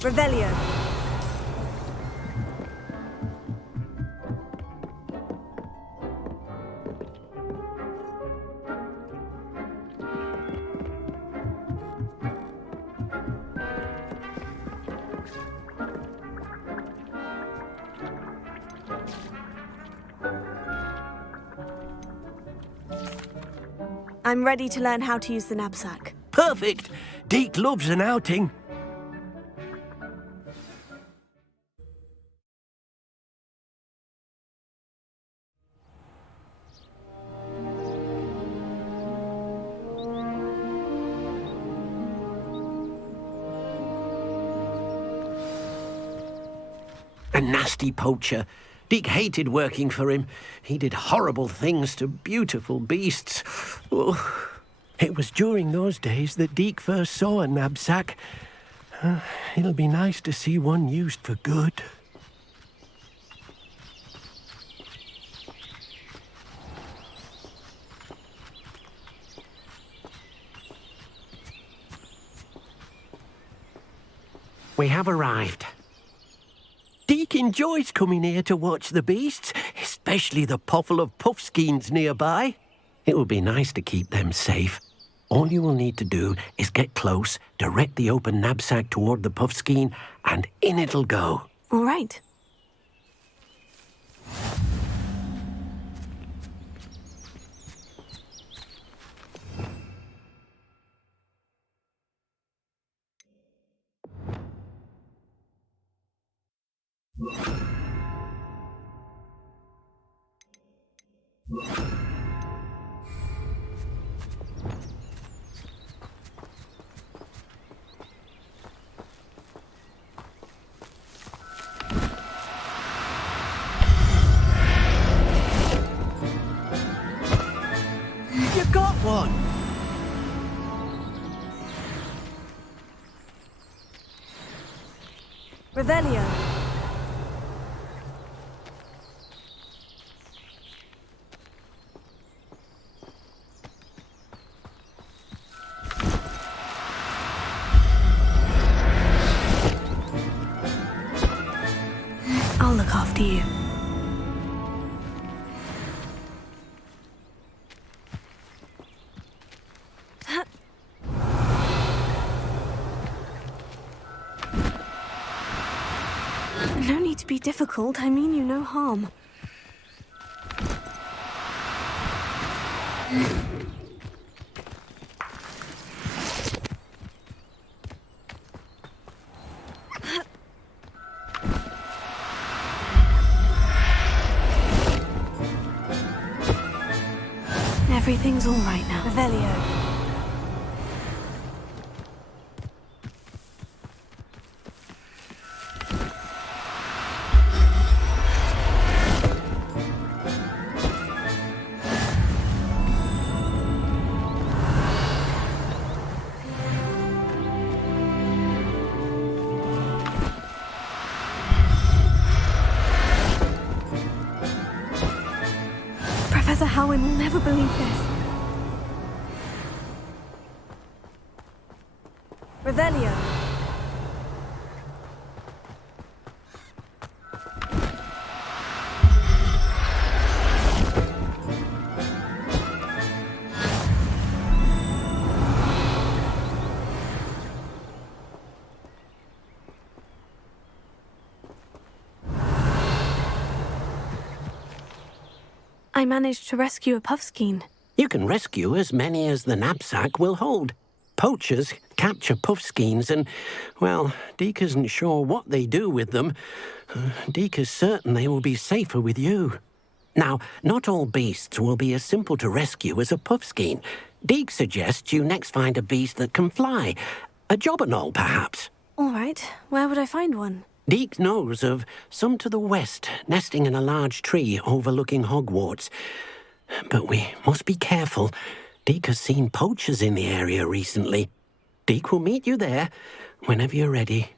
Revelio. I'm ready to learn how to use the knapsack. Perfect! Deke loves an outing. A nasty poacher. Deke hated working for him. He did horrible things to beautiful beasts. Oh, it was during those days that Deke first saw a knapsack. It'll be nice to see one used for good. We have arrived. Deke enjoys coming here to watch the beasts, especially the potful of puffskeins nearby. It will be nice to keep them safe. All you will need to do is get close, direct the open knapsack toward the puffskein, and in it'll go. All right. You got one! Revelio. I'll look after you. No need to be difficult. I mean you no harm. Everything's all right now. Revelio. Professor Howin will never believe this. Revelio. I managed to rescue a puffskein. You can rescue as many as the knapsack will hold. Poachers capture puffskeins and, well, Deke isn't sure what they do with them. Deke is certain they will be safer with you. Now, not all beasts will be as simple to rescue as a puffskein. Deke suggests you next find a beast that can fly. A jobberknoll, perhaps. All right. Where would I find one? Deke knows of some to the west, nesting in a large tree overlooking Hogwarts. But we must be careful. Deke has seen poachers in the area recently. Deke will meet you there whenever you're ready.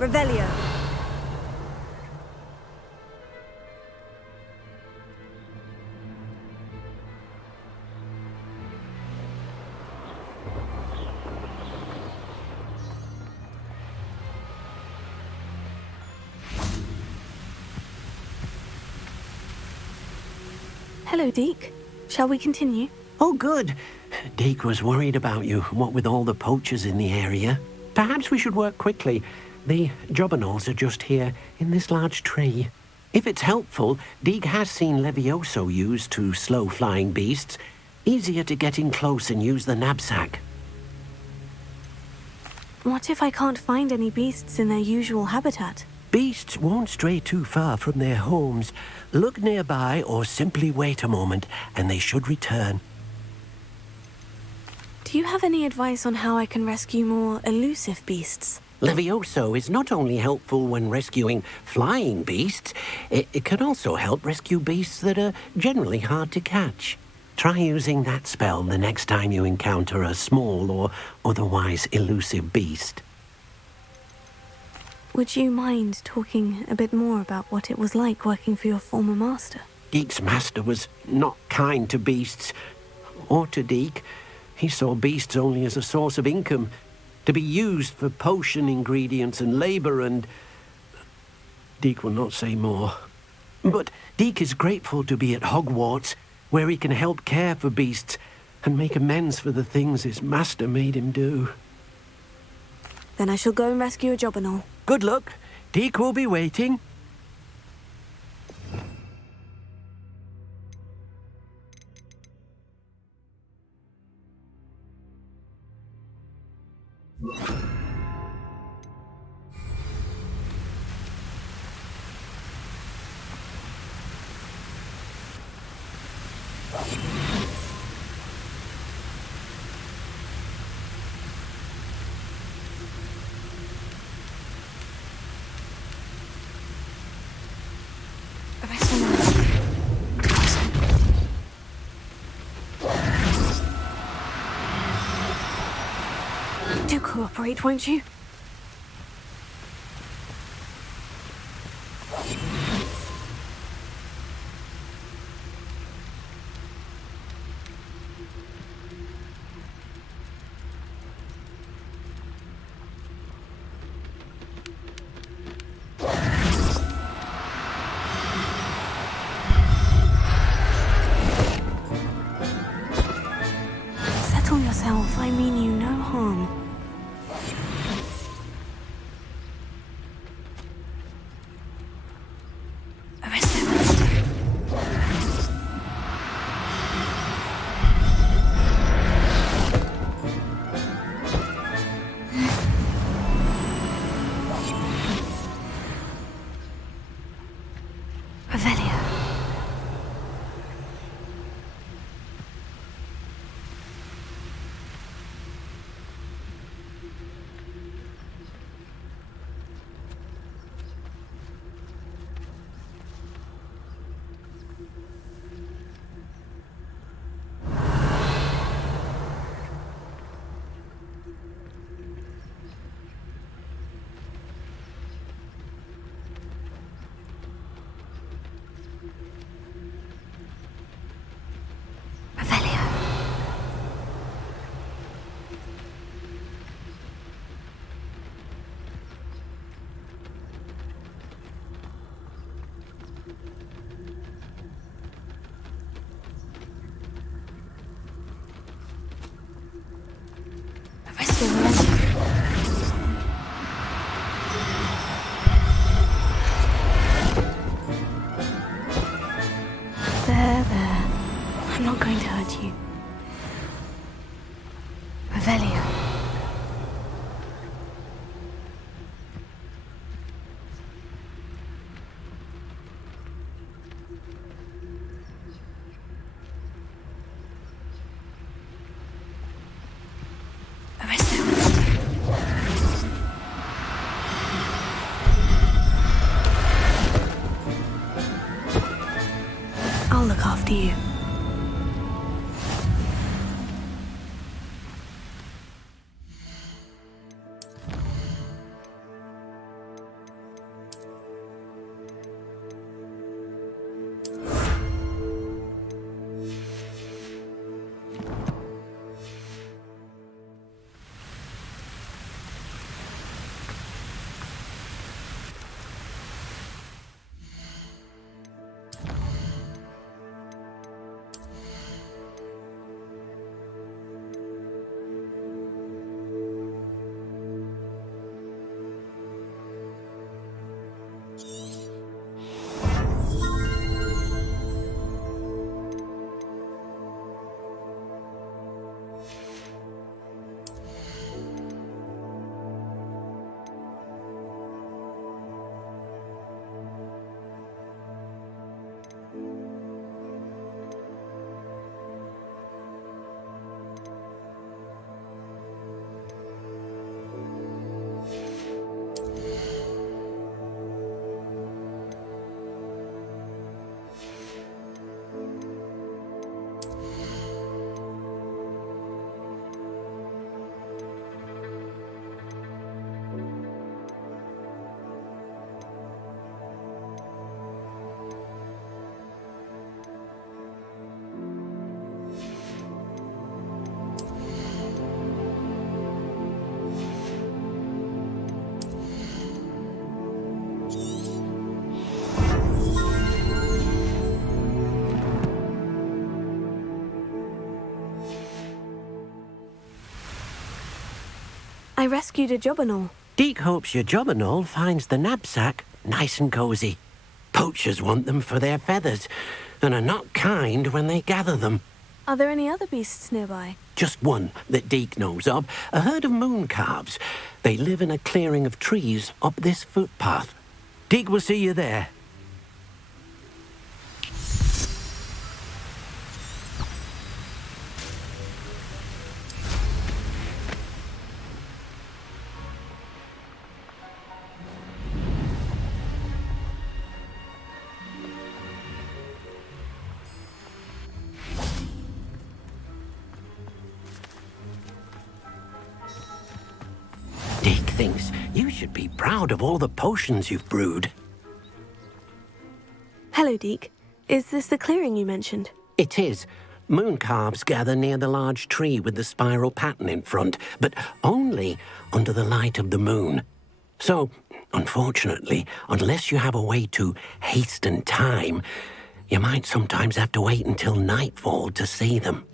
Revelio. Hello, Deke. Shall we continue? Oh, good. Deke was worried about you, what with all the poachers in the area. Perhaps we should work quickly. The jobberknolls are just here, in this large tree. If it's helpful, Deke has seen Levioso used to slow flying beasts. Easier to get in close and use the knapsack. What if I can't find any beasts in their usual habitat? Beasts won't stray too far from their homes. Look nearby or simply wait a moment, and they should return. Do you have any advice on how I can rescue more elusive beasts? Levioso is not only helpful when rescuing flying beasts, it can also help rescue beasts that are generally hard to catch. Try using that spell the next time you encounter a small or otherwise elusive beast. Would you mind talking a bit more about what it was like working for your former master? Deke's master was not kind to beasts, or to Deke. He saw beasts only as a source of income, to be used for potion ingredients and labor, and Deke will not say more. But Deke is grateful to be at Hogwarts, where he can help care for beasts and make amends for the things his master made him do. Then I shall go and rescue a jobberknoll. Good luck. Deke will be waiting. Do cooperate, won't you? Settle yourself, I mean you no harm. There. I'm not going to hurt you. Revelio. I'll look after you. I rescued a jobberknoll. Deke hopes your jobberknoll finds the knapsack nice and cozy. Poachers want them for their feathers, and are not kind when they gather them. Are there any other beasts nearby? Just one that Deke knows of, a herd of moon calves. They live in a clearing of trees up this footpath. Deke will see you there. Deke thinks you should be proud of all the potions you've brewed. Hello, Deke. Is this the clearing you mentioned? It is. Moon calves gather near the large tree with the spiral pattern in front, but only under the light of the moon. So, unfortunately, unless you have a way to hasten time, you might sometimes have to wait until nightfall to see them.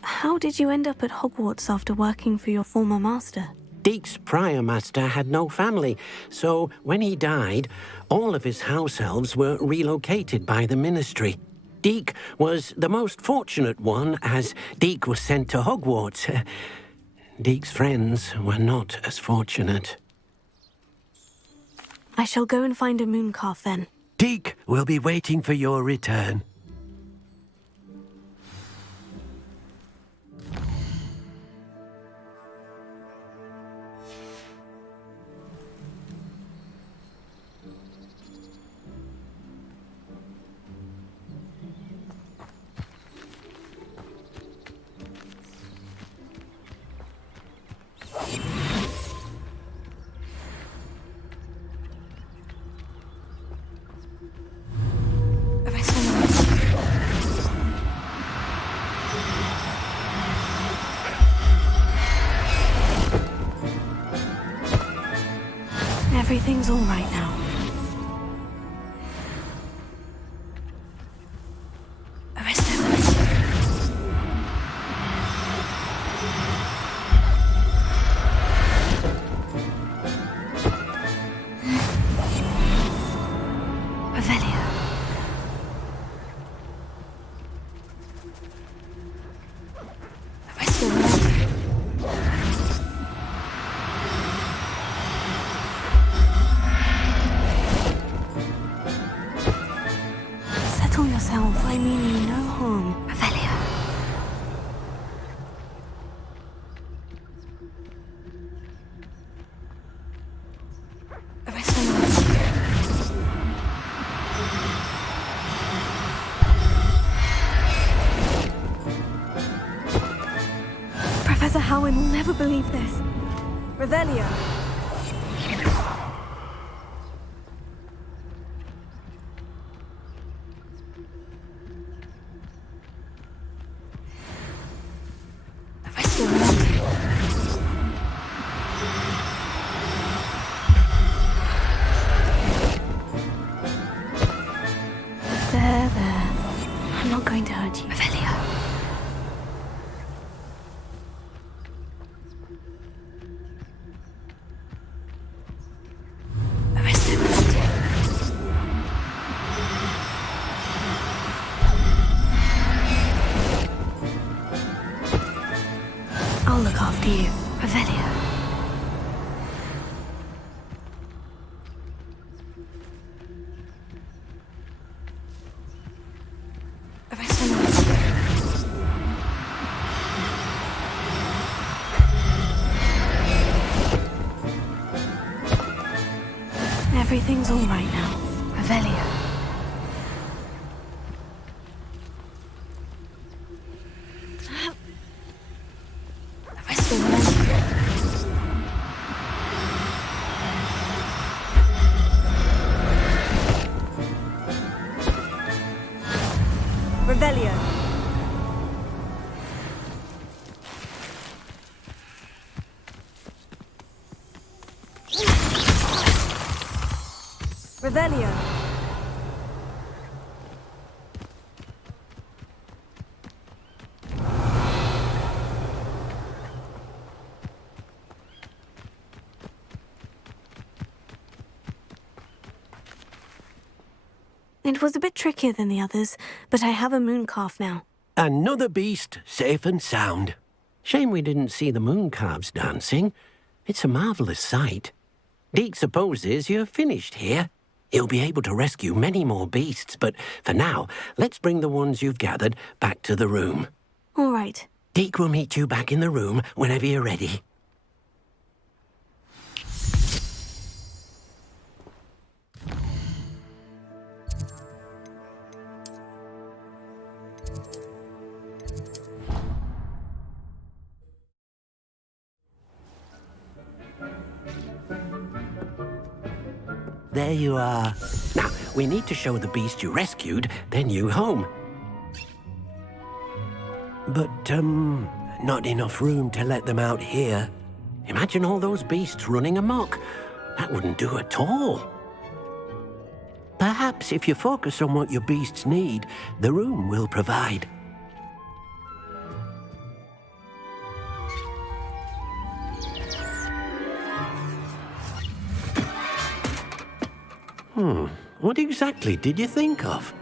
How did you end up at Hogwarts after working for your former master? Deke's prior master had no family, so when he died, all of his house elves were relocated by the ministry. Deke was the most fortunate one, as Deke was sent to Hogwarts. Deke's friends were not as fortunate. I shall go and find a mooncalf then. Deke will be waiting for your return. Everything's all right now. Arrest him. Revelio. Arrest him. Settle yourself. I mean you no harm. Revelio. Arrest him. Professor Howin will never believe this. Revelio. Arrest him. There. I'm not going to hurt you. Revelio. Arrest him. I'll look after you. Revelio. Arrest him. Everything's all right now. Revelio. Arrest him. Revelio. Revelio. It was a bit trickier than the others, but I have a moon calf now. Another beast, safe and sound. Shame we didn't see the moon calves dancing. It's a marvelous sight. Deke supposes you're finished here. He'll be able to rescue many more beasts, but for now, let's bring the ones you've gathered back to the room. All right. Deke will meet you back in the room whenever you're ready. There you are. Now, we need to show the beast you rescued their new home. But, not enough room to let them out here. Imagine all those beasts running amok. That wouldn't do at all. Perhaps if you focus on what your beasts need, the room will provide. What exactly did you think of?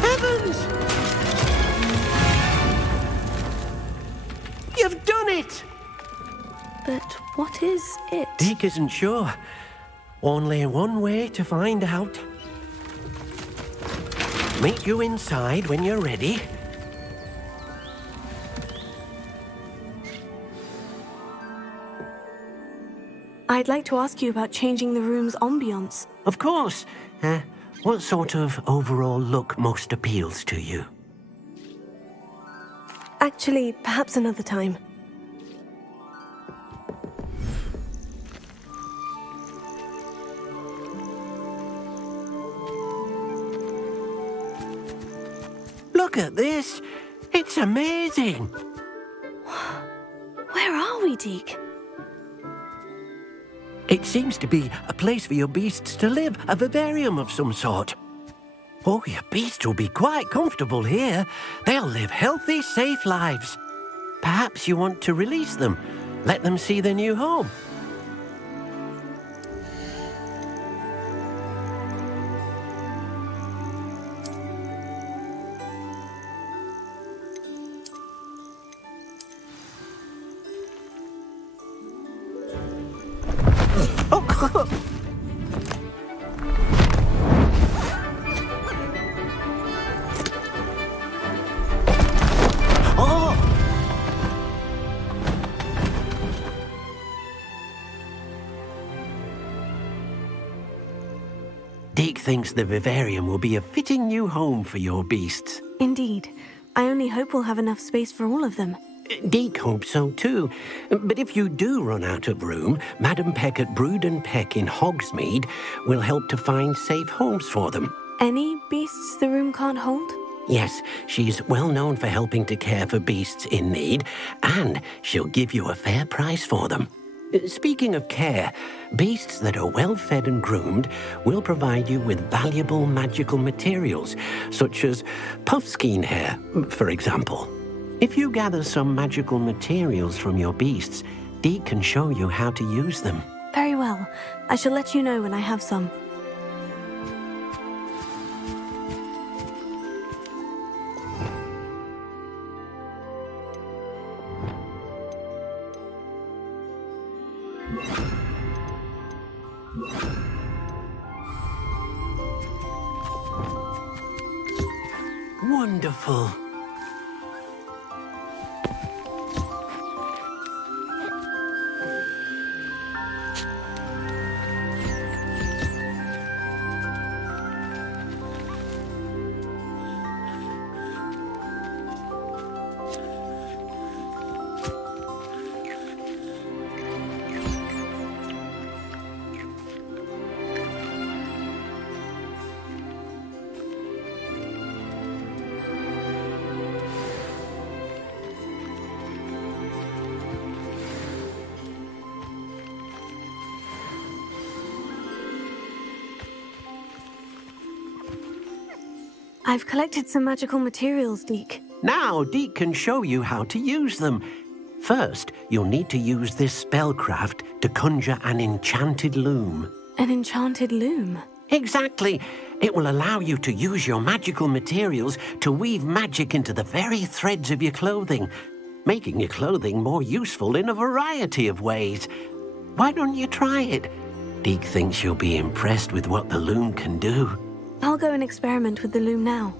Heavens! You've done it! But what is it? Deke isn't sure. Only one way to find out. Meet you inside when you're ready. I'd like to ask you about changing the room's ambiance. Of course. What sort of overall look most appeals to you? Actually, perhaps another time. Look at this! It's amazing! Where are we, Deke? It seems to be a place for your beasts to live, a vivarium of some sort. Oh, your beasts will be quite comfortable here. They'll live healthy, safe lives. Perhaps you want to release them, let them see their new home. Deke thinks the vivarium will be a fitting new home for your beasts. Indeed. I only hope we'll have enough space for all of them. Deke hopes so too. But if you do run out of room, Madam Peck at Brood and Peck in Hogsmeade will help to find safe homes for them. Any beasts the room can't hold? Yes, she's well known for helping to care for beasts in need, and she'll give you a fair price for them. Speaking of care, beasts that are well fed and groomed will provide you with valuable magical materials, such as puffskein hair, for example. If you gather some magical materials from your beasts, Deke can show you how to use them. Very well. I shall let you know when I have some. Wonderful. I've collected some magical materials, Deke. Now Deke can show you how to use them. First, you'll need to use this spellcraft to conjure an enchanted loom. An enchanted loom? Exactly. It will allow you to use your magical materials to weave magic into the very threads of your clothing, making your clothing more useful in a variety of ways. Why don't you try it? Deke thinks you'll be impressed with what the loom can do. I'll go and experiment with the loom now.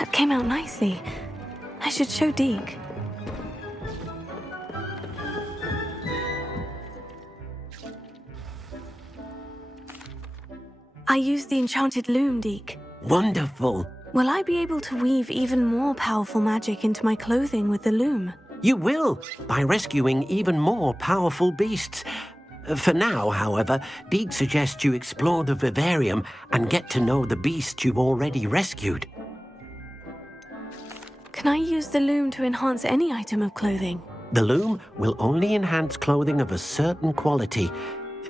That came out nicely. I should show Deke. I used the enchanted loom, Deke. Wonderful. Will I be able to weave even more powerful magic into my clothing with the loom? You will, by rescuing even more powerful beasts. For now, however, Deke suggests you explore the vivarium and get to know the beasts you've already rescued. Can I use the loom to enhance any item of clothing? The loom will only enhance clothing of a certain quality.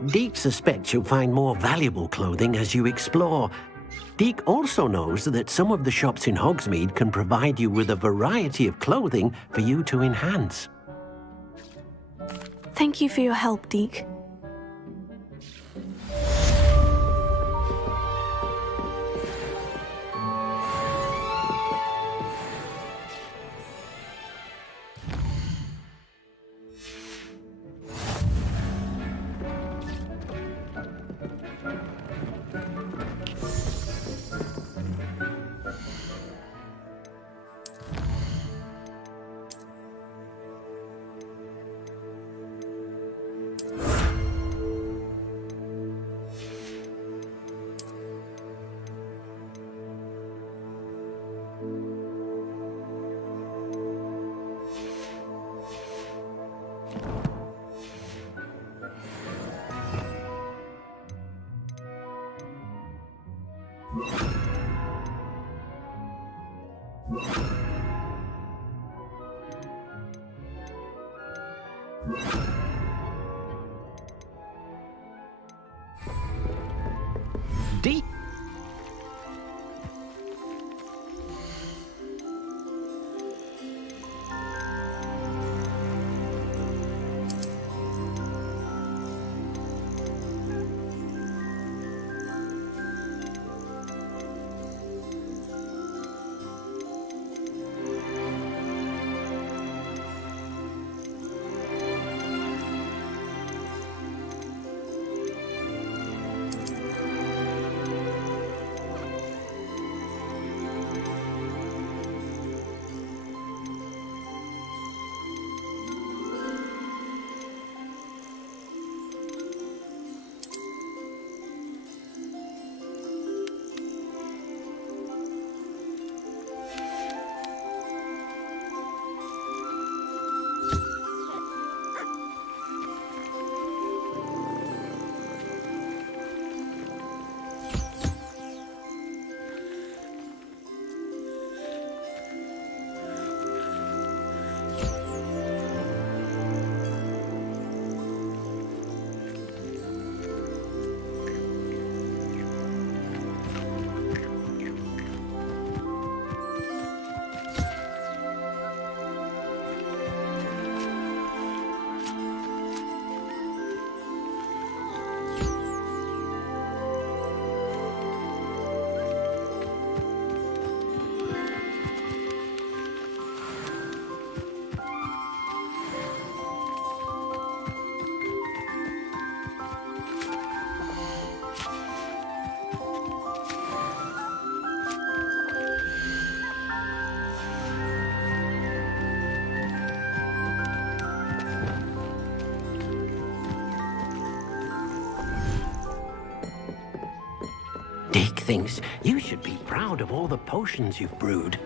Deke suspects you'll find more valuable clothing as you explore. Deke also knows that some of the shops in Hogsmeade can provide you with a variety of clothing for you to enhance. Thank you for your help, Deke. Deke? Deke thinks you should be proud of all the potions you've brewed.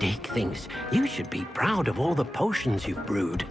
Dick thinks you should be proud of all the potions you've brewed.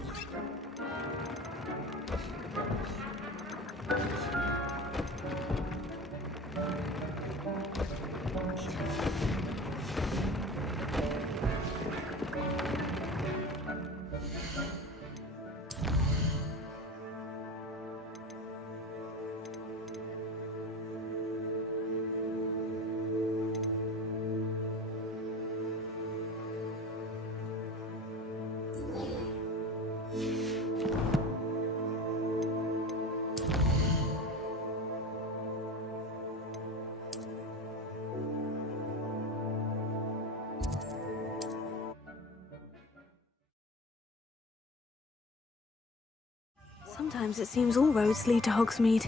Sometimes it seems all roads lead to Hogsmeade.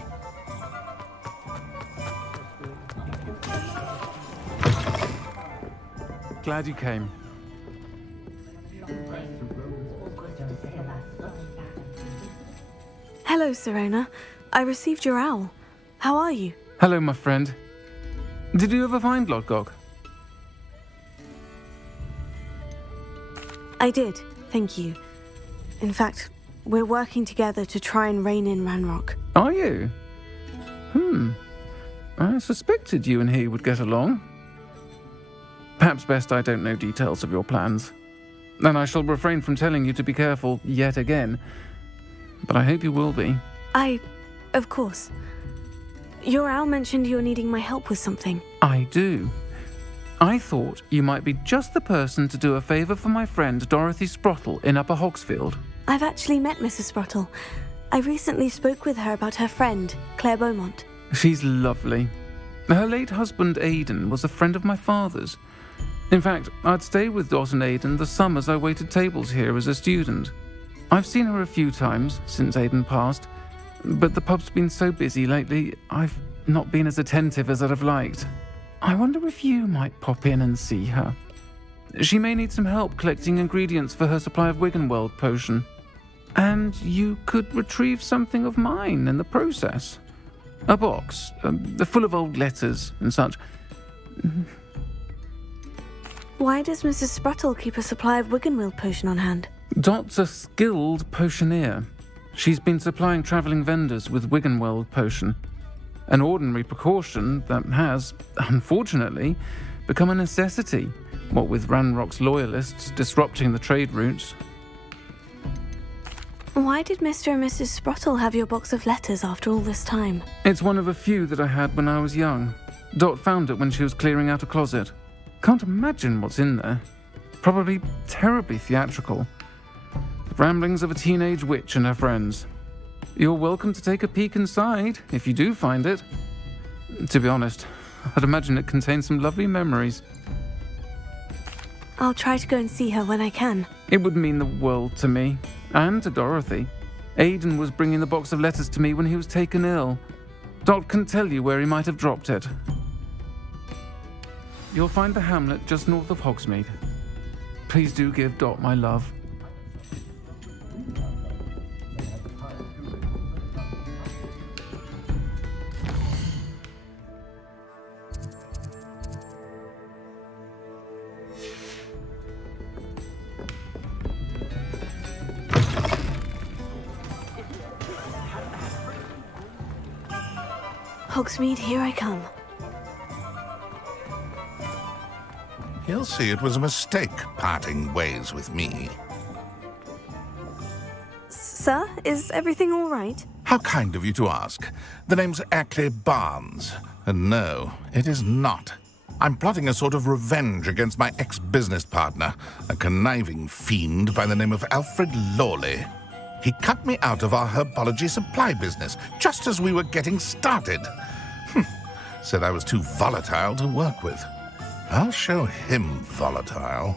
Glad you came. Hello, Serona. I received your owl. How are you? Hello, my friend. Did you ever find Lodgok? I did, thank you. In fact, we're working together to try and rein in Ranrock. Are you? I suspected you and he would get along. Perhaps best I don't know details of your plans. And I shall refrain from telling you to be careful yet again. But I hope you will be. Of course. Your owl mentioned you're needing my help with something. I do. I thought you might be just the person to do a favour for my friend Dorothy Sprottle in Upper Hogsfield. I've actually met Mrs. Sprottle. I recently spoke with her about her friend, Claire Beaumont. She's lovely. Her late husband Aidan was a friend of my father's. In fact, I'd stay with Dot and Aidan the summers I waited tables here as a student. I've seen her a few times since Aidan passed, but the pub's been so busy lately, I've not been as attentive as I'd have liked. I wonder if you might pop in and see her. She may need some help collecting ingredients for her supply of Wiggenweld potion. And you could retrieve something of mine in the process. A box, full of old letters and such. Why does Mrs. Sprottle keep a supply of Wiggenweld potion on hand? Dot's a skilled potioneer. She's been supplying travelling vendors with Wiggenweld potion. An ordinary precaution that has, unfortunately, become a necessity, what with Ranrock's loyalists disrupting the trade routes. Why did Mr. and Mrs. Sprottle have your box of letters after all this time? It's one of a few that I had when I was young. Dot found it when she was clearing out a closet. Can't imagine what's in there. Probably terribly theatrical. The ramblings of a teenage witch and her friends. You're welcome to take a peek inside, if you do find it. To be honest, I'd imagine it contains some lovely memories. I'll try to go and see her when I can. It would mean the world to me, and to Dorothy. Aidan was bringing the box of letters to me when he was taken ill. Dot can tell you where he might have dropped it. You'll find the hamlet just north of Hogsmeade. Please do give Dot my love. Hogsmeade, here I come. He'll see it was a mistake parting ways with me. Sir, is everything all right? How kind of you to ask. The name's Ackley Barnes. And no, it is not. I'm plotting a sort of revenge against my ex-business partner, a conniving fiend by the name of Alfred Lawley. He cut me out of our herbology supply business just as we were getting started. Said I was too volatile to work with. I'll show him volatile.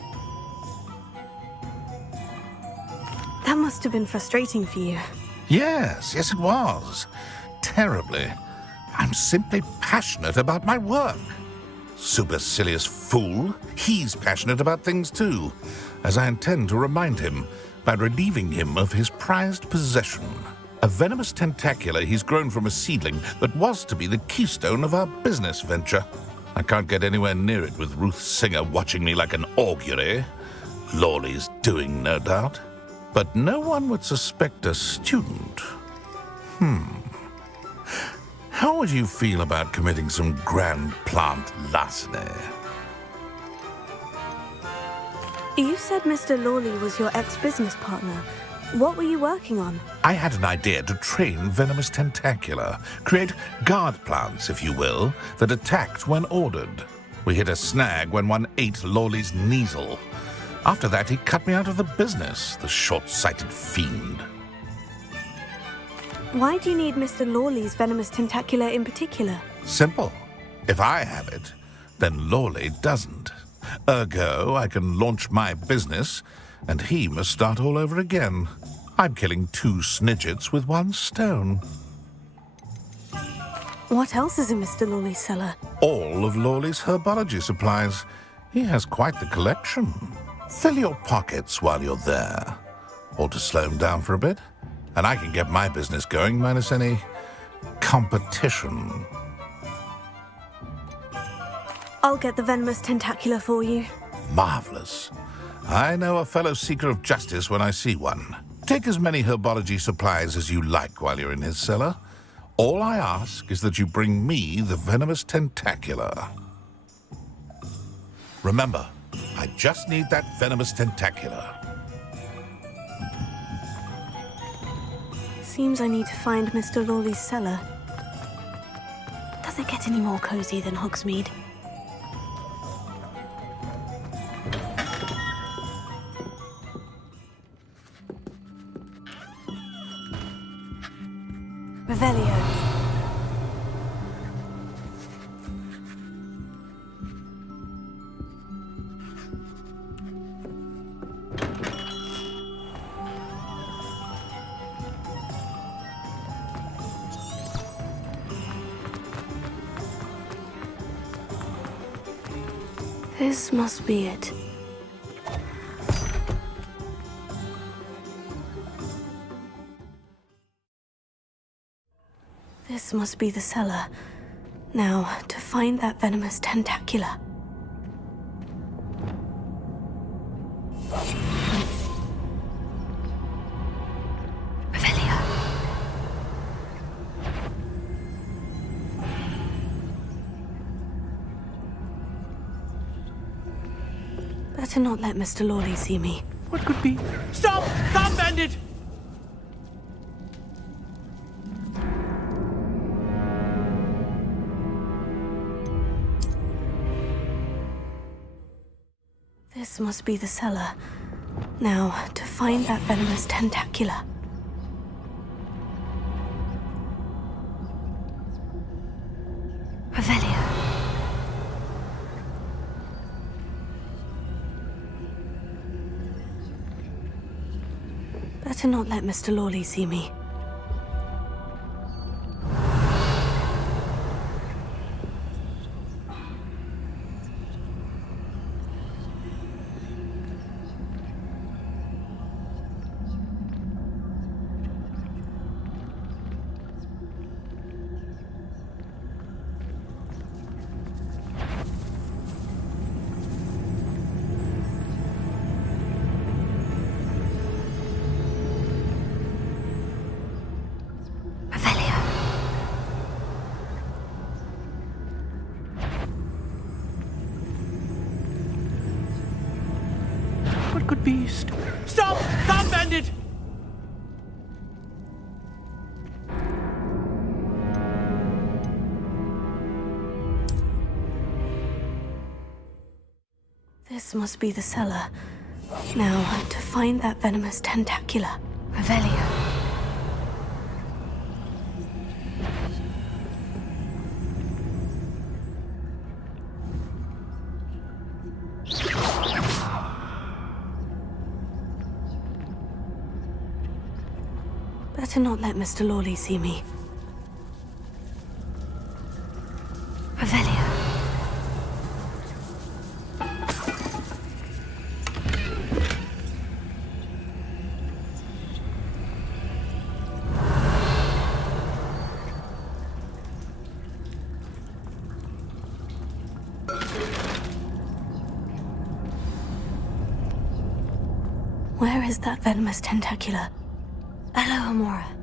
That must have been frustrating for you. Yes, it was. Terribly. I'm simply passionate about my work. Supercilious fool. He's passionate about things too, as I intend to remind him by relieving him of his prized possession. A venomous tentacula he's grown from a seedling that was to be the keystone of our business venture. I can't get anywhere near it with Ruth Singer watching me like an augury. Lawley's doing, no doubt. But no one would suspect a student. How would you feel about committing some grand plant larceny? You said Mr. Lawley was your ex-business partner. What were you working on? I had an idea to train venomous tentacula, create guard plants, if you will, that attacked when ordered. We hit a snag when one ate Lawley's Kneasel. After that, he cut me out of the business, the short-sighted fiend. Why do you need Mr. Lawley's venomous tentacula in particular? Simple. If I have it, then Lawley doesn't. Ergo, I can launch my business, and he must start all over again. I'm killing 2 snidgets with 1 stone. What else is in Mr. Lawley's cellar? All of Lawley's herbology supplies. He has quite the collection. Fill your pockets while you're there. Or to slow him down for a bit, and I can get my business going minus any competition. I'll get the venomous tentacula for you. Marvelous. I know a fellow seeker of justice when I see one. Take as many herbology supplies as you like while you're in his cellar. All I ask is that you bring me the venomous tentacula. Remember, I just need that venomous tentacula. Seems I need to find Mr. Lawley's cellar. Does it get any more cozy than Hogsmeade? Revelio. This must be it. This must be the cellar. Now, to find that venomous tentacula. Revelio. Better not let Mr. Lawley see me. What could be? Stop! Stop, bandit! This must be the cellar. Now, to find that venomous tentacula. Revelio. Better not let Mr. Lawley see me. What could be? Stop! Stop, bandit! This must be the cellar. Now, to find that venomous tentacula. Revelio. Better not let Mr. Lawley see me. Revelio. Where is that venomous tentacula? Hello, Amora.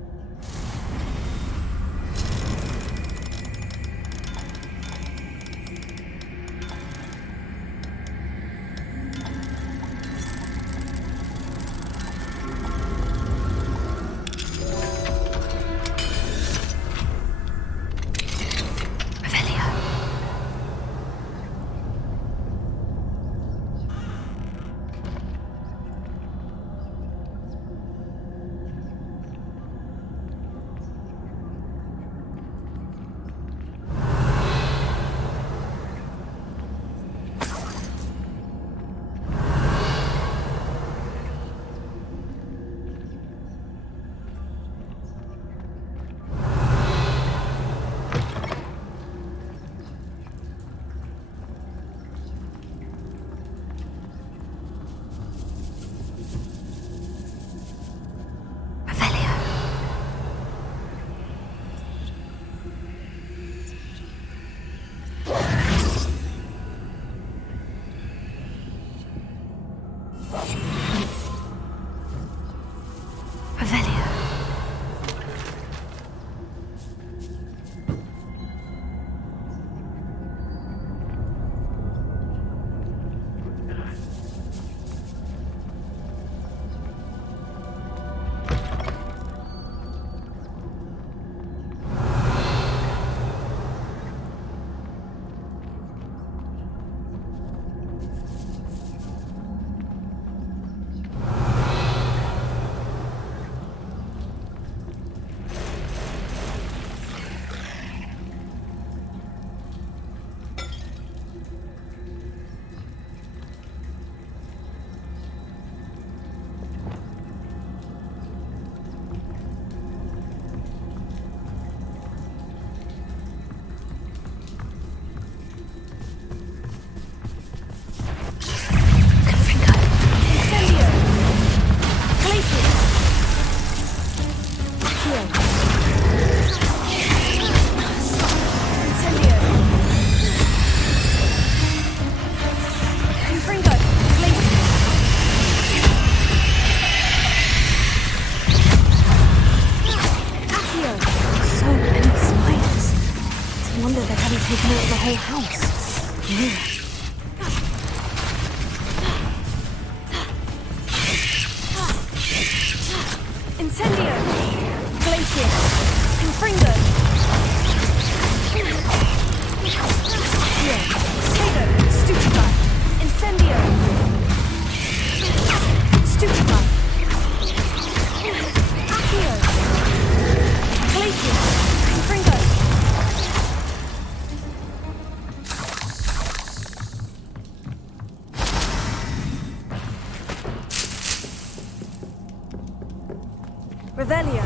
Revelio.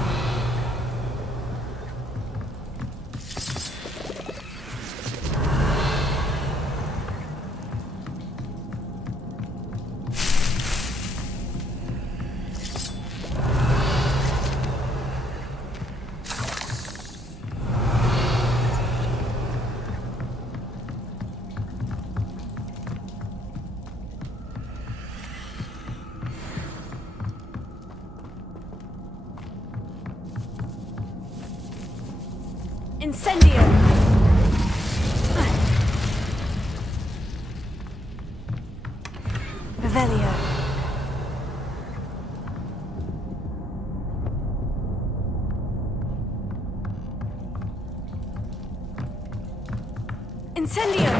Incendio! Revelio. Incendio!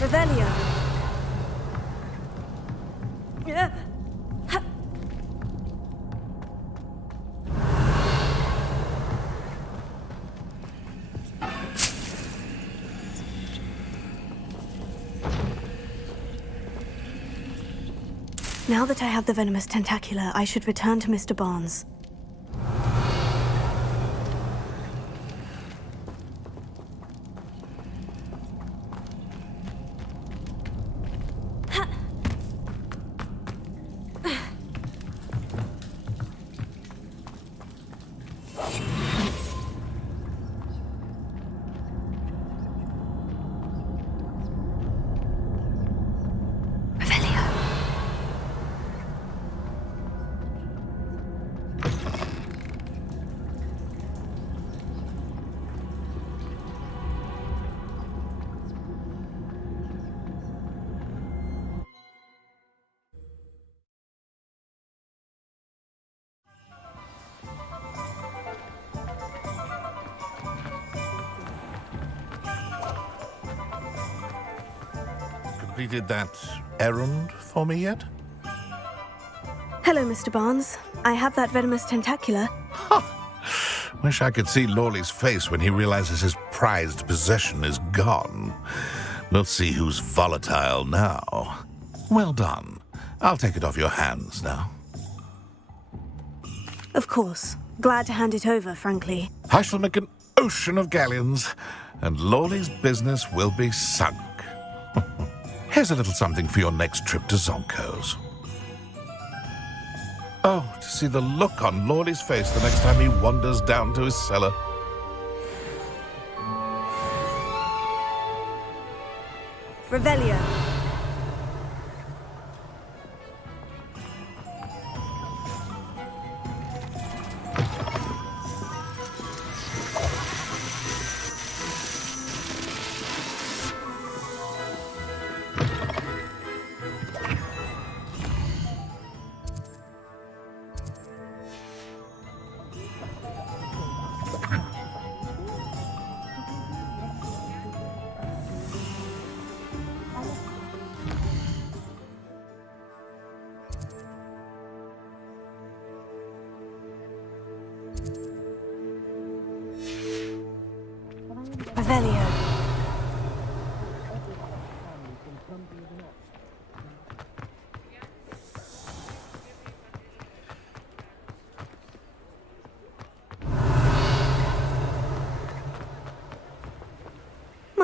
Revelio. Now that I have the venomous tentacula, I should return to Mr. Barnes. completed that errand for me yet? Hello, Mr. Barnes. I have that venomous tentacula. Wish I could see Lawley's face when he realizes his prized possession is gone. We'll see who's volatile now. Well done. I'll take it off your hands now. Of course. Glad to hand it over, frankly. I shall make an ocean of galleons, and Lawley's business will be sunk. Here's a little something for your next trip to Zonko's. Oh, to see the look on Lawley's face the next time he wanders down to his cellar. Revelio. Revelio.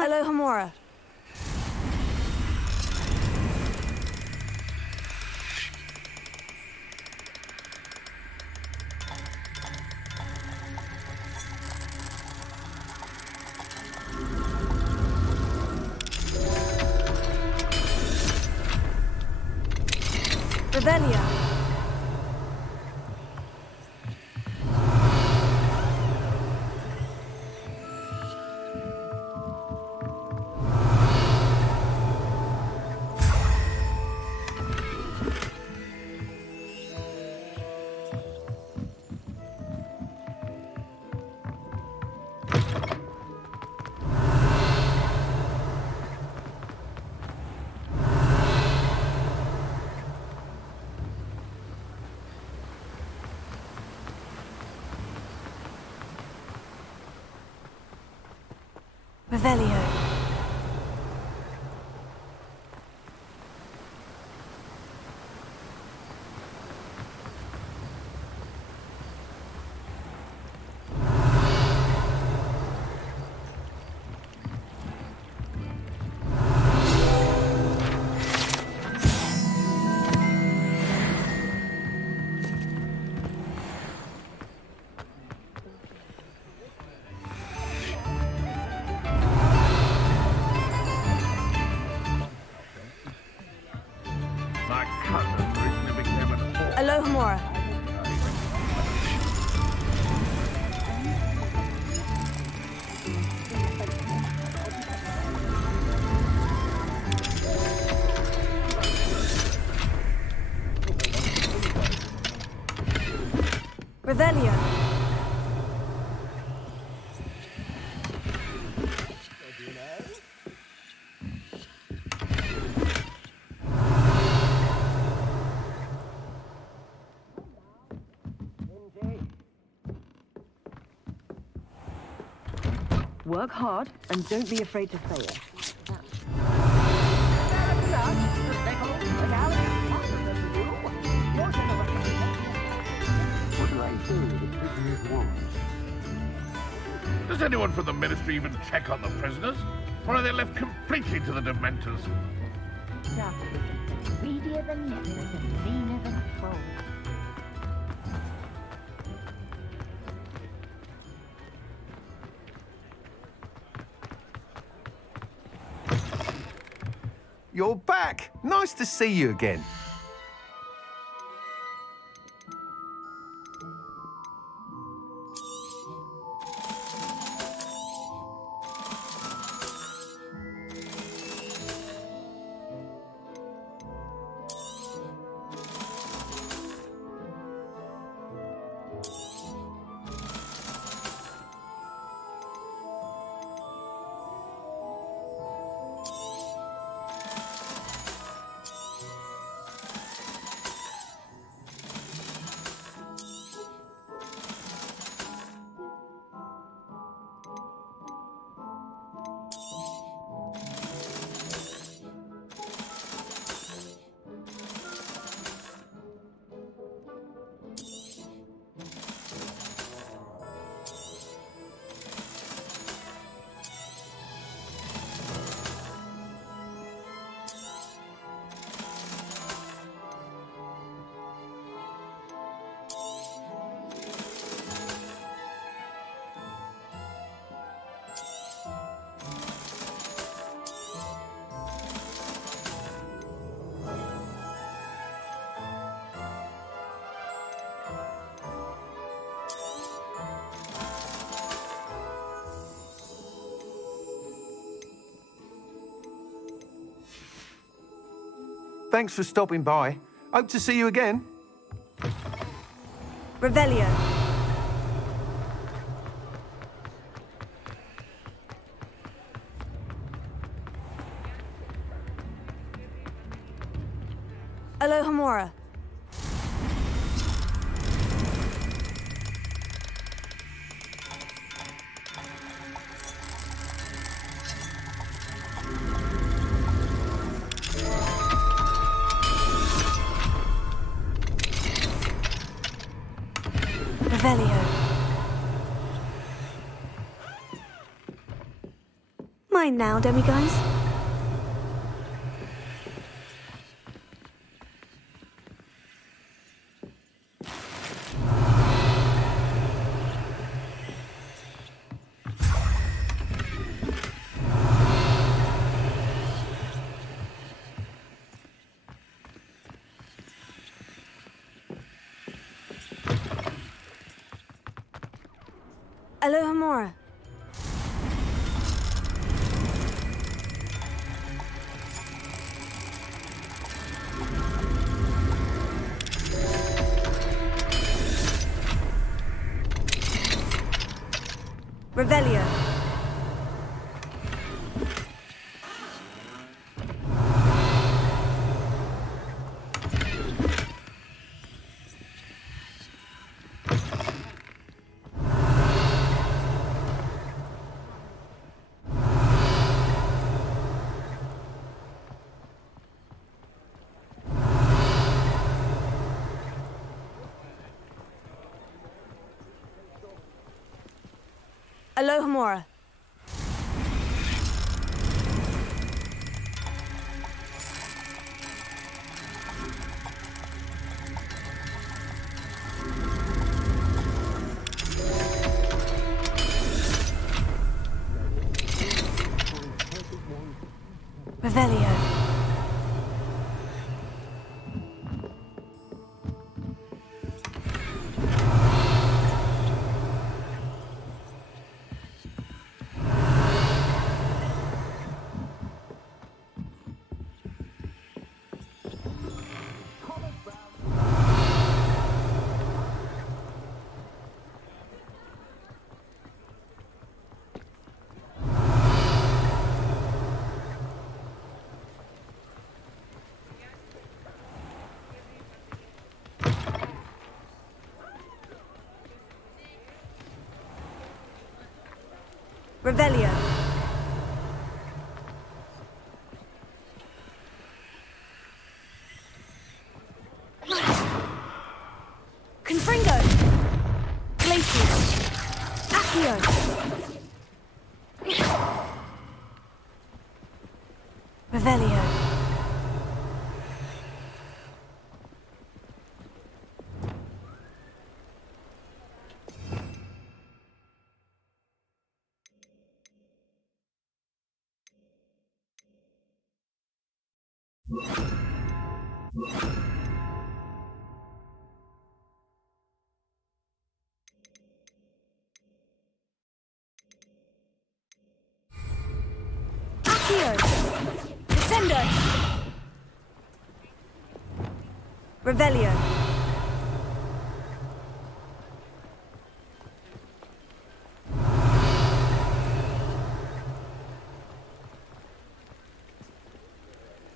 Alohomora. Revelio. Revelio. Alohomora. Revelio. Work hard and don't be afraid to fail. Does anyone from the Ministry even check on the prisoners? Or are they left completely to the Dementors? Greedier than necklace and meaner than a troll. You're back! Nice to see you again. Thanks for stopping by. Hope to see you again. Revelio. Alohomora. Revelio. Mine now, demiguise. Alohomora. Revelio. Alohomora. Revelio. Revelio. Confringo. Glacius. Accio. Revelio. Accio. Descendo. Revelio.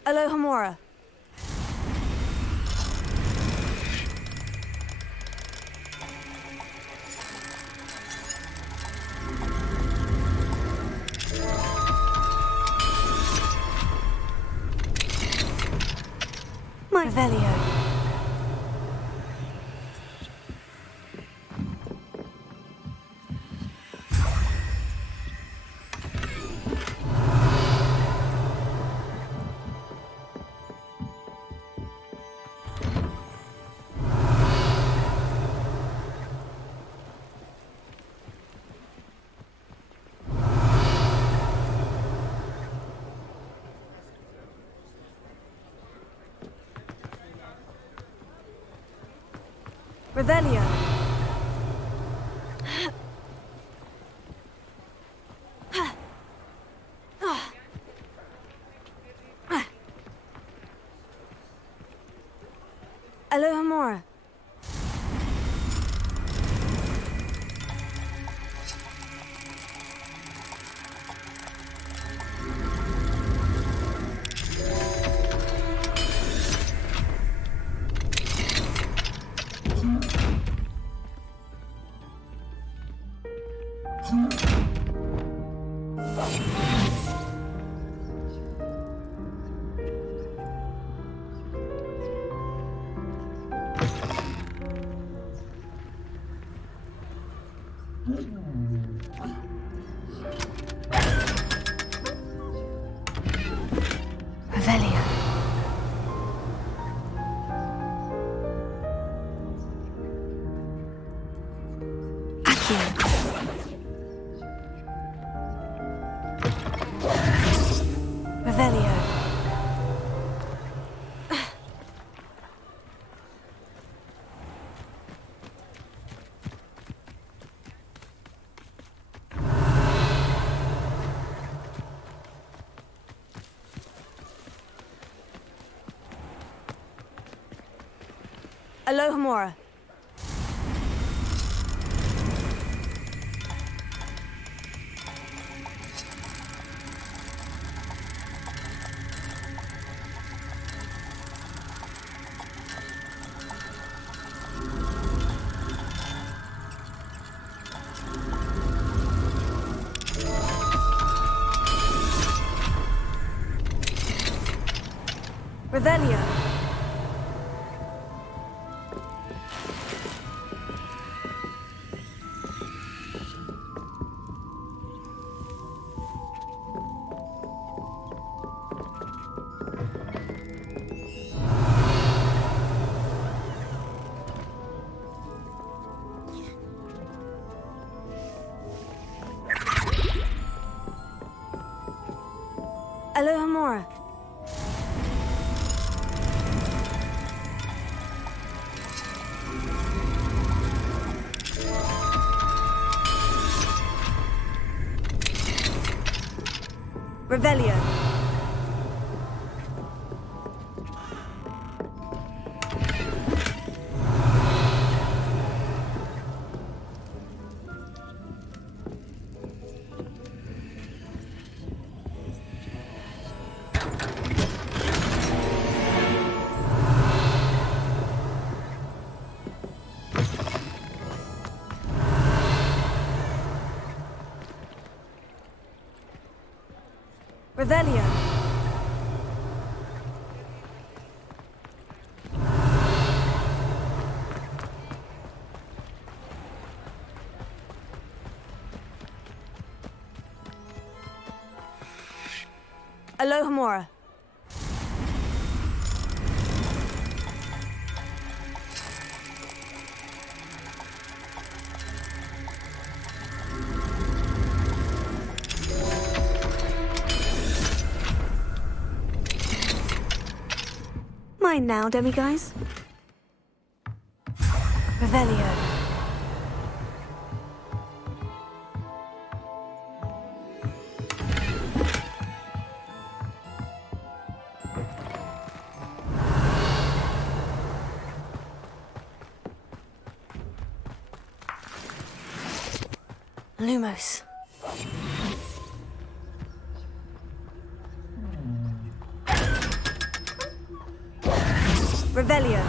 Alohomora. My Revelio. Revelio. Alohomora. Revelio. Accio. Revelio. Alohomora. Revelio. Alohomora. Revelio. Revelio. Alohomora. Mine now, demiguise. Revelio. Lumos. Revelio.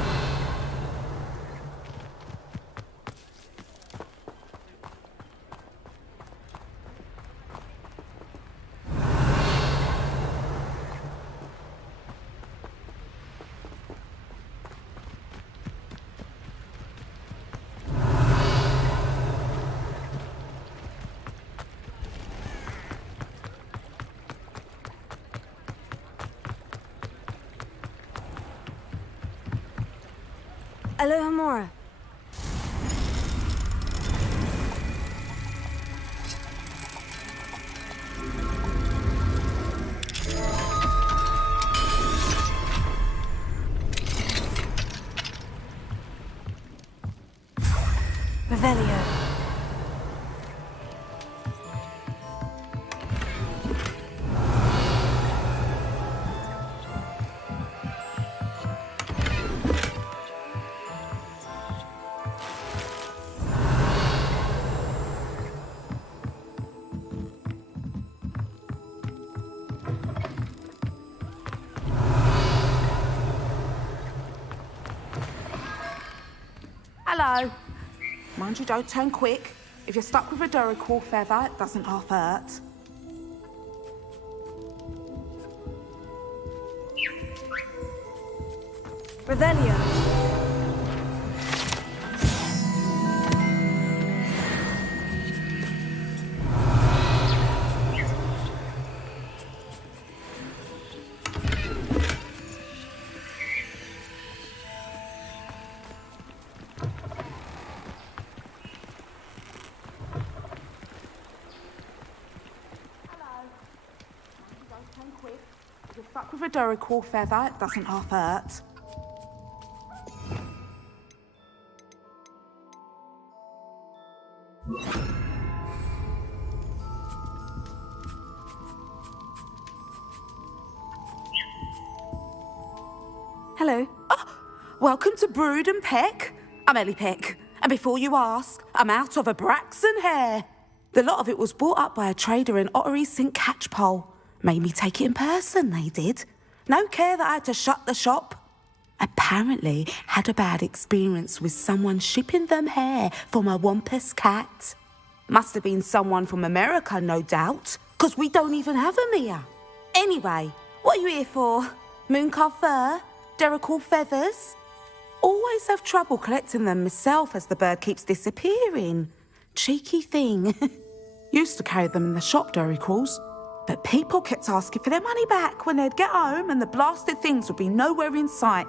Alohomora. Revelio. Hello. Mind you don't turn quick. If you're stuck with a Duracell feather, it doesn't half hurt. Revelio. If you're stuck with a Duracell feather, it doesn't half hurt. Hello. Oh, welcome to Brood and Peck. I'm Ellie Peck, and before you ask, I'm out of a Braxton hair. The lot of it was bought up by a trader in Ottery St. Catchpole. Made me take it in person, they did. No care that I had to shut the shop. Apparently had a bad experience with someone shipping them hair from a Wampus cat. Must have been someone from America, no doubt, because we don't even have them here. Anyway, what are you here for? Mooncarved fur? Duracell feathers? Always have trouble collecting them myself as the bird keeps disappearing. Cheeky thing. Used to carry them in the shop, Duracells. But people kept asking for their money back when they'd get home and the blasted things would be nowhere in sight.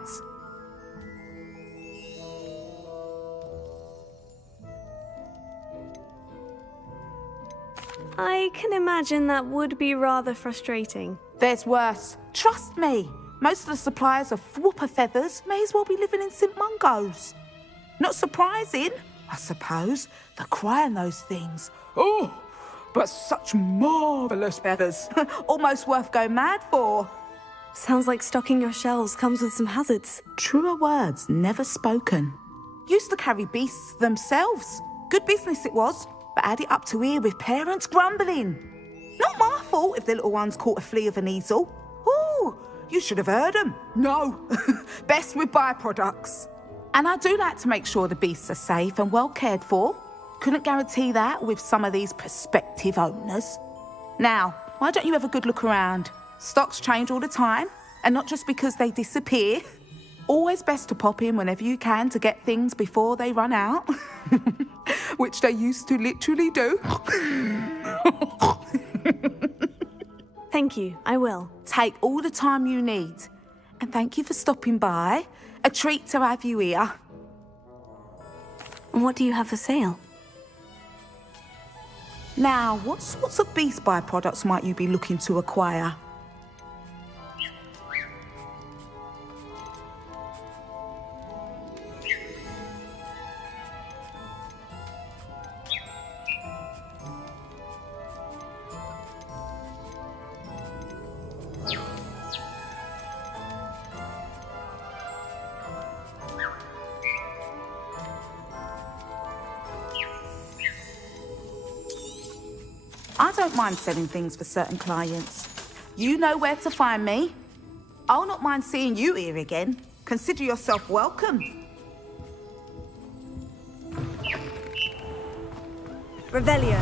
I can imagine that would be rather frustrating. There's worse. Trust me. Most of the suppliers of whooper feathers may as well be living in St. Mungo's. Not surprising, I suppose, the cry in those things. Oh, but such marvellous feathers. Almost worth going mad for. Sounds like stocking your shelves comes with some hazards. Truer words never spoken. Used to carry beasts themselves. Good business it was, but had it up to here with parents grumbling. Not my fault if the little ones caught a flea of an easel. Ooh, you should have heard them. No, best with byproducts. And I do like to make sure the beasts are safe and well cared for. Couldn't guarantee that with some of these prospective owners. Now, why don't you have a good look around? Stocks change all the time, and not just because they disappear. Always best to pop in whenever you can to get things before they run out. Which they used to literally do. Thank you, I will. Take all the time you need. And thank you for stopping by. A treat to have you here. What do you have for sale? Now, what sorts of beast byproducts might you be looking to acquire? I don't mind selling things for certain clients. You know where to find me. I'll not mind seeing you here again. Consider yourself welcome. Revelio.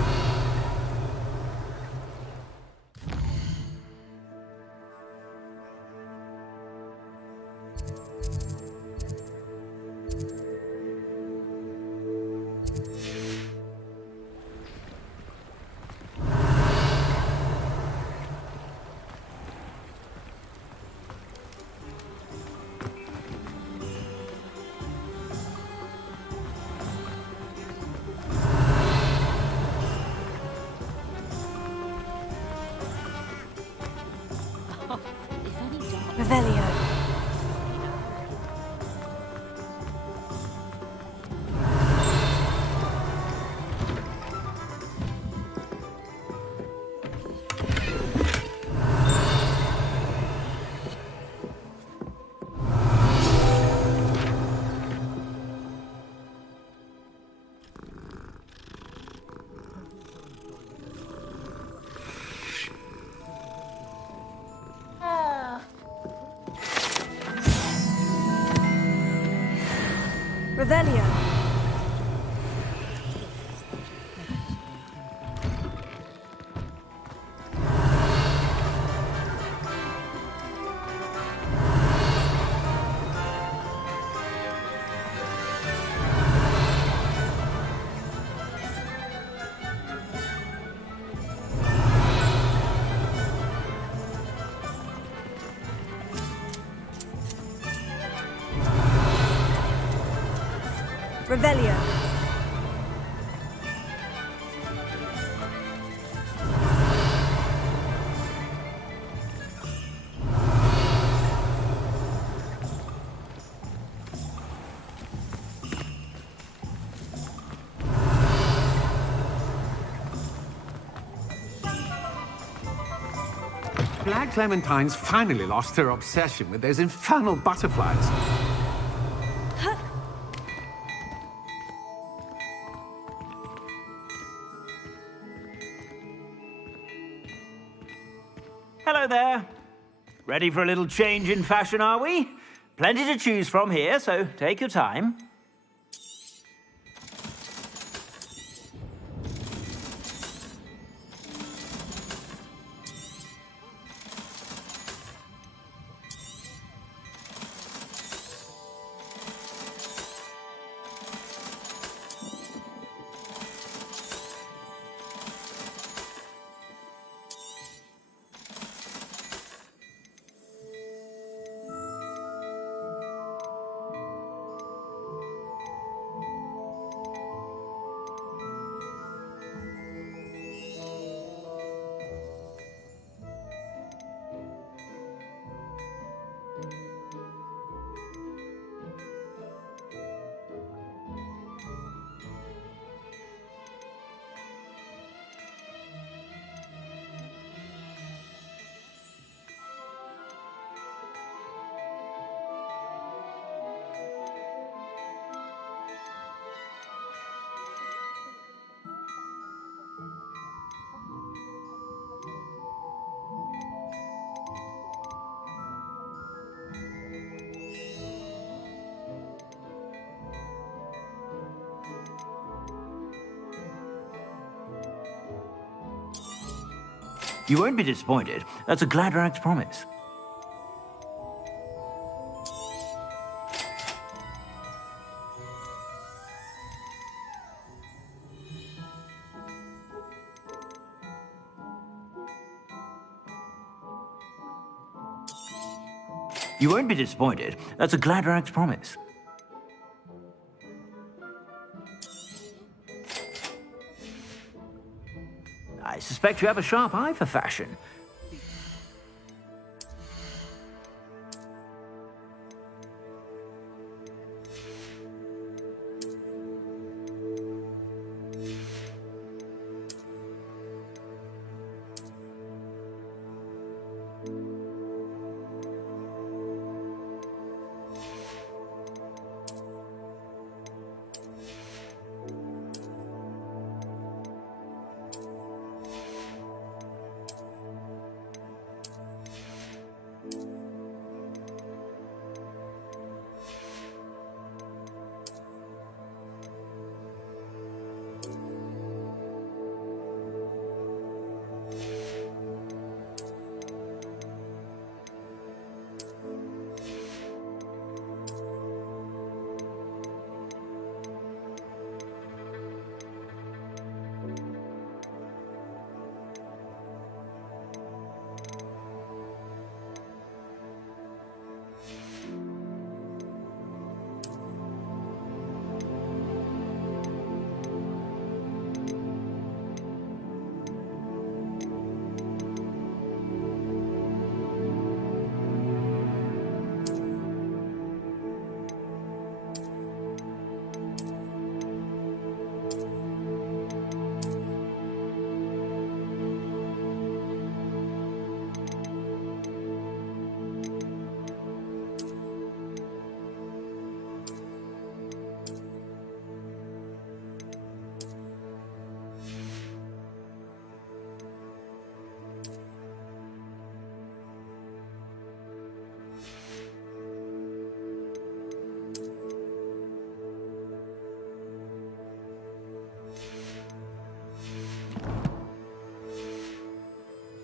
Revelio. Revelio. Revelio. Black Clementine's finally lost her obsession with those infernal butterflies. Hello there. Ready for a little change in fashion, are we? Plenty to choose from here, so take your time. You won't be disappointed. That's a Gladrax promise. You won't be disappointed. That's a Gladrax promise. I suspect you have a sharp eye for fashion.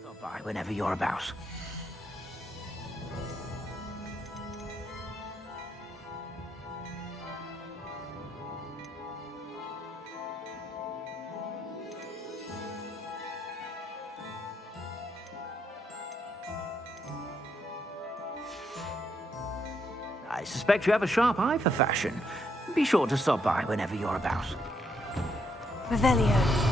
Stop by whenever you're about. I suspect you have a sharp eye for fashion. be sure to stop by whenever you're about. Revelio.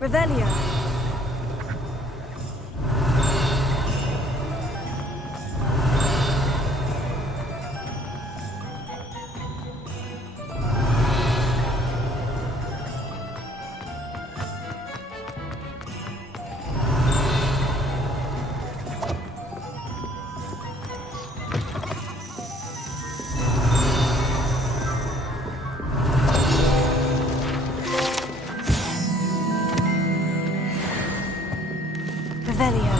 Revelio. Revelio.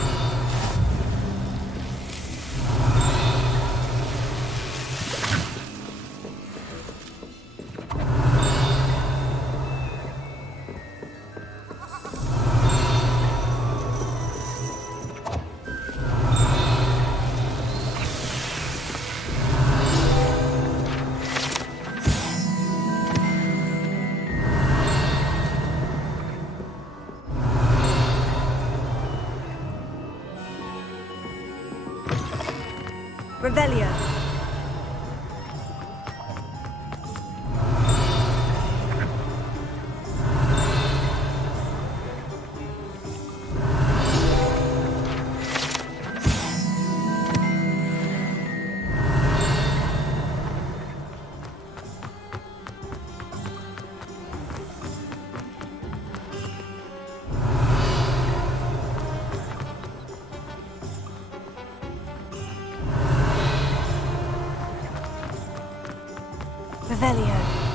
Revelio. Revelio.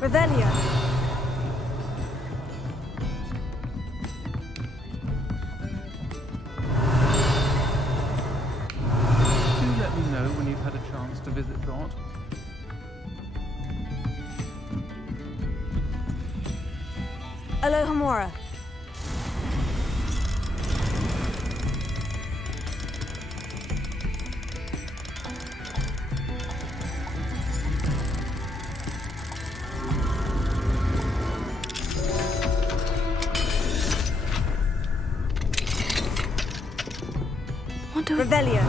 Revelio. Do let me know when you've had a chance to visit Dot. Alohomora. Revelio.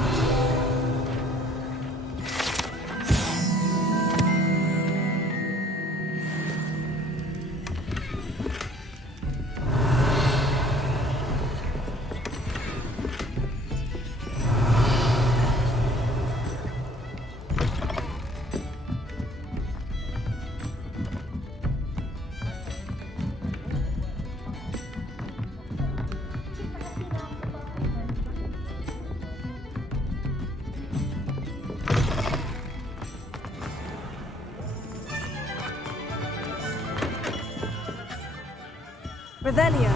Revelio.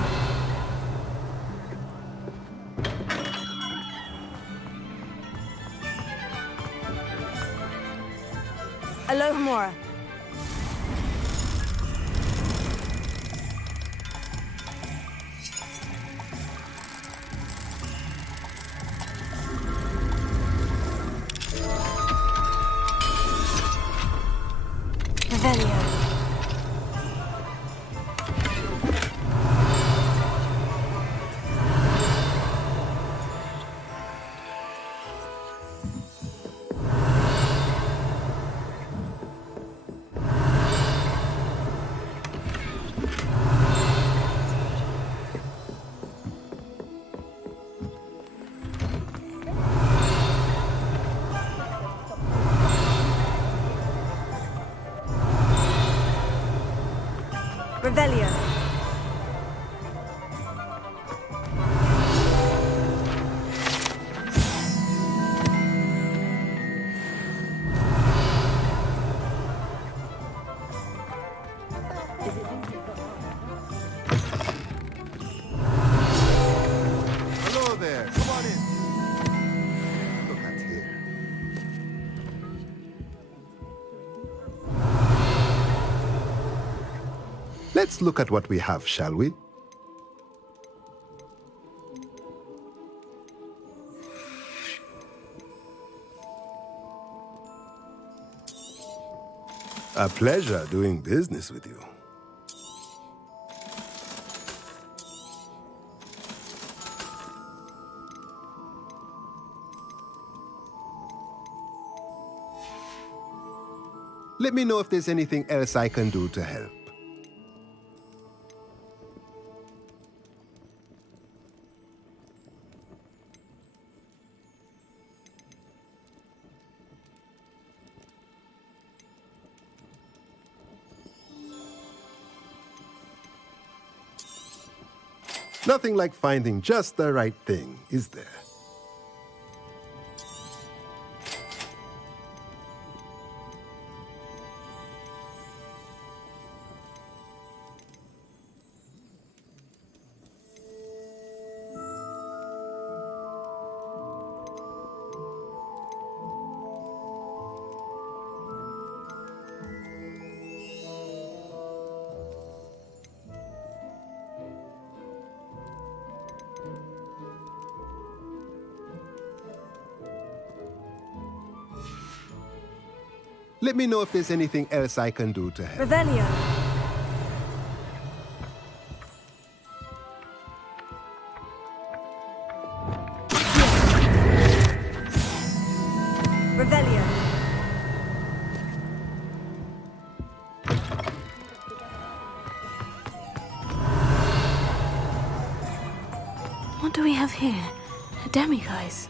Alohomora. Revelio. Revelio. Hello there. Come on in. Look at here. Let's look at what we have, shall we? A pleasure doing business with you. Let me know if there's anything else I can do to help. Nothing like finding just the right thing, is there? Let me know if there's anything else I can do to help. Revelio. Revelio. What do we have here? A demiguise.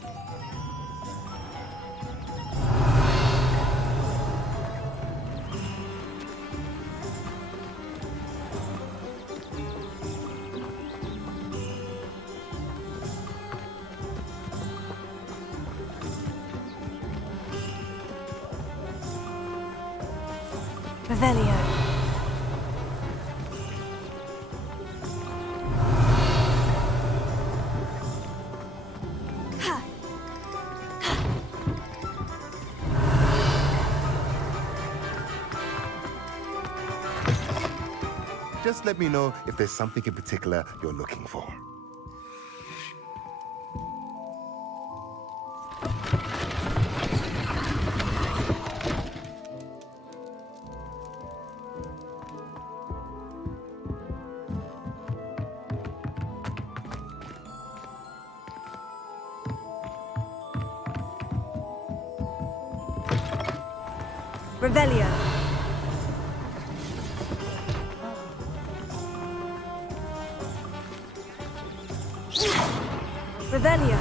Revelio. Just let me know if there's something in particular you're looking for. Revelio. Revelio.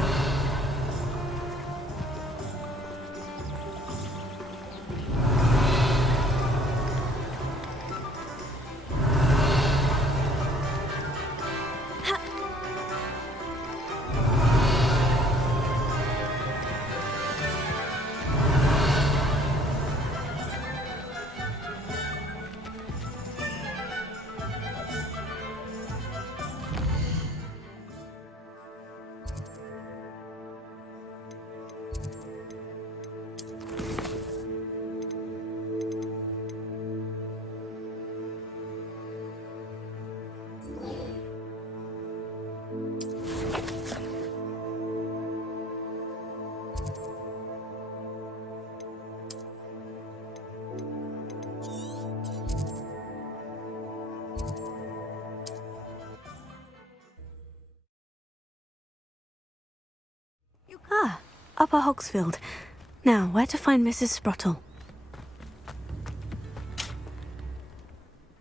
Ah, Upper Hogsfield. Now, where to find Mrs. Sprottle?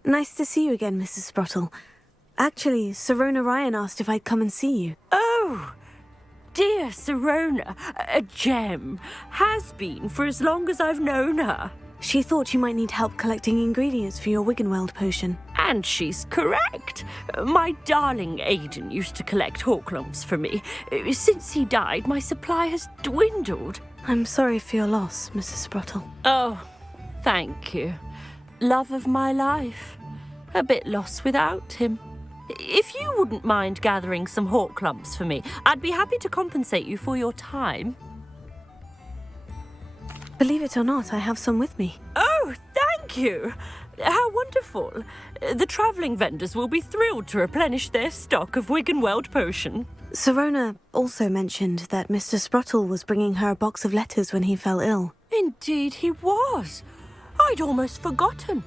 Nice to see you again, Mrs. Sprottle. Actually, Sirona Ryan asked if I'd come and see you. Oh, dear Sirona, a gem. Has been for as long as I've known her. She thought you might need help collecting ingredients for your Wiggenweld potion. And she's correct. My darling Aidan used to collect Horklumps for me. Since he died, my supply has dwindled. I'm sorry for your loss, Mrs. Sprottle. Oh, thank you. Love of my life. A bit lost without him. If you wouldn't mind gathering some Horklumps for me, I'd be happy to compensate you for your time. Believe it or not, I have some with me. Oh, thank you. How wonderful. The travelling vendors will be thrilled to replenish their stock of Wiggenweld potion. Serona also mentioned that Mr. Sprottle was bringing her a box of letters when he fell ill. Indeed he was. I'd almost forgotten.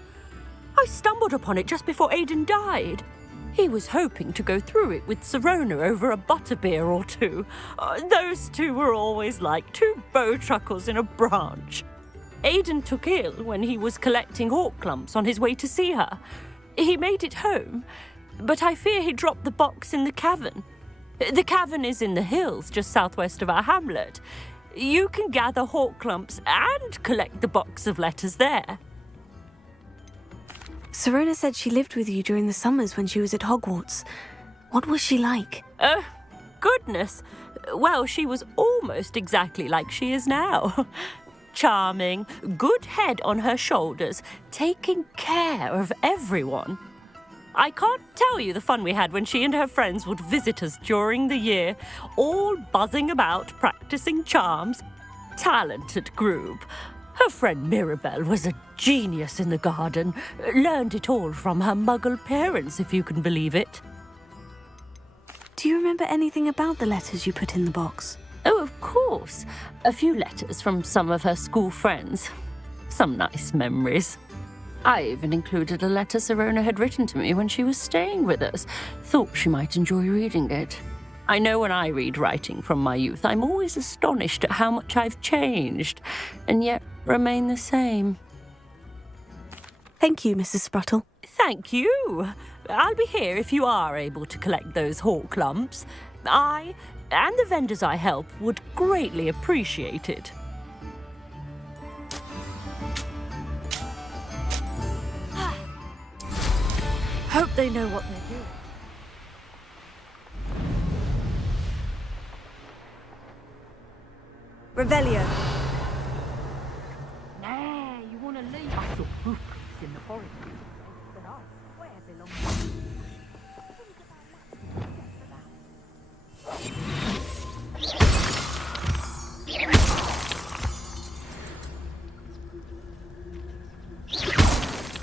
I stumbled upon it just before Aidan died. He was hoping to go through it with Serona over a butterbeer or two. Those two were always like two bowtruckles in a branch. Aidan took ill when he was collecting Horklumps on his way to see her. He made it home, but I fear he dropped the box in the cavern. The cavern is in the hills just southwest of our hamlet. You can gather Horklumps and collect the box of letters there. Serona said she lived with you during the summers when she was at Hogwarts. What was she like? Goodness. Well, she was almost exactly like she is now. Charming, good head on her shoulders, taking care of everyone. I can't tell you the fun we had when she and her friends would visit us during the year, all buzzing about, practicing charms. Talented group. Her friend Mirabelle was a genius in the garden. Learned it all from her muggle parents, if you can believe it. Do you remember anything about the letters you put in the box? Oh, of course. A few letters from some of her school friends. Some nice memories. I even included a letter Serona had written to me when she was staying with us. Thought she might enjoy reading it. I know when I read writing from my youth, I'm always astonished at how much I've changed, and yet remain the same. Thank you, Mrs. Sprottle. Thank you. I'll be here if you are able to collect those Horklumps. I and the vendors I help would greatly appreciate it. Hope they know what they're doing. Revelio. Nah, you want to leave? I saw footprints in the forest. But I swear belong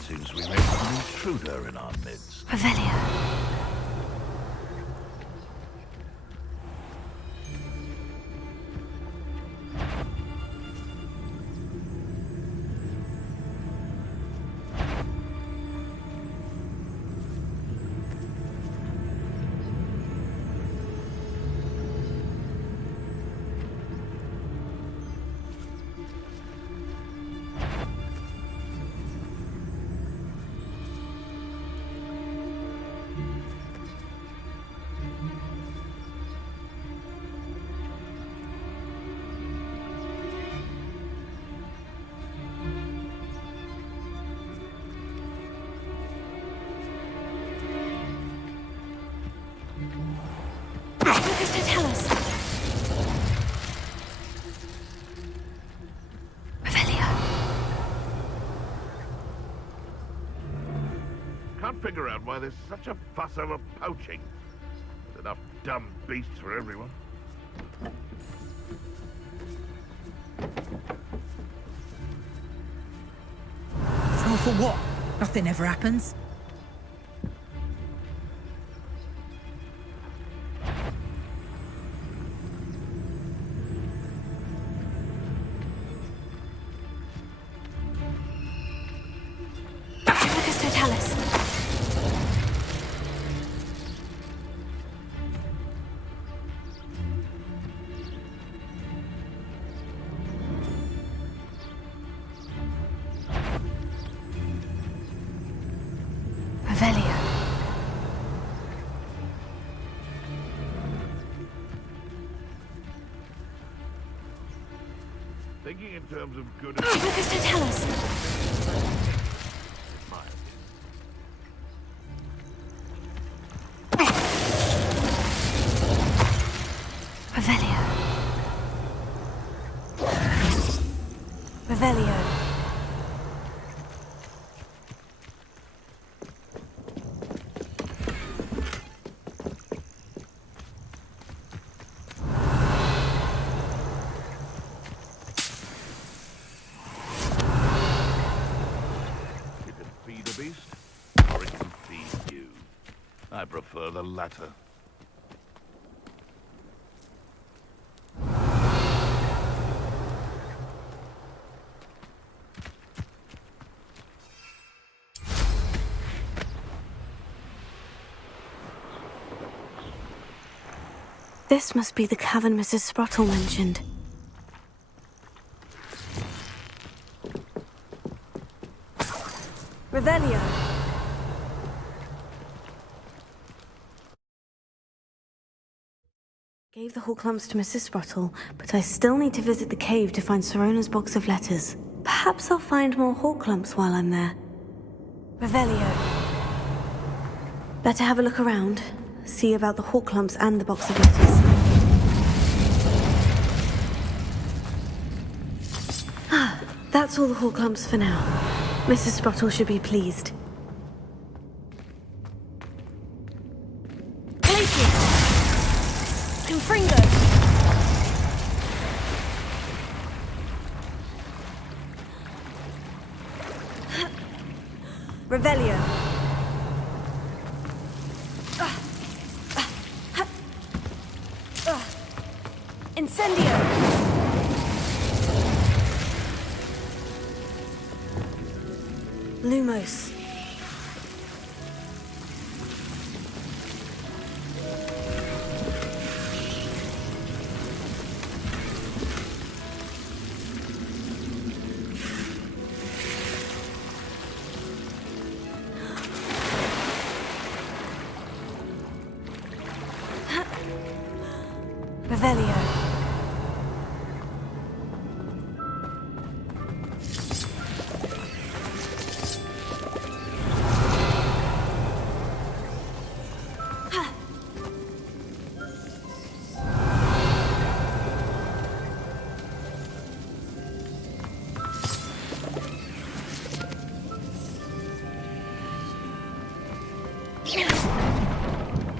Seems we may have an intruder in our midst. Revelio. Tell us. Revelio. Can't figure out why there's such a fuss over poaching. There's enough dumb beasts for everyone. Roll for what? Nothing ever happens. Thinking in terms of good. Lucas, don't tell us. Revelio. Revelio. Or it can feed you. I prefer the latter. This must be the cavern Mrs. Sprottle mentioned. Revelio. Gave the Horklumps to Mrs. Sprottle, but I still need to visit the cave to find Sirona's box of letters. Perhaps I'll find more Horklumps while I'm there. Revelio. Better have a look around, see about the Horklumps and the box of letters. Ah, that's all the Horklumps for now. Mrs. Sprottle should be pleased. Glacius! Confringo! Revelio. Incendio! Lumos. Revelio.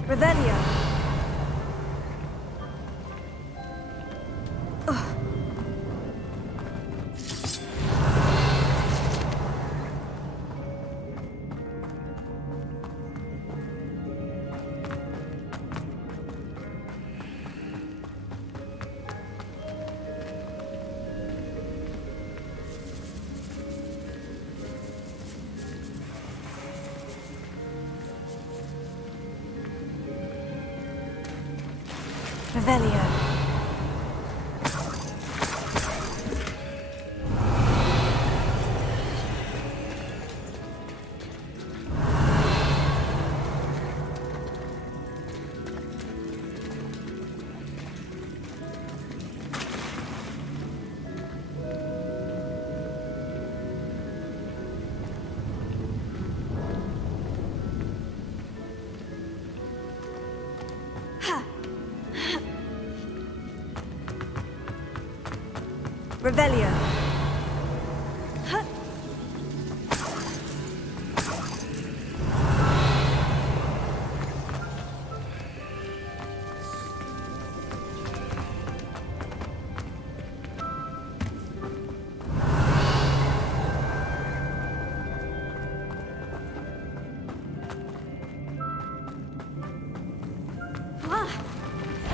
Revelio. Revelio. Revelio.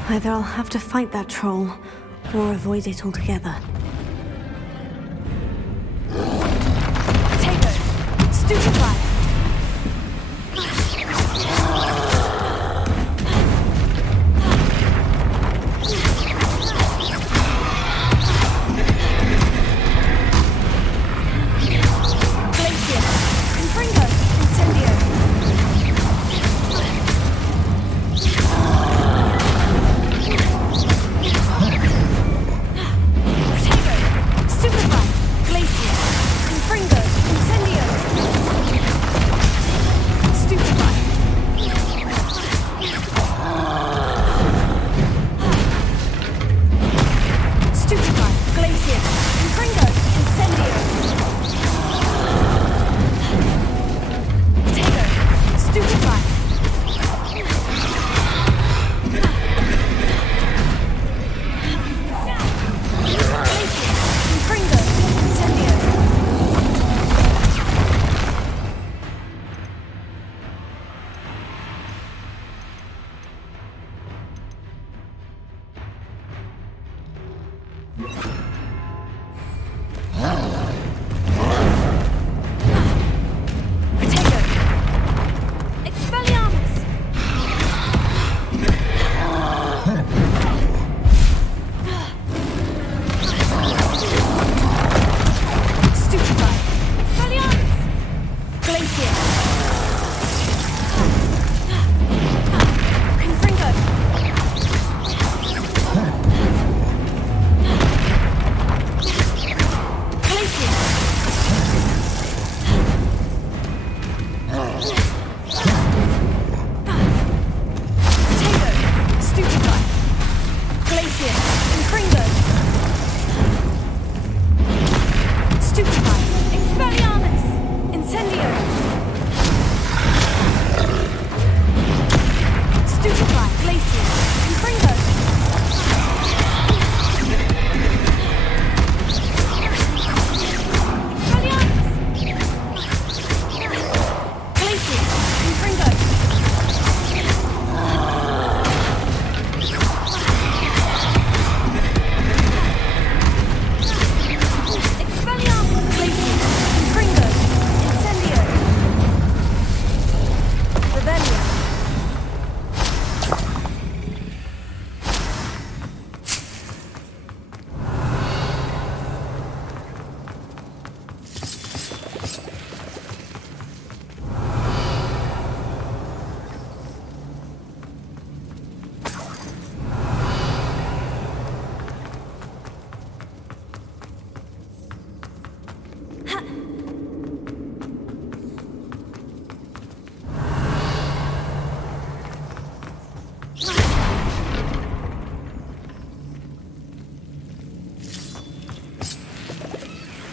Either I'll have to fight that troll, or avoid it altogether. Stupefy! Glacius! Confringo! Incendio! Potato!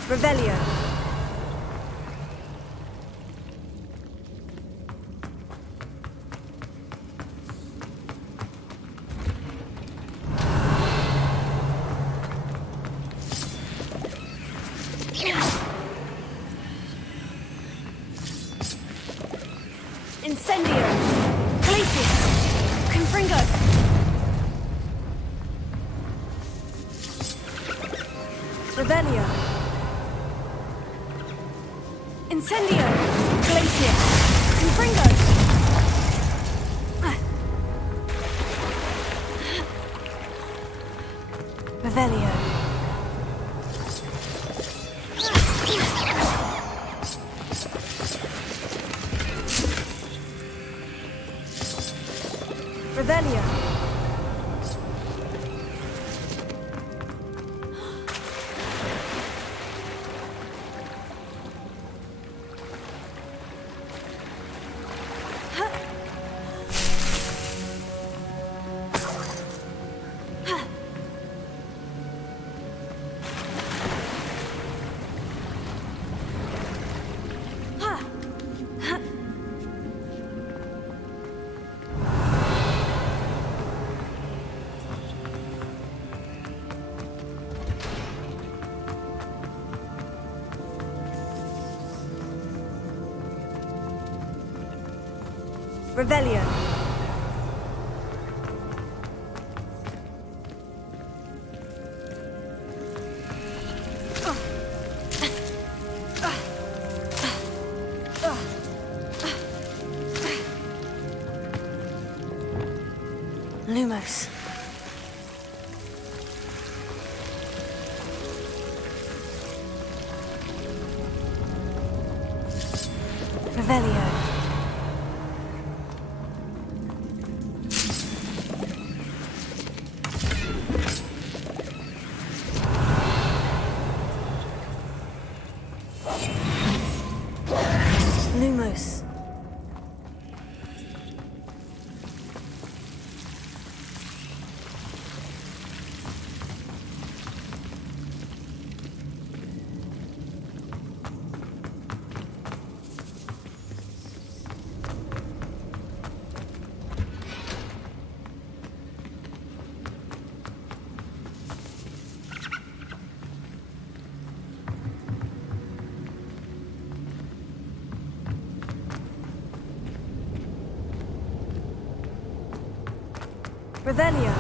Revelio. Incendio. Glacius. Confringo. Revelio. Incendio. Glacius. Confringo. Revelio. Revelio. Revelio. Lumos. Revelio. Lumos. Revelio.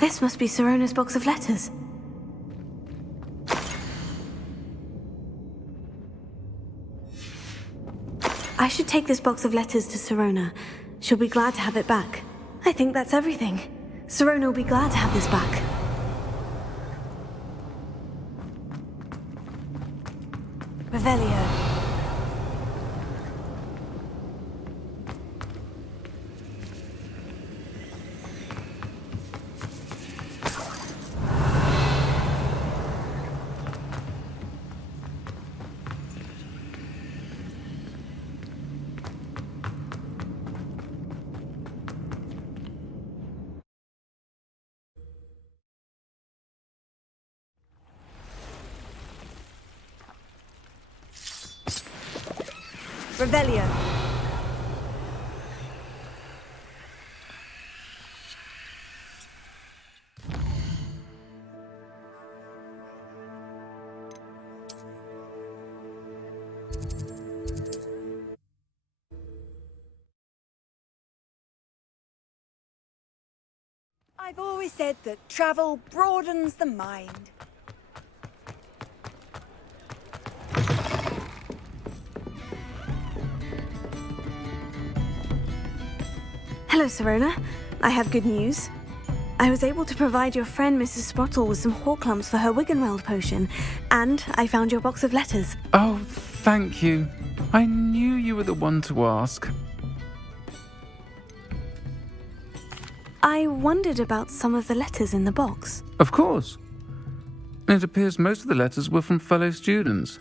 This must be Sirona's box of letters. I should take this box of letters to Sirona. She'll be glad to have it back. I think that's everything. Sirona will be glad to have this back. Revelio. Revelio. I've always said that travel broadens the mind. Hello, Sirona. I have good news. I was able to provide your friend Mrs. Sprottle with some Horcrux for her Wiggenweld potion, and I found your box of letters. Oh, thank you. I knew you were the one to ask. I wondered about some of the letters in the box. Of course. It appears most of the letters were from fellow students.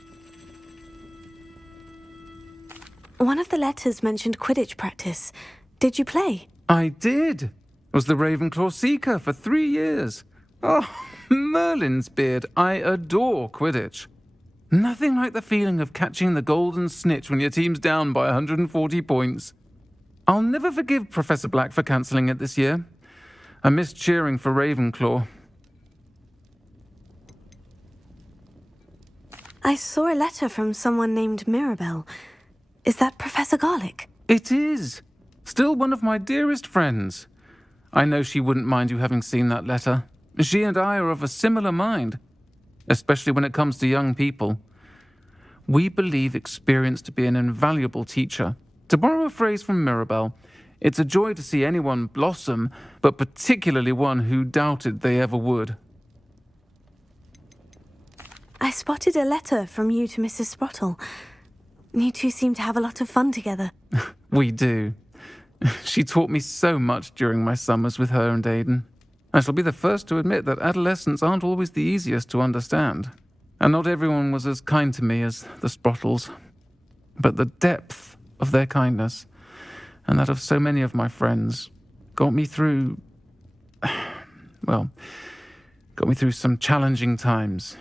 One of the letters mentioned Quidditch practice. Did you play? I did. Was the Ravenclaw Seeker for 3 years. Oh, Merlin's beard. I adore Quidditch. Nothing like the feeling of catching the golden snitch when your team's down by 140 points. I'll never forgive Professor Black for cancelling it this year. I missed cheering for Ravenclaw. I saw a letter from someone named Mirabelle. Is that Professor Garlick? It is. Still one of my dearest friends. I know she wouldn't mind you having seen that letter. She and I are of a similar mind, especially when it comes to young people. We believe experience to be an invaluable teacher. To borrow a phrase from Mirabelle, it's a joy to see anyone blossom, but particularly one who doubted they ever would. I spotted a letter from you to Mrs. Sprottle. You two seem to have a lot of fun together. We do. She taught me so much during my summers with her and Aidan. I shall be the first to admit that adolescents aren't always the easiest to understand. And not everyone was as kind to me as the Sprottles. But the depth of their kindness, and that of so many of my friends, got me through... well, got me through some challenging times,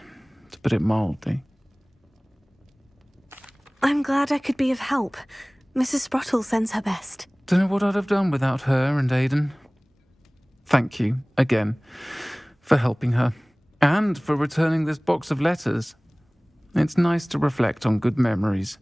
to put it mildly. I'm glad I could be of help. Mrs. Sprottle sends her best. Don't know what I'd have done without her and Aidan. Thank you, again, for helping her, and for returning this box of letters. It's nice to reflect on good memories.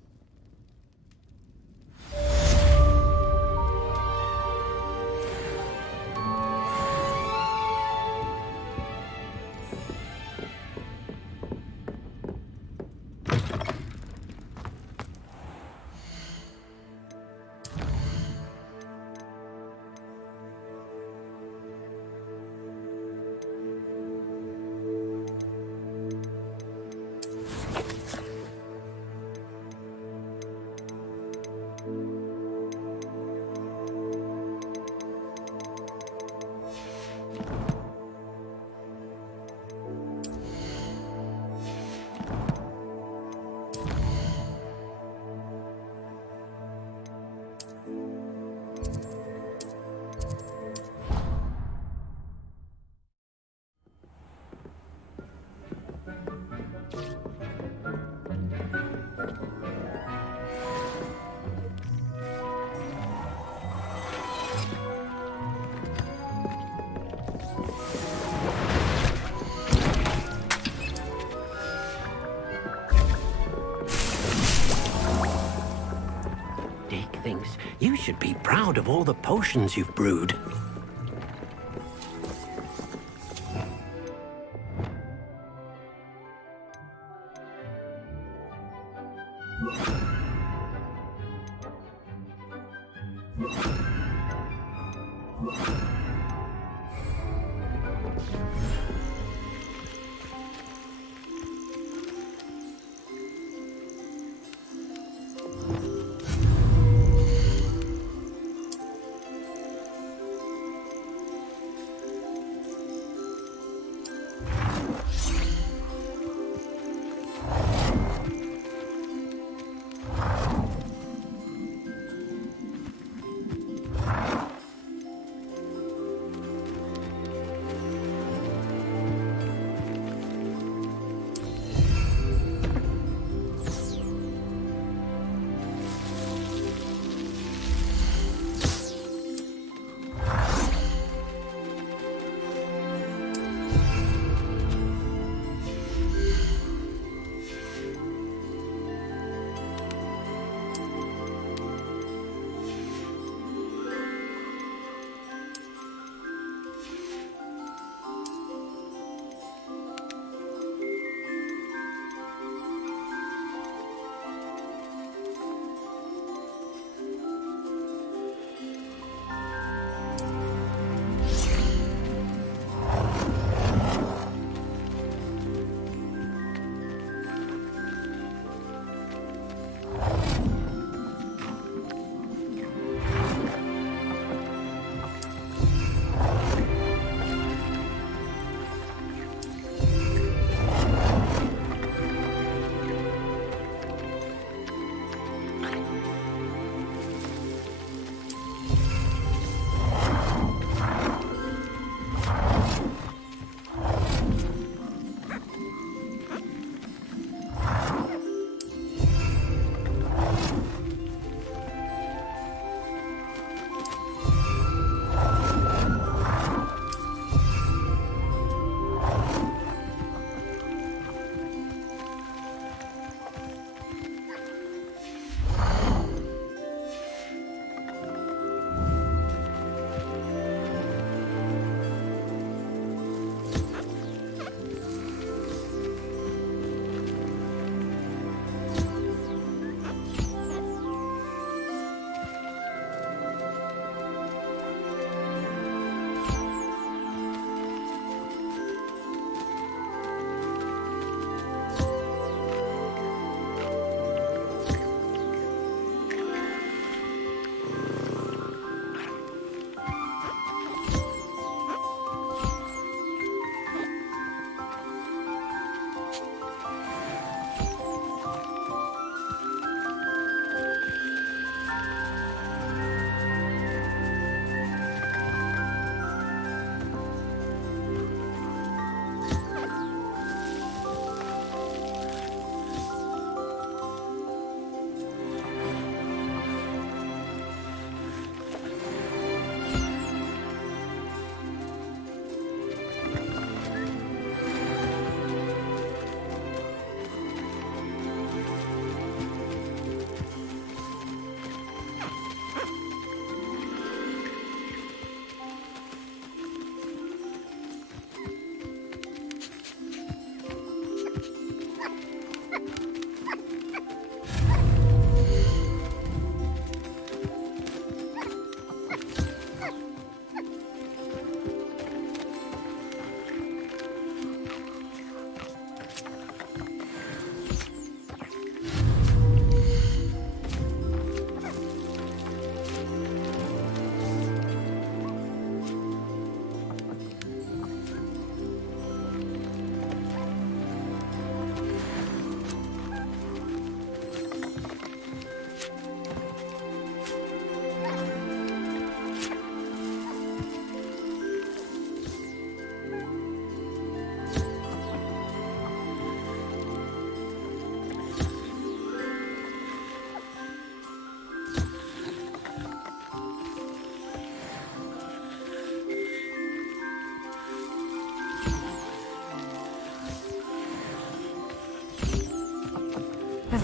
You should be proud of all the potions you've brewed.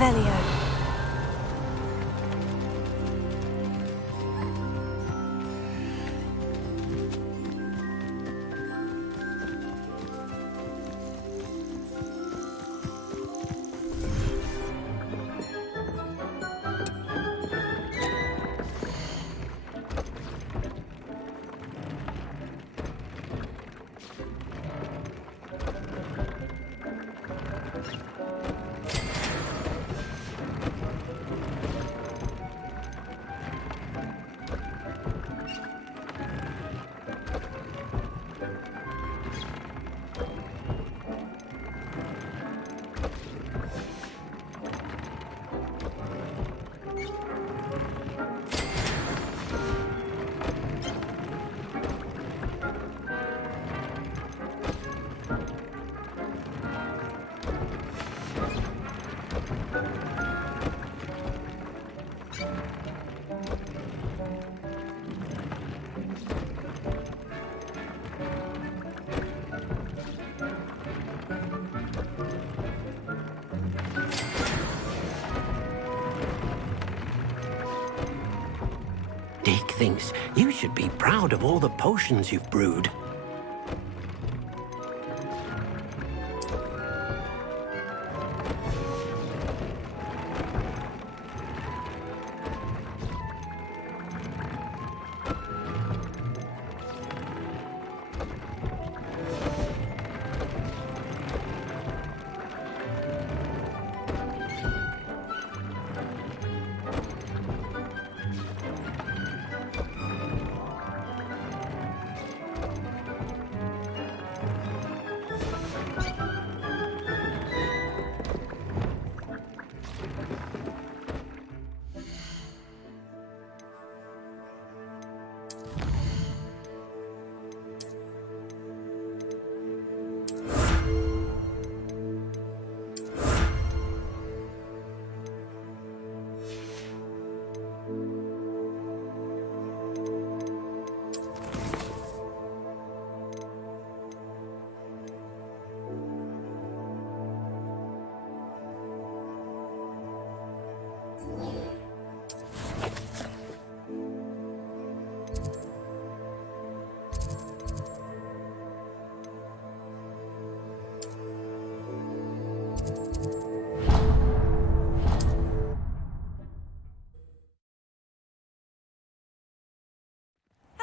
Revelio. Deke thinks you should be proud of all the potions you've brewed.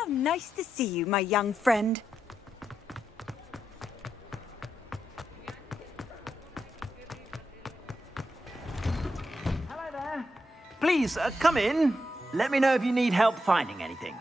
Nice to see you, my young friend. Hello there. Please, come in. Let me know if you need help finding anything.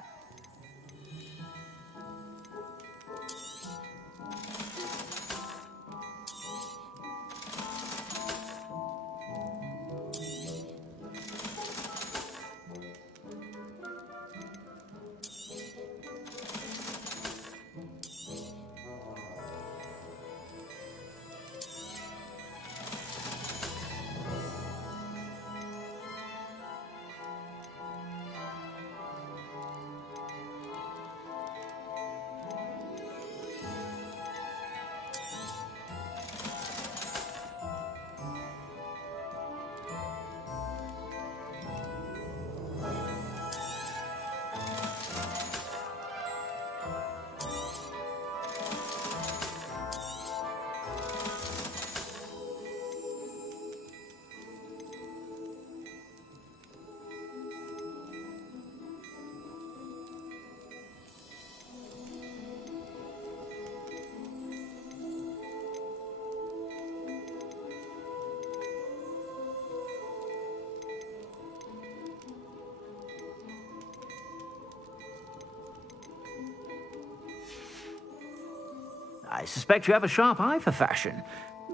I suspect you have a sharp eye for fashion.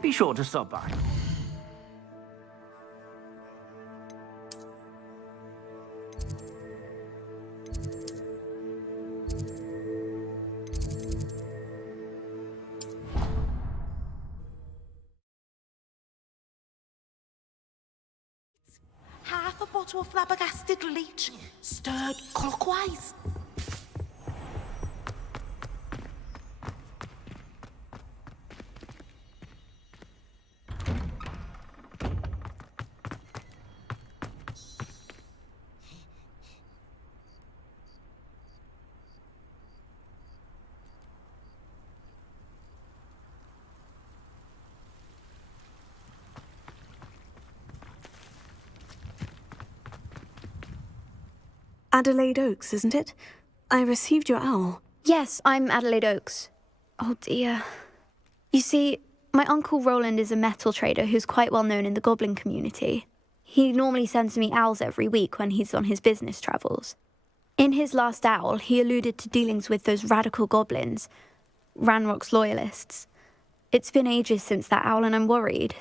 Be sure to stop by. Half a bottle of flabbergasted leech, stirred clockwise. Adelaide Oaks, isn't it? I received your owl. Yes, I'm Adelaide Oaks. Oh dear. You see, my Uncle Roland is a metal trader who's quite well known in the goblin community. He normally sends me owls every week when he's on his business travels. In his last owl, he alluded to dealings with those radical goblins, Ranrock's loyalists. It's been ages since that owl and I'm worried.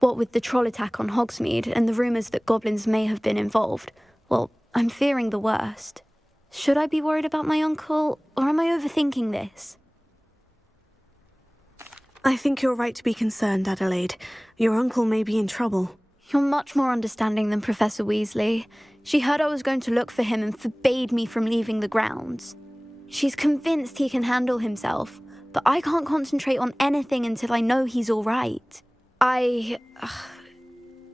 What with the troll attack on Hogsmeade and the rumours that goblins may have been involved, well, I'm fearing the worst. Should I be worried about my uncle, or am I overthinking this? I think you're right to be concerned, Adelaide. Your uncle may be in trouble. You're much more understanding than Professor Weasley. She heard I was going to look for him and forbade me from leaving the grounds. She's convinced he can handle himself, but I can't concentrate on anything until I know he's all right.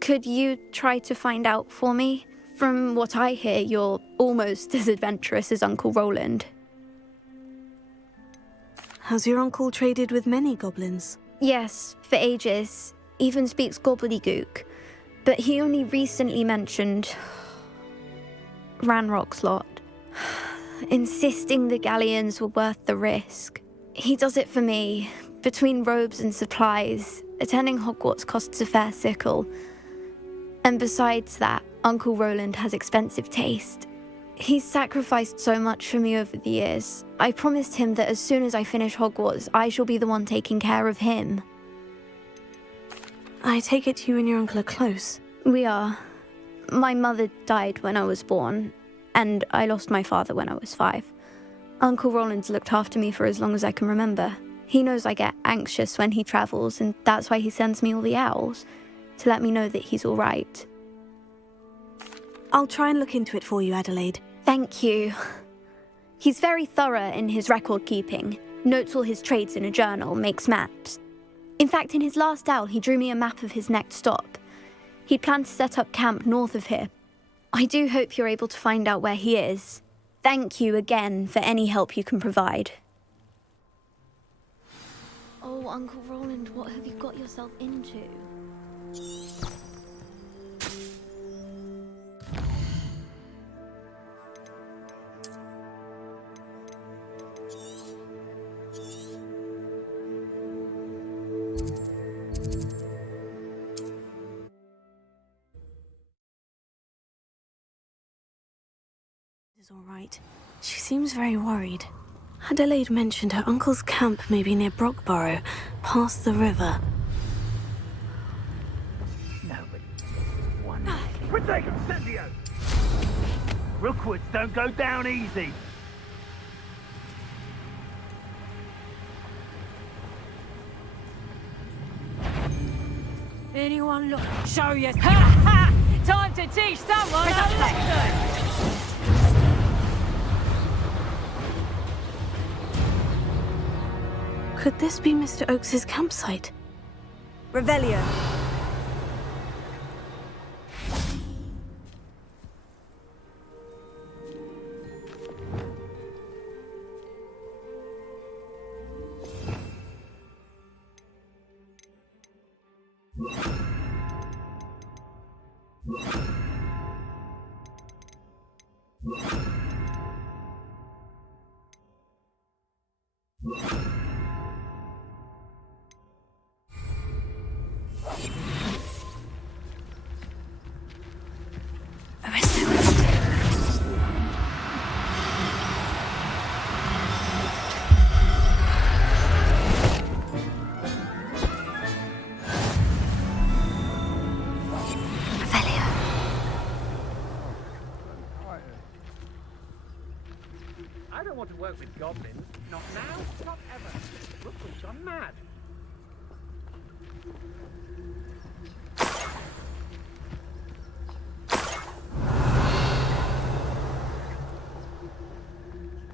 Could you try to find out for me? From what I hear, you're almost as adventurous as Uncle Roland. Has your uncle traded with many goblins? Yes, for ages. Even speaks gobbledygook. But he only recently mentioned Ranrock's lot, insisting the galleons were worth the risk. He does it for me. Between robes and supplies, attending Hogwarts costs a fair sickle. And besides that, Uncle Roland has expensive taste. He's sacrificed so much for me over the years. I promised him that as soon as I finish Hogwarts, I shall be the one taking care of him. I take it you and your uncle are close. We are. My mother died when I was born, and I lost my father when I was 5. Uncle Roland's looked after me for as long as I can remember. He knows I get anxious when he travels, and that's why he sends me all the owls, to let me know that he's all right. I'll try and look into it for you, Adelaide. Thank you. He's very thorough in his record keeping, notes all his trades in a journal, makes maps. In fact, in his last owl, he drew me a map of his next stop. He'd planned to set up camp north of here. I do hope you're able to find out where he is. Thank you again for any help you can provide. Oh, Uncle Roland, what have you got yourself into? Is all right. She seems very worried. Adelaide mentioned her uncle's camp may be near Brockborough, past the river. Protect Incendio! Rookwoods don't go down easy. Anyone look? Show you. Ha ha! Time to teach someone a lesson. Could this be Mr. Oakes's campsite? Revelio. I don't want to work with goblins. Not now, not ever. Rookwood's gone mad.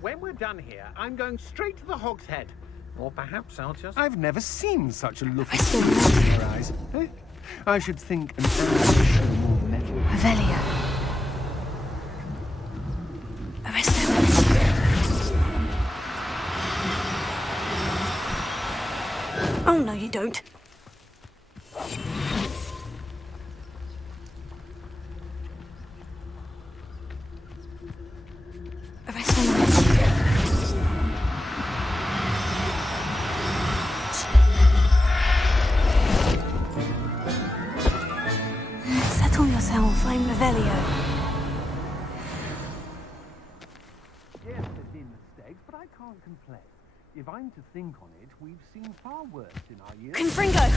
When we're done here, I'm going straight to the Hog's Head. Or perhaps I'll just... I've never seen such a look in your eyes. Eh? I should think an owl would show more metal. Revelio. Oh, no, you don't. how we'll find Revelio. Yes, there's been mistakes, but I can't complain. If I'm to think on it, we've seen far worse in our years. Confringo!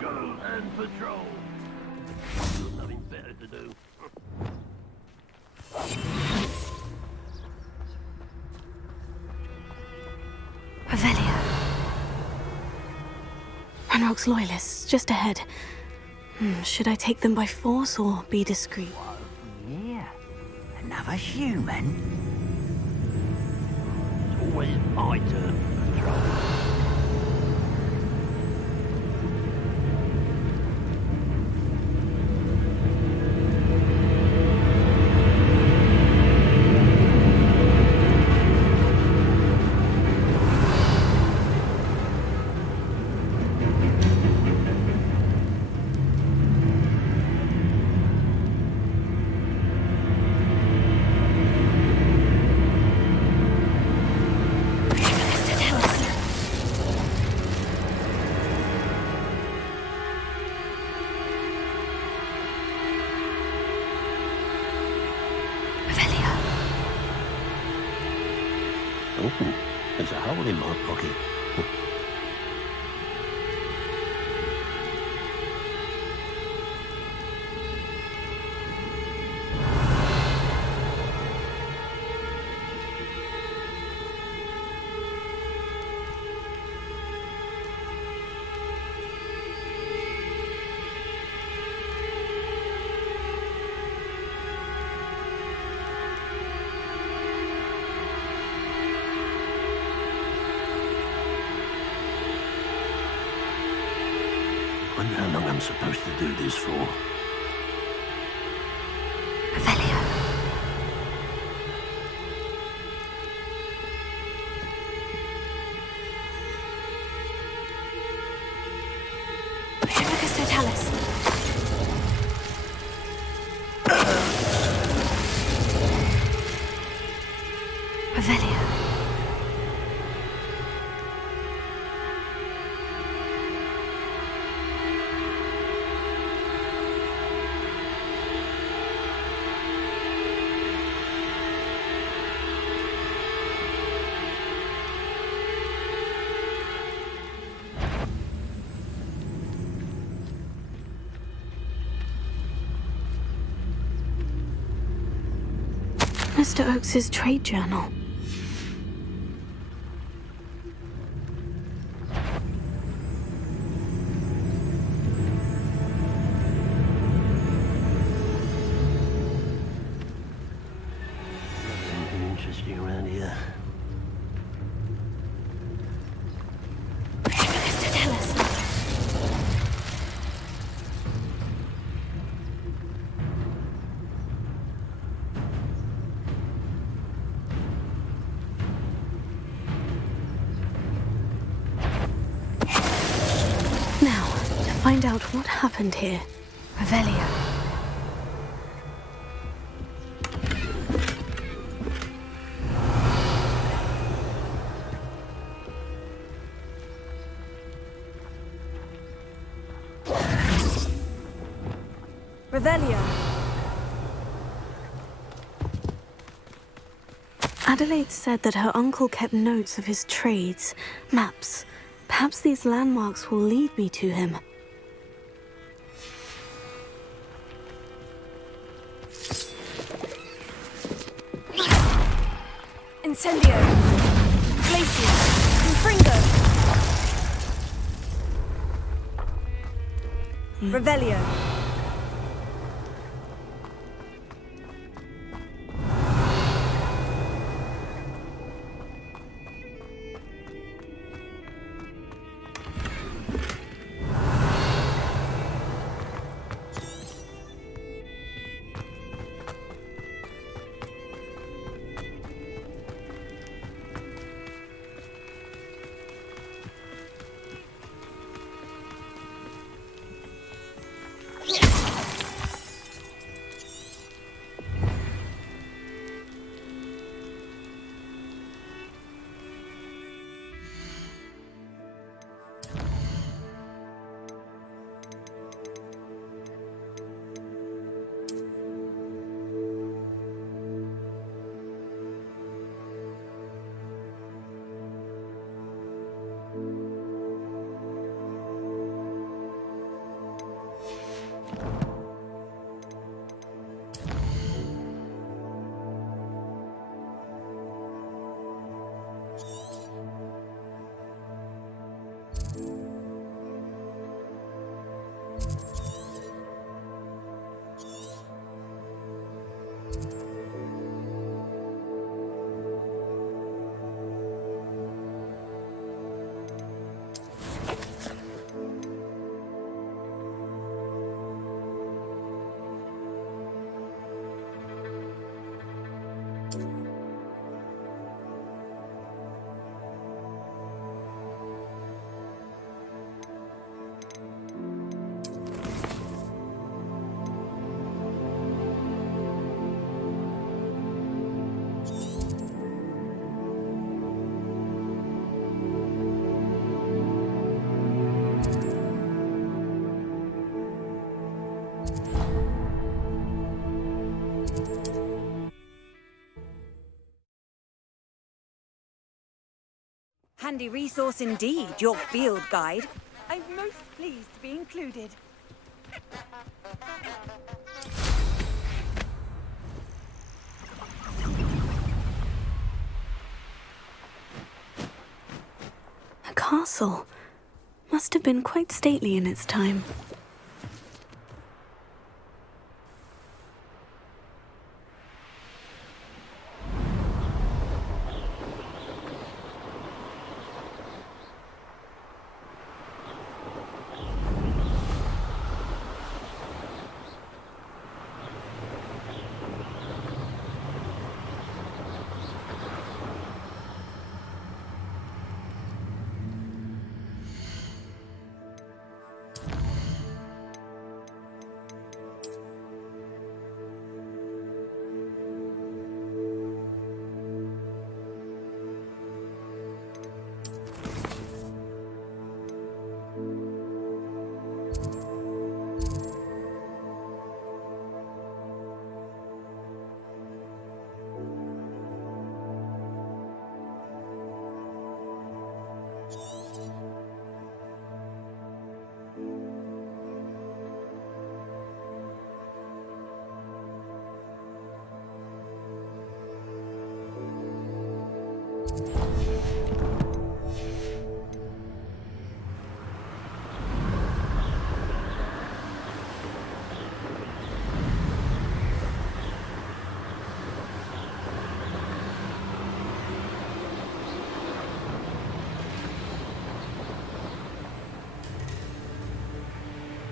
Go and patrol. Nothing better to do. Revelio. Ranrock's loyalists, just ahead. Should I take them by force or be discreet? Yeah, another human? It's always my turn to patrol. Oh, there's a hole in my pocket. I wonder how long I'm supposed to do this for. Revelio. Primicus Totalis. Revelio. Mr. Oakes's trade journal. Anything interesting around here? Primicus Totalis. Now, to find out what happened here. Revelio. Revelio. Adelaide said that her uncle kept notes of his trades, maps. Perhaps these landmarks will lead me to him. Incendio. Glacius. Confringo. Revelio. handy resource indeed, your field guide. I'm most pleased to be included. A castle. Must have been quite stately in its time.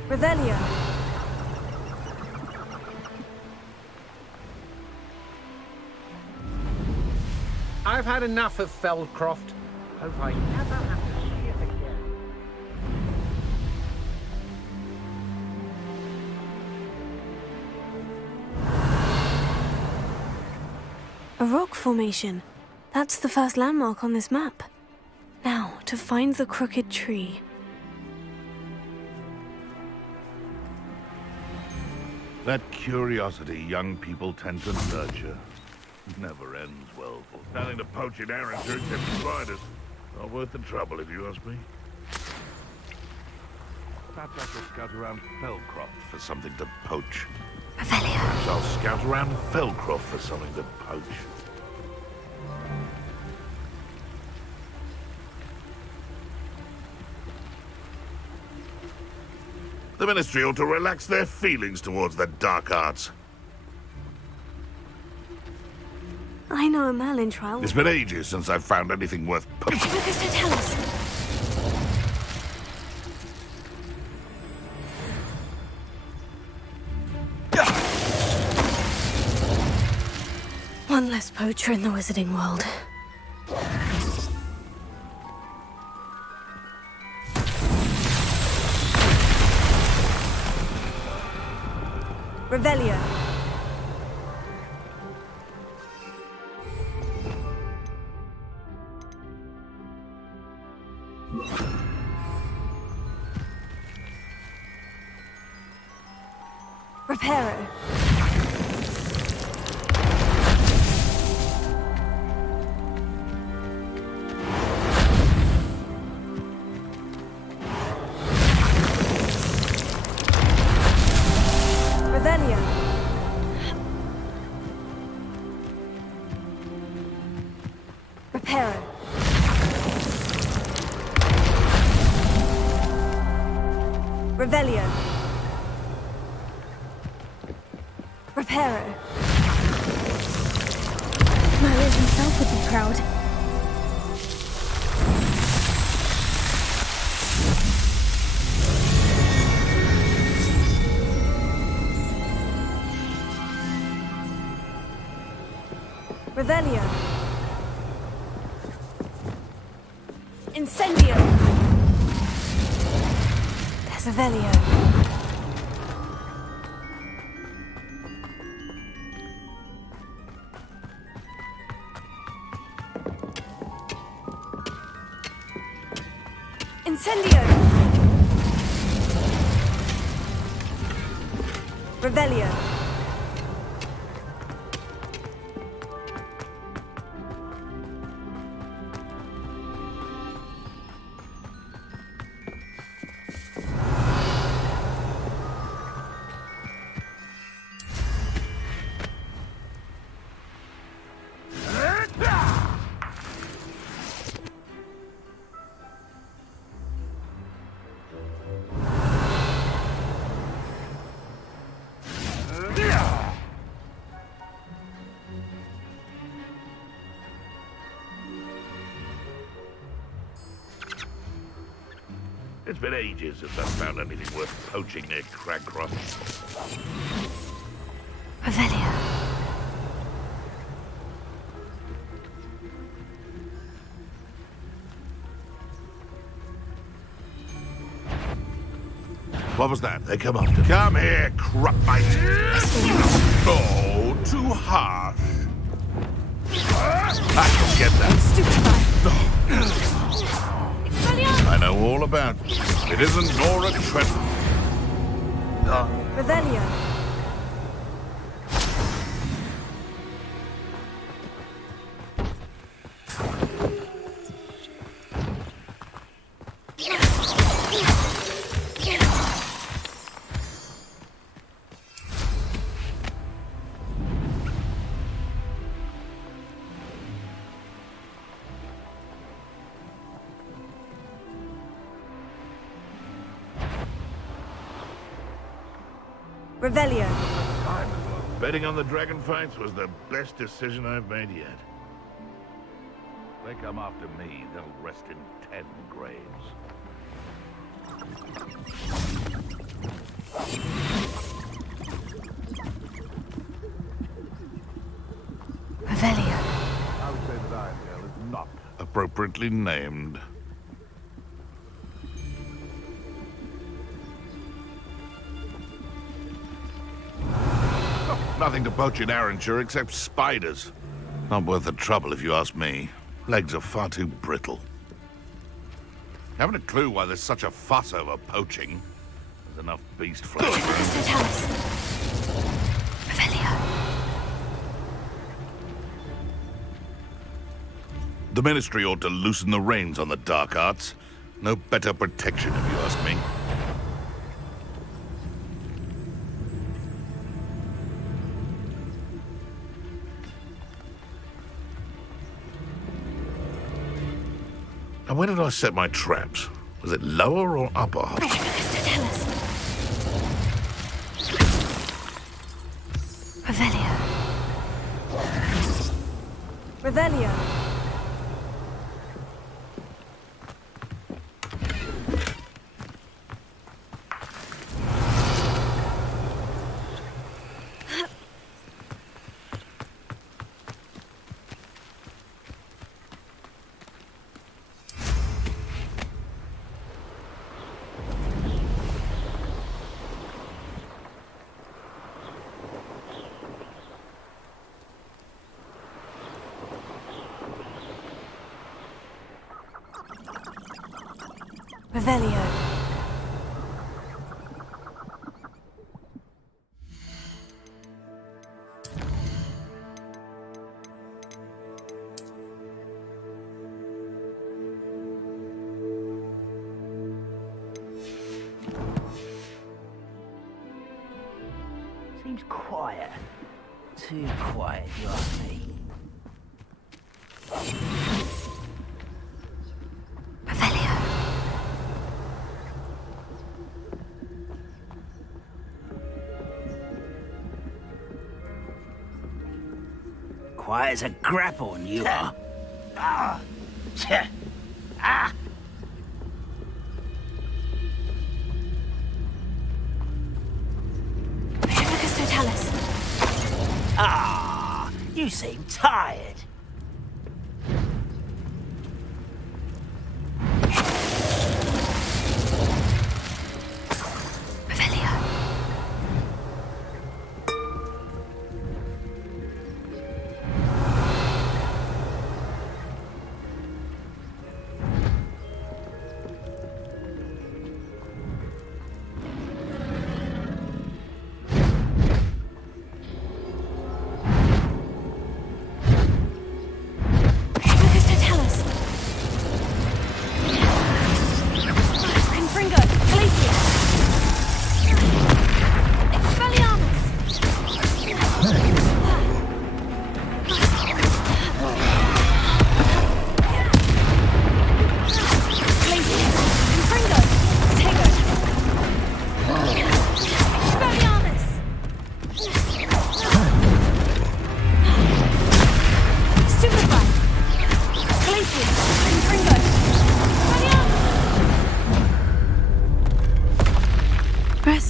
Revelio. I've had enough of Feldcroft. Hope I never have to see it again. A rock formation. That's the first landmark on this map. Now, to find the crooked tree. That curiosity young people tend to nurture never ends well for nothing to poach in Erranter except spiders. Not worth the trouble, if you ask me. Perhaps I shall scout around Feldcroft for something to poach. Perhaps I'll scout around Feldcroft for something to poach. The Ministry ought to relax their feelings towards the dark arts. I know a Merlin trial. It's been ages since I've found anything worth poaching. Focus to tell us. One less poacher in the wizarding world. Revelio. Reparo. Revelio. Reparo. Revelio. Reparo. Merlin himself would be proud. Revelio. Incendio. There's Revelio. Incendio. Revelio. It's been ages since I've found anything worth poaching near Cragcroft. Revelio. What was that? They come after. Come here, Crupmite. Oh, too harsh. I can get that. I know all about it. It isn't Nora Trevor. Revelio. Revelio. Betting on the dragon fights was the best decision I've made yet. If they come after me, they'll rest in 10 graves. Revelio. I would say that Iredale is not appropriately named. Nothing to poach in Arranshire except spiders. Not worth the trouble if you ask me. Legs are far too brittle. Haven't a clue why there's such a fuss over poaching. There's enough beast flesh. Revelio. The Ministry ought to loosen the reins on the dark arts. No better protection, if you ask me. Now, where did I set my traps? Was it lower or upper? Revelio. Revelio. Revelio. Seems quiet. Too quiet, you ask me. Quiet as a grapple, you are. Ah! Ah! Ah! You seem tired.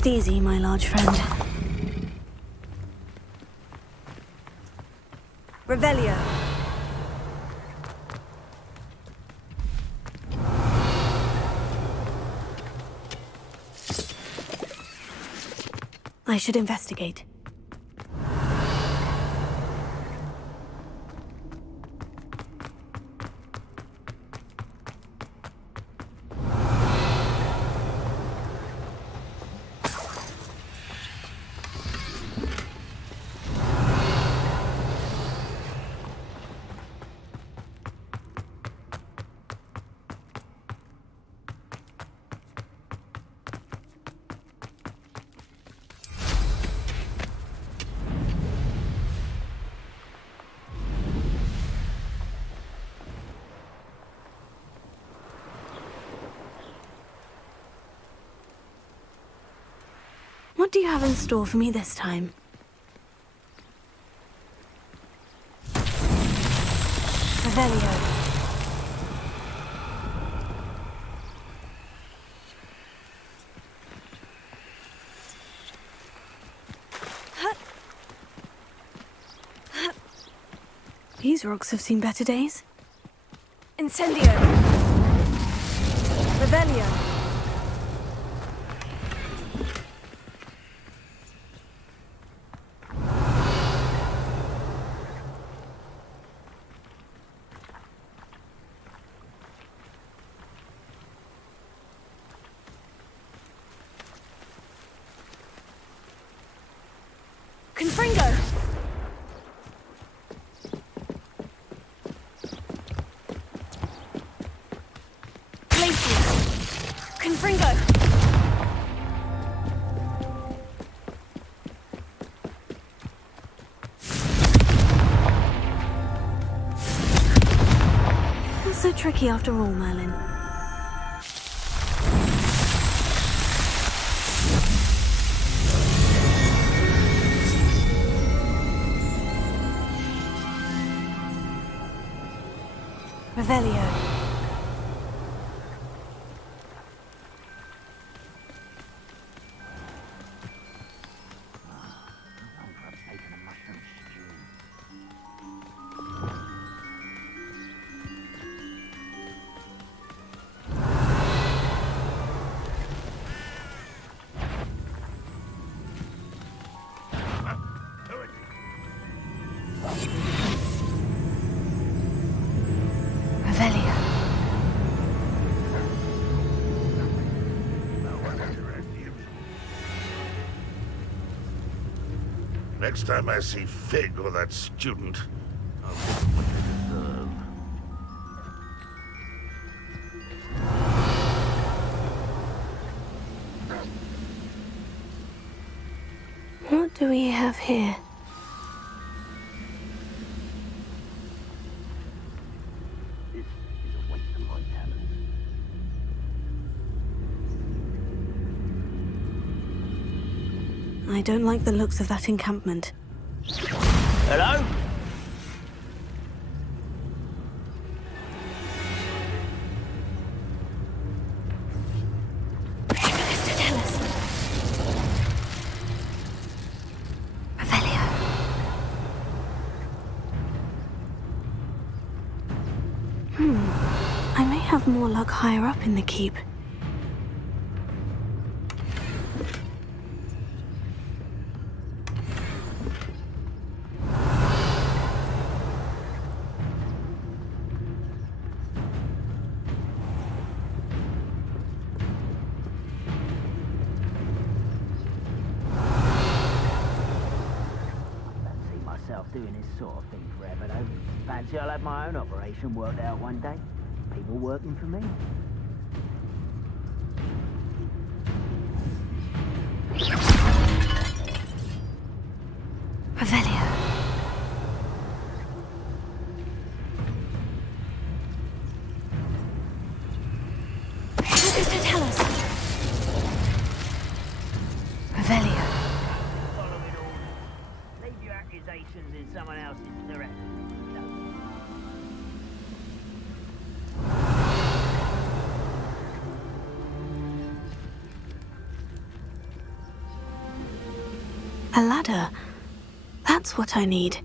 Rest easy, my large friend. Revelio. I should investigate. What do you have in store for me this time? Revelio. These rocks have seen better days. Incendio. Revelio. Confringo! Glacius! Confringo! Not so tricky after all, Merlin. Revelio. Revelio. Next time I see Fig or that student, I'll give them what they deserve. What do we have here? I don't like the looks of that encampment. Hello? Revelio. I may have more luck higher up in the keep. Doing this sort of thing forever, though. Fancy I'll have my own operation worked out one day. People working for me. Revelio. What does that tell us? Revelio. Leave your accusations in someone else's direction. A ladder. That's what I need.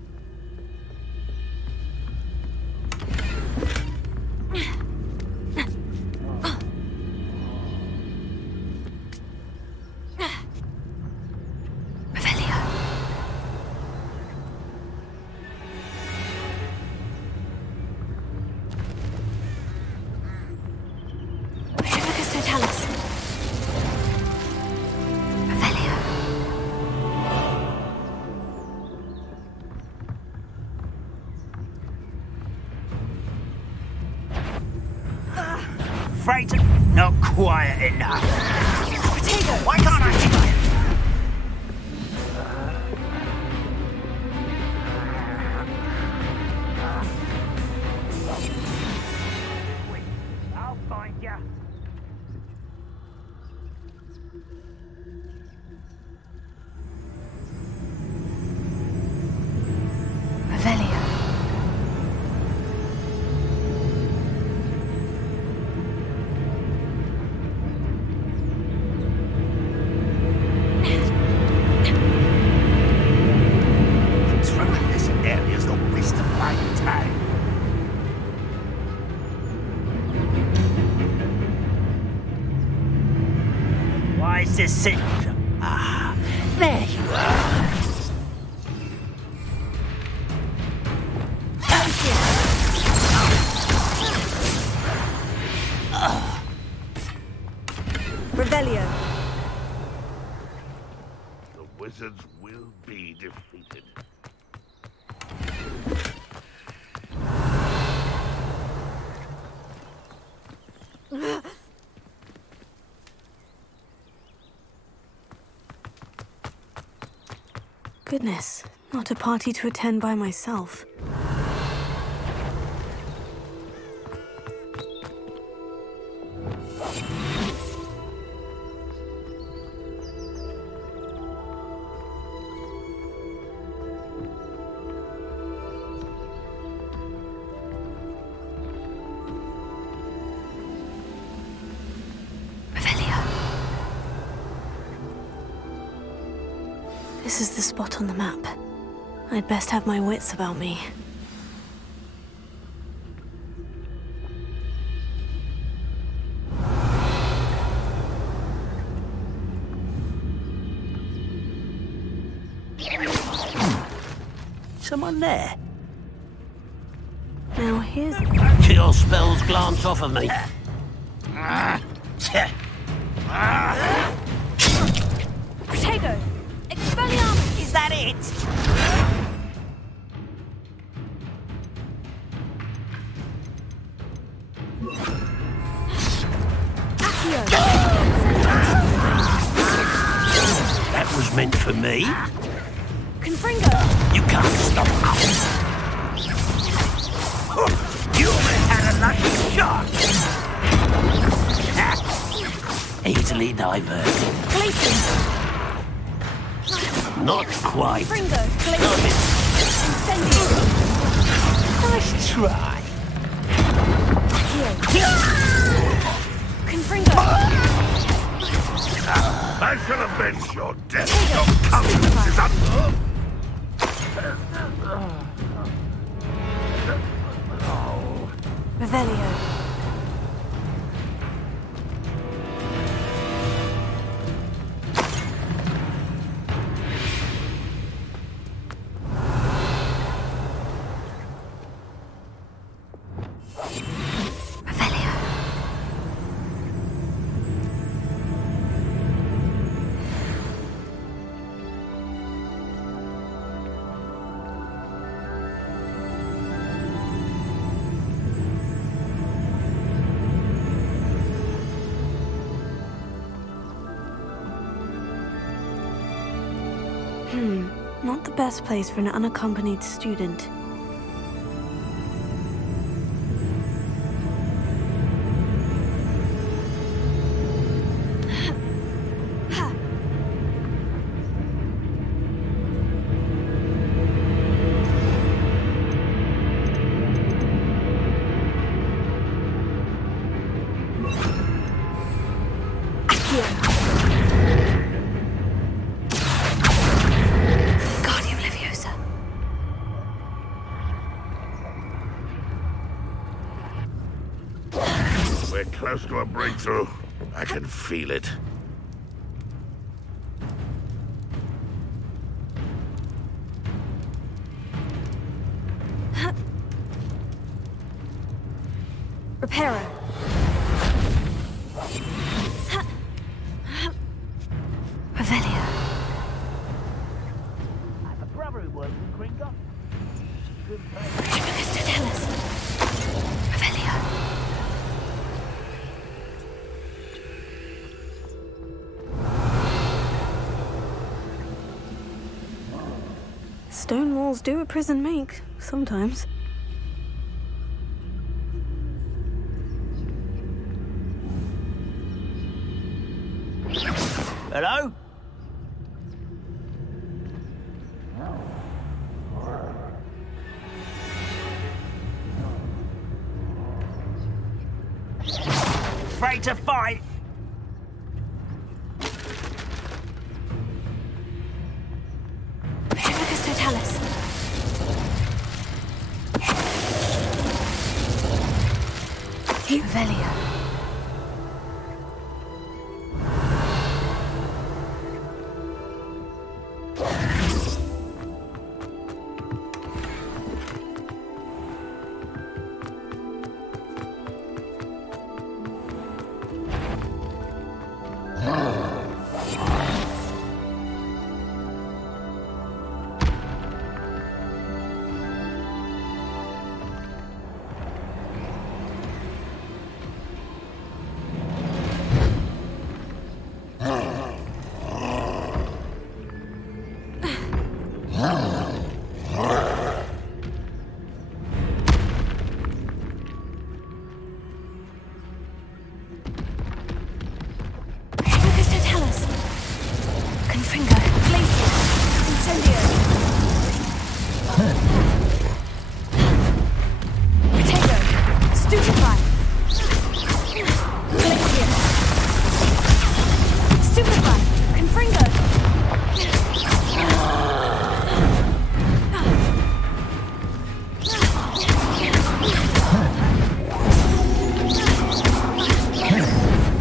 Afraid not quiet enough. Potato, why can't I hit you? I'll find ya. Revelio. Signature. Ah, there you are. Revelio. The wizards will be defeated. Goodness, not a party to attend by myself. This is the spot on the map. I'd best have my wits about me. Someone there? Now here's... Kill spells glance off of me. Protego! Expelliarmus! Is that it? Accio! That was meant for me. Confringo! You can't stop us. You almost had a lucky shot. Easily diverted. Glacian! Not quite. Fringo! Glacian! Incendio! Nice try. Confringo! I shall avenge your death. Your countenance is un... Revelio. Not the best place for an unaccompanied student. close to a breakthrough. I can feel it. Repairer. Revelio. I have a brother who works in Gringotts. Good place. Trimagistrotellis. Revelio. Stone walls do a prison make, sometimes. Hello? Afraid to fight? Trimagistrotellis. Revelio.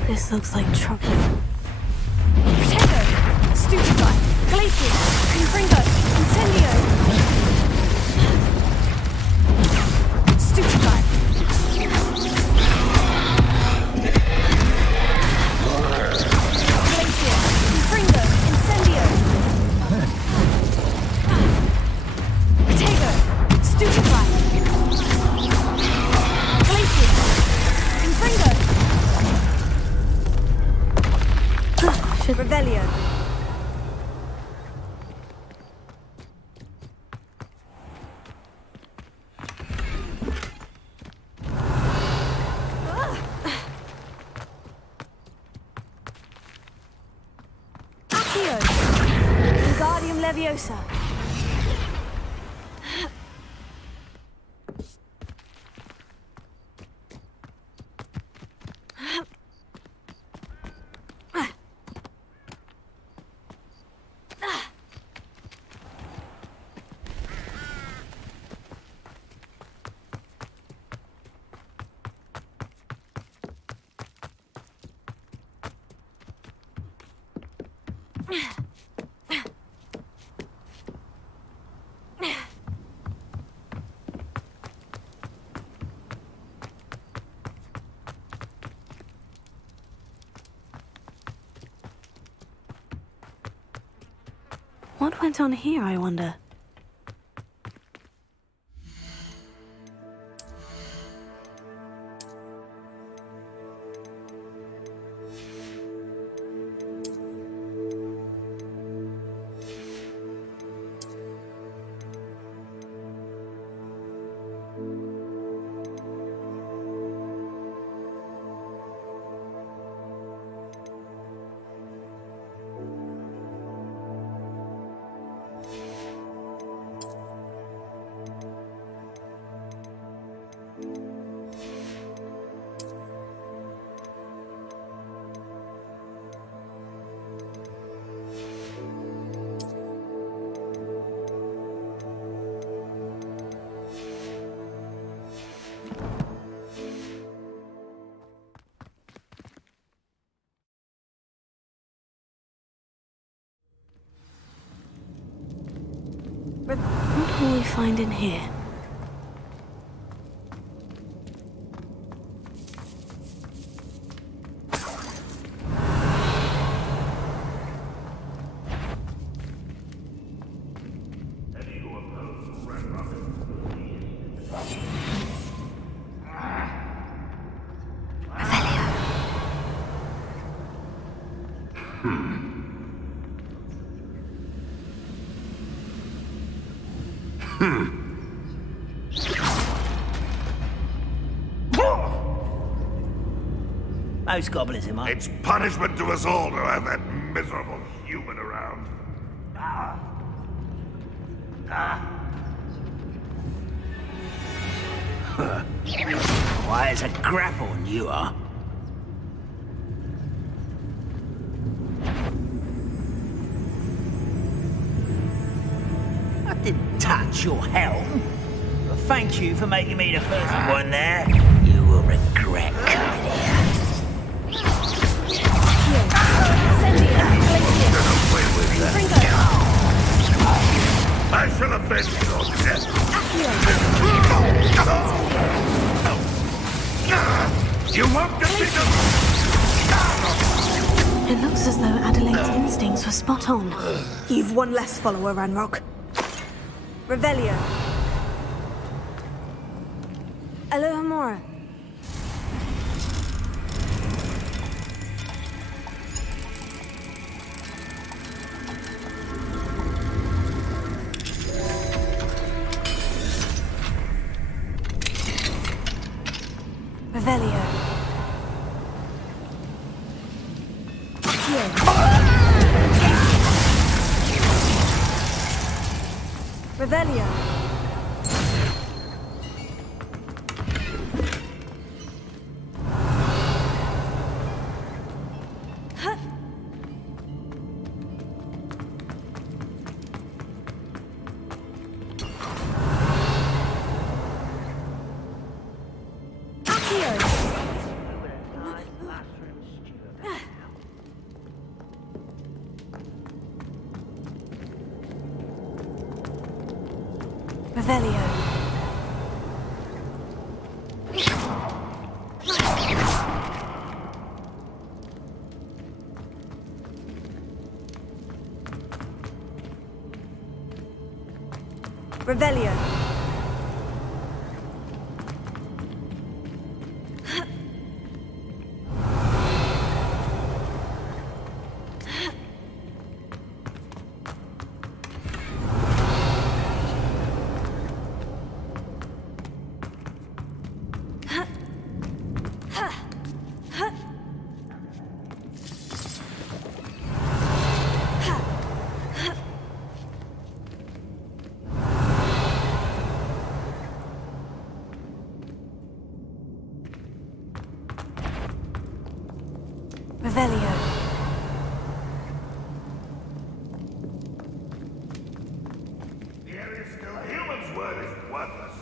This looks like trouble. Protego! Stupefy! Glacier! Confringo! Incendio! Stupefy! Glacier! Confringo! Incendio! Protego! Stupefy! Glacier! Confringo! Revelio. Accio. Wingardium Leviosa. What went on here, I wonder? What will we find in here? Most goblins in my... It's punishment to us all to have that miserable human around. Why, it's a grapple, and you are. I didn't touch your helm. But thank you for making me the first one there. You will regret coming here. I shall avenge your death. You won't defeat us! It looks as though Adelaide's instincts were spot on. You've one less follower, Ranrock. Revelio. Alohomora. Revelio. Revelio. Revelio. Revelio. Revelio. The area still a human's word is worthless.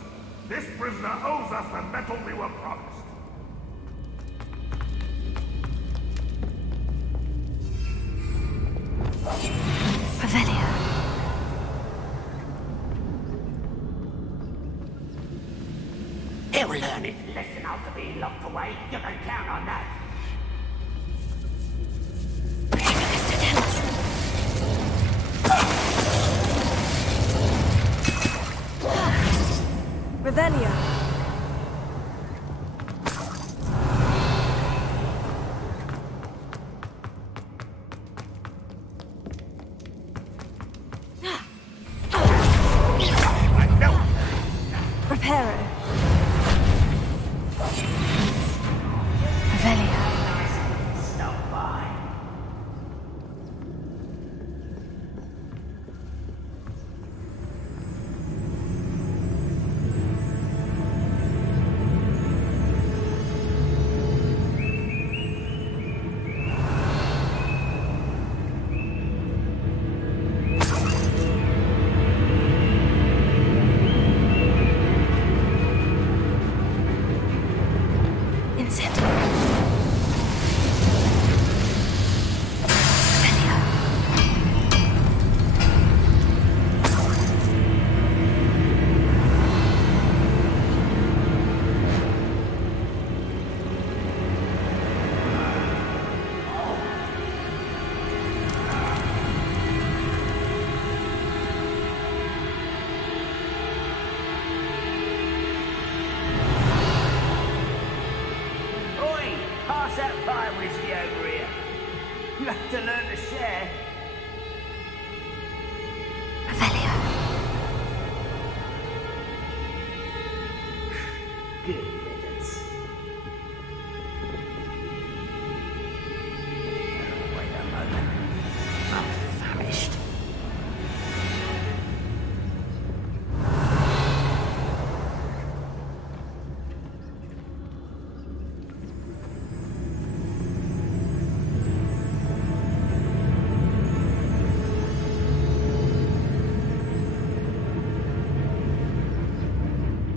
This prisoner owes us the metal we were promised. Revelio. He'll learn his lesson after being locked away. You can count on that. Revelio. Reparo. Revelio. You have to learn to share. Revelio. Good riddance. Wait a moment. I'm famished.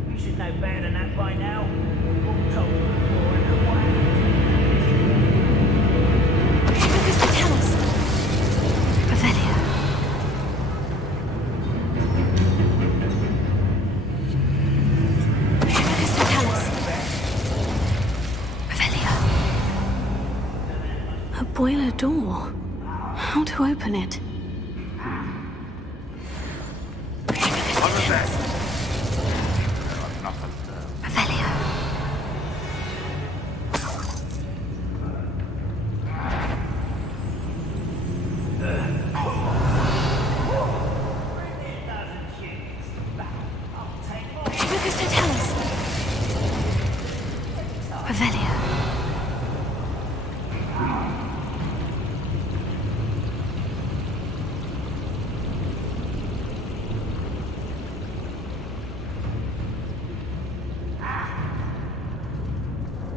You should know better than that by now. We've all told you before in a way. Focus to tell us. Revelio. Focus to tell us. Revelio. A boiler door. How to open it? Revelio. Focus to tell us. Revelio.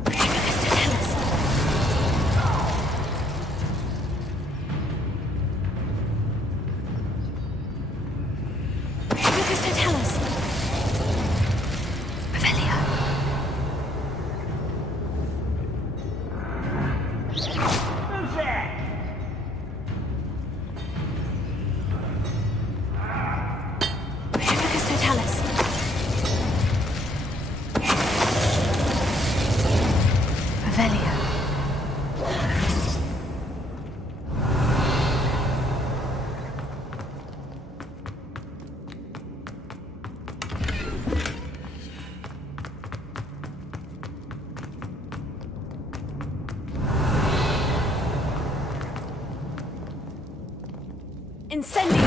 Focus to tell us. Focus to tell us. Revelio. Who's there? Focus to tell us. Revelio. Incendio.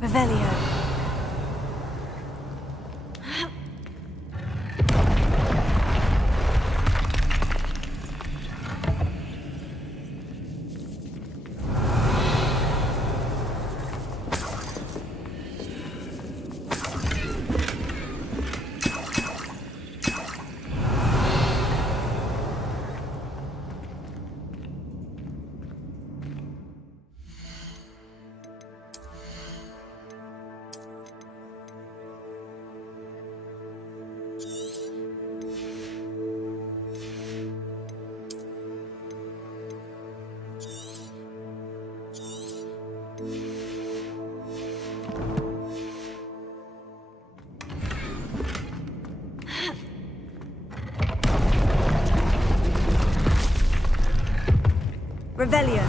Revelio. Revelio.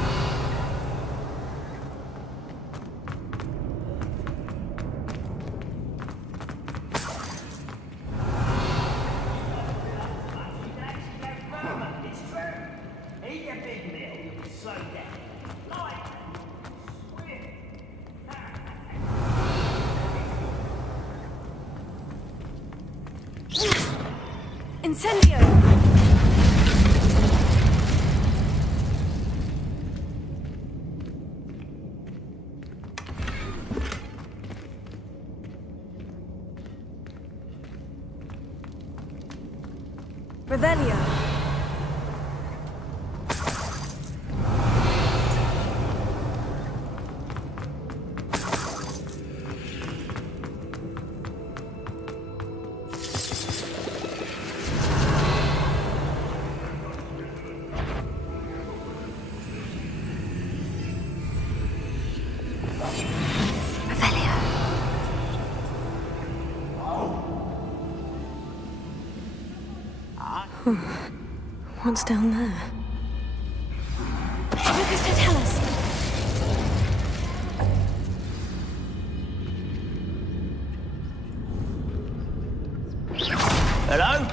It's true. Eat your big meal. Slow down. Light. Incendio. Revelio. What's down there? Lucas, to tell us. Hello?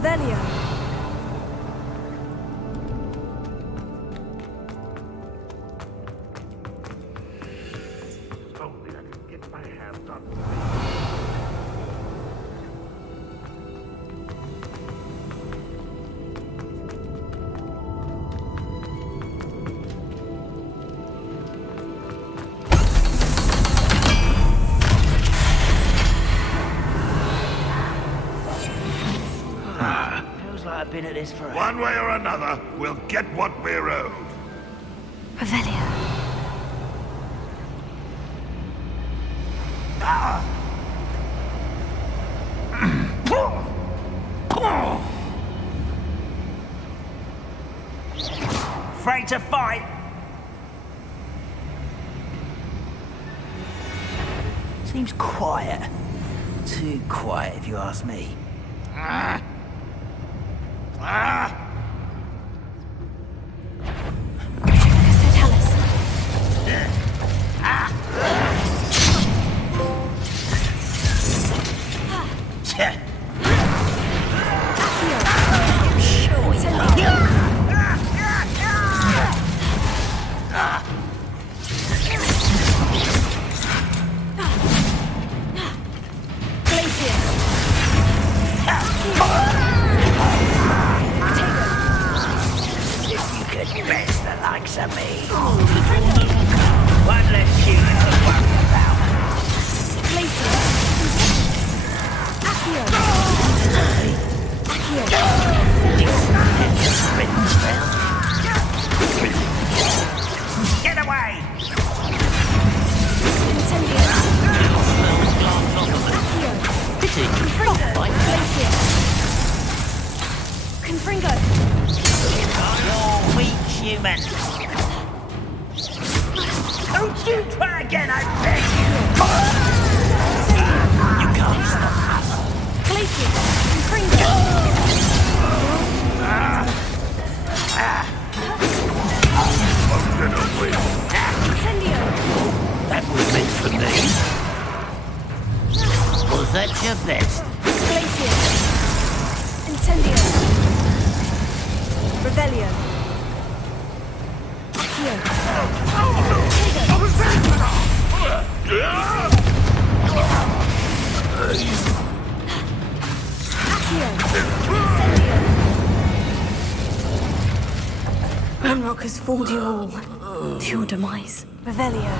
Revelio. Only I can get my hands on Feels like I've been at this for one way or another, we'll get what we're owed. Revelio. Afraid to fight? Seems quiet. Too quiet, if you ask me. Best the likes of me. One less human to worry about. Get away! Pity. Confringo. You're weak, human. Don't you try again, I beg you! You can't stop us. Glacier. Confringo. Incendio. That was meant for me. Was that your best? Glacier. Incendio. Revelio. Accio. Ranrock has fooled you all to your demise. Revelio.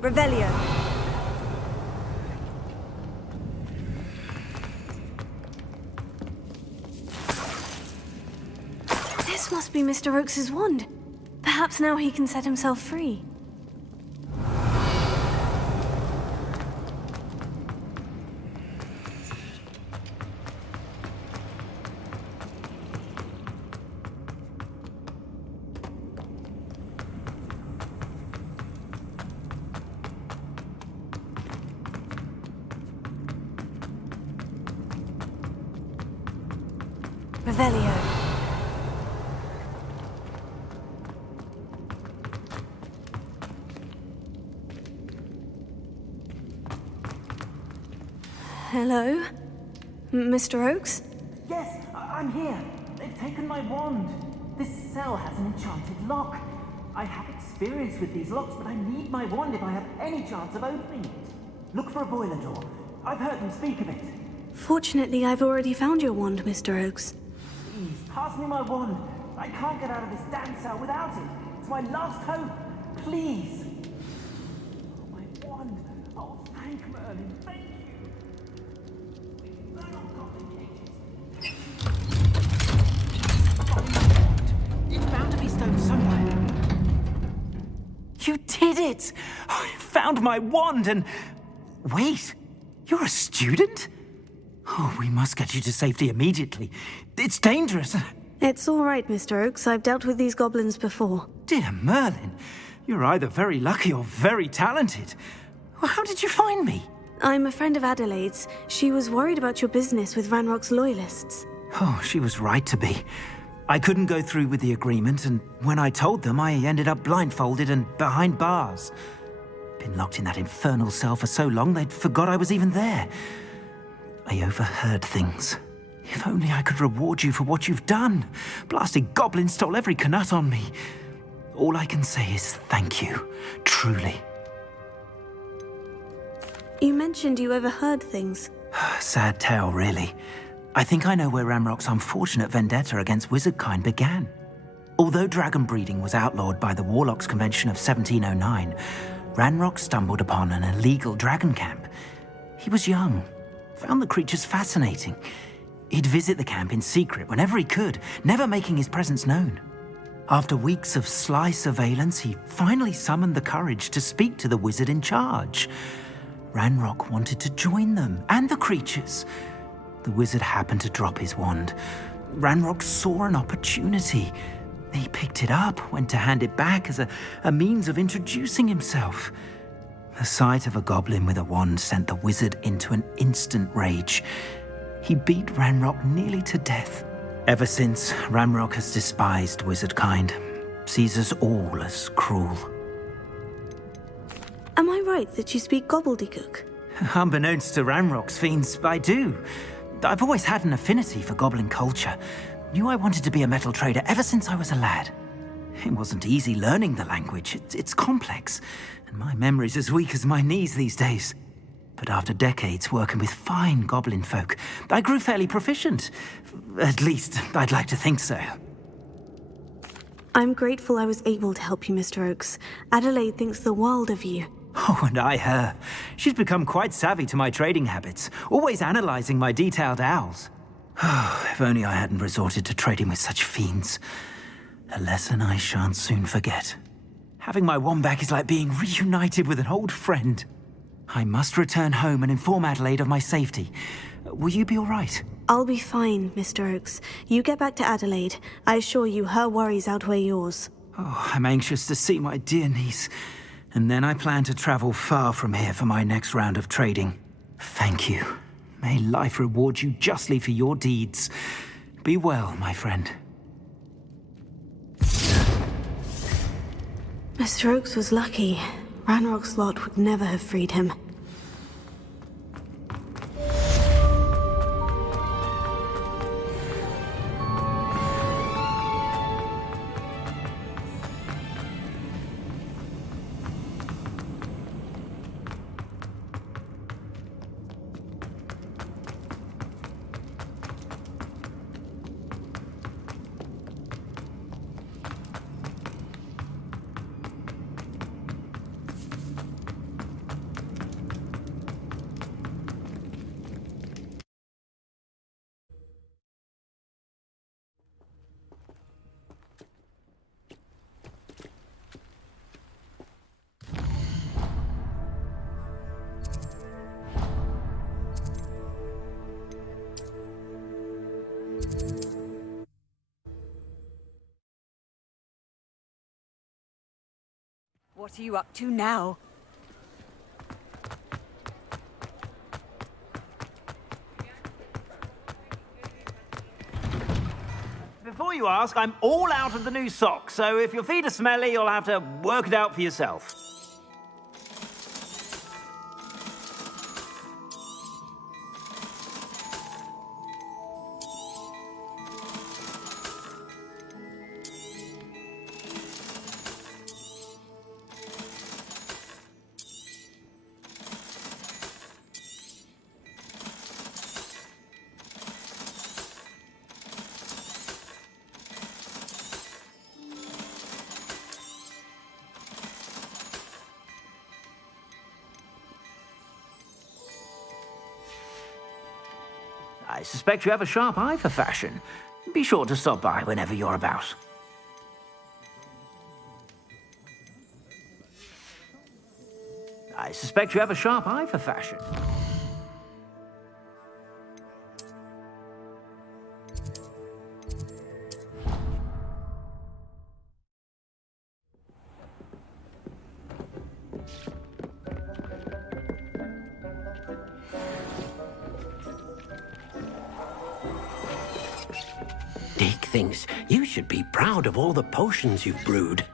Revelio. This must be Mr. Oakes's wand. Perhaps now he can set himself free. Revelio. Hello? Mr. Oakes? Yes, I'm here. They've taken my wand. This cell has an enchanted lock. I have experience with these locks, but I need my wand if I have any chance of opening it. Look for a boiler door. I've heard them speak of it. Fortunately, I've already found your wand, Mr. Oakes. Please, pass me my wand. I can't get out of this damn cell without it. It's my last hope. Please. Oh, my wand. Oh, thank Merlin. Thank you. It's bound to be stowed somewhere. You did it! I found my wand and... Wait, you're a student? Oh, we must get you to safety immediately. It's dangerous. It's all right, Mr. Oakes. I've dealt with these goblins before. Dear Merlin, you're either very lucky or very talented. Well, how did you find me? I'm a friend of Adelaide's. She was worried about your business with Ranrock's loyalists. Oh, she was right to be. I couldn't go through with the agreement, and when I told them, I ended up blindfolded and behind bars. Been locked in that infernal cell for so long, they'd forgot I was even there. I overheard things. If only I could reward you for what you've done. Blasted goblins stole every Knut on me. All I can say is thank you, truly. You mentioned you overheard things. Sad tale, really. I think I know where Ranrock's unfortunate vendetta against wizardkind began. Although dragon breeding was outlawed by the Warlocks Convention of 1709, Ranrock stumbled upon an illegal dragon camp. He was young, found the creatures fascinating. He'd visit the camp in secret whenever he could, never making his presence known. After weeks of sly surveillance, he finally summoned the courage to speak to the wizard in charge. Ranrock wanted to join them, and the creatures. The wizard happened to drop his wand. Ranrock saw an opportunity. He picked it up, went to hand it back as a means of introducing himself. The sight of a goblin with a wand sent the wizard into an instant rage. He beat Ranrock nearly to death. Ever since, Ranrock has despised wizardkind, sees us all as cruel. Am I right that you speak gobbledygook? Unbeknownst to Ranrock's fiends, I do. I've always had an affinity for goblin culture. Knew I wanted to be a metal trader ever since I was a lad. It wasn't easy learning the language. It's complex, and my memory's as weak as my knees these days. But after decades working with fine goblin folk, I grew fairly proficient. At least, I'd like to think so. I'm grateful I was able to help you, Mr. Oakes. Adelaide thinks the world of you. Oh, and I her. She's become quite savvy to my trading habits, always analyzing my detailed owls. If only I hadn't resorted to trading with such fiends. A lesson I shan't soon forget. Having my wand back is like being reunited with an old friend. I must return home and inform Adelaide of my safety. Will you be all right? I'll be fine, Mr. Oakes. You get back to Adelaide. I assure you her worries outweigh yours. Oh, I'm anxious to see my dear niece. And then I plan to travel far from here for my next round of trading. Thank you. May life reward you justly for your deeds. Be well, my friend. Mr. Oakes was lucky. Ranrock's lot would never have freed him. What are you up to now? Before you ask, I'm all out of the new socks, so if your feet are smelly, you'll have to work it out for yourself. I suspect you have a sharp eye for fashion. Be sure to stop by whenever you're about. I suspect you have a sharp eye for fashion. thinks you should be proud of all the potions you've brewed.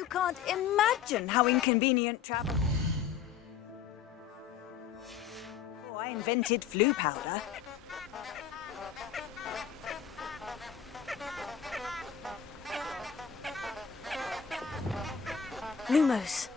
You can't imagine how inconvenient travel. Oh, I invented flu powder. Lumos.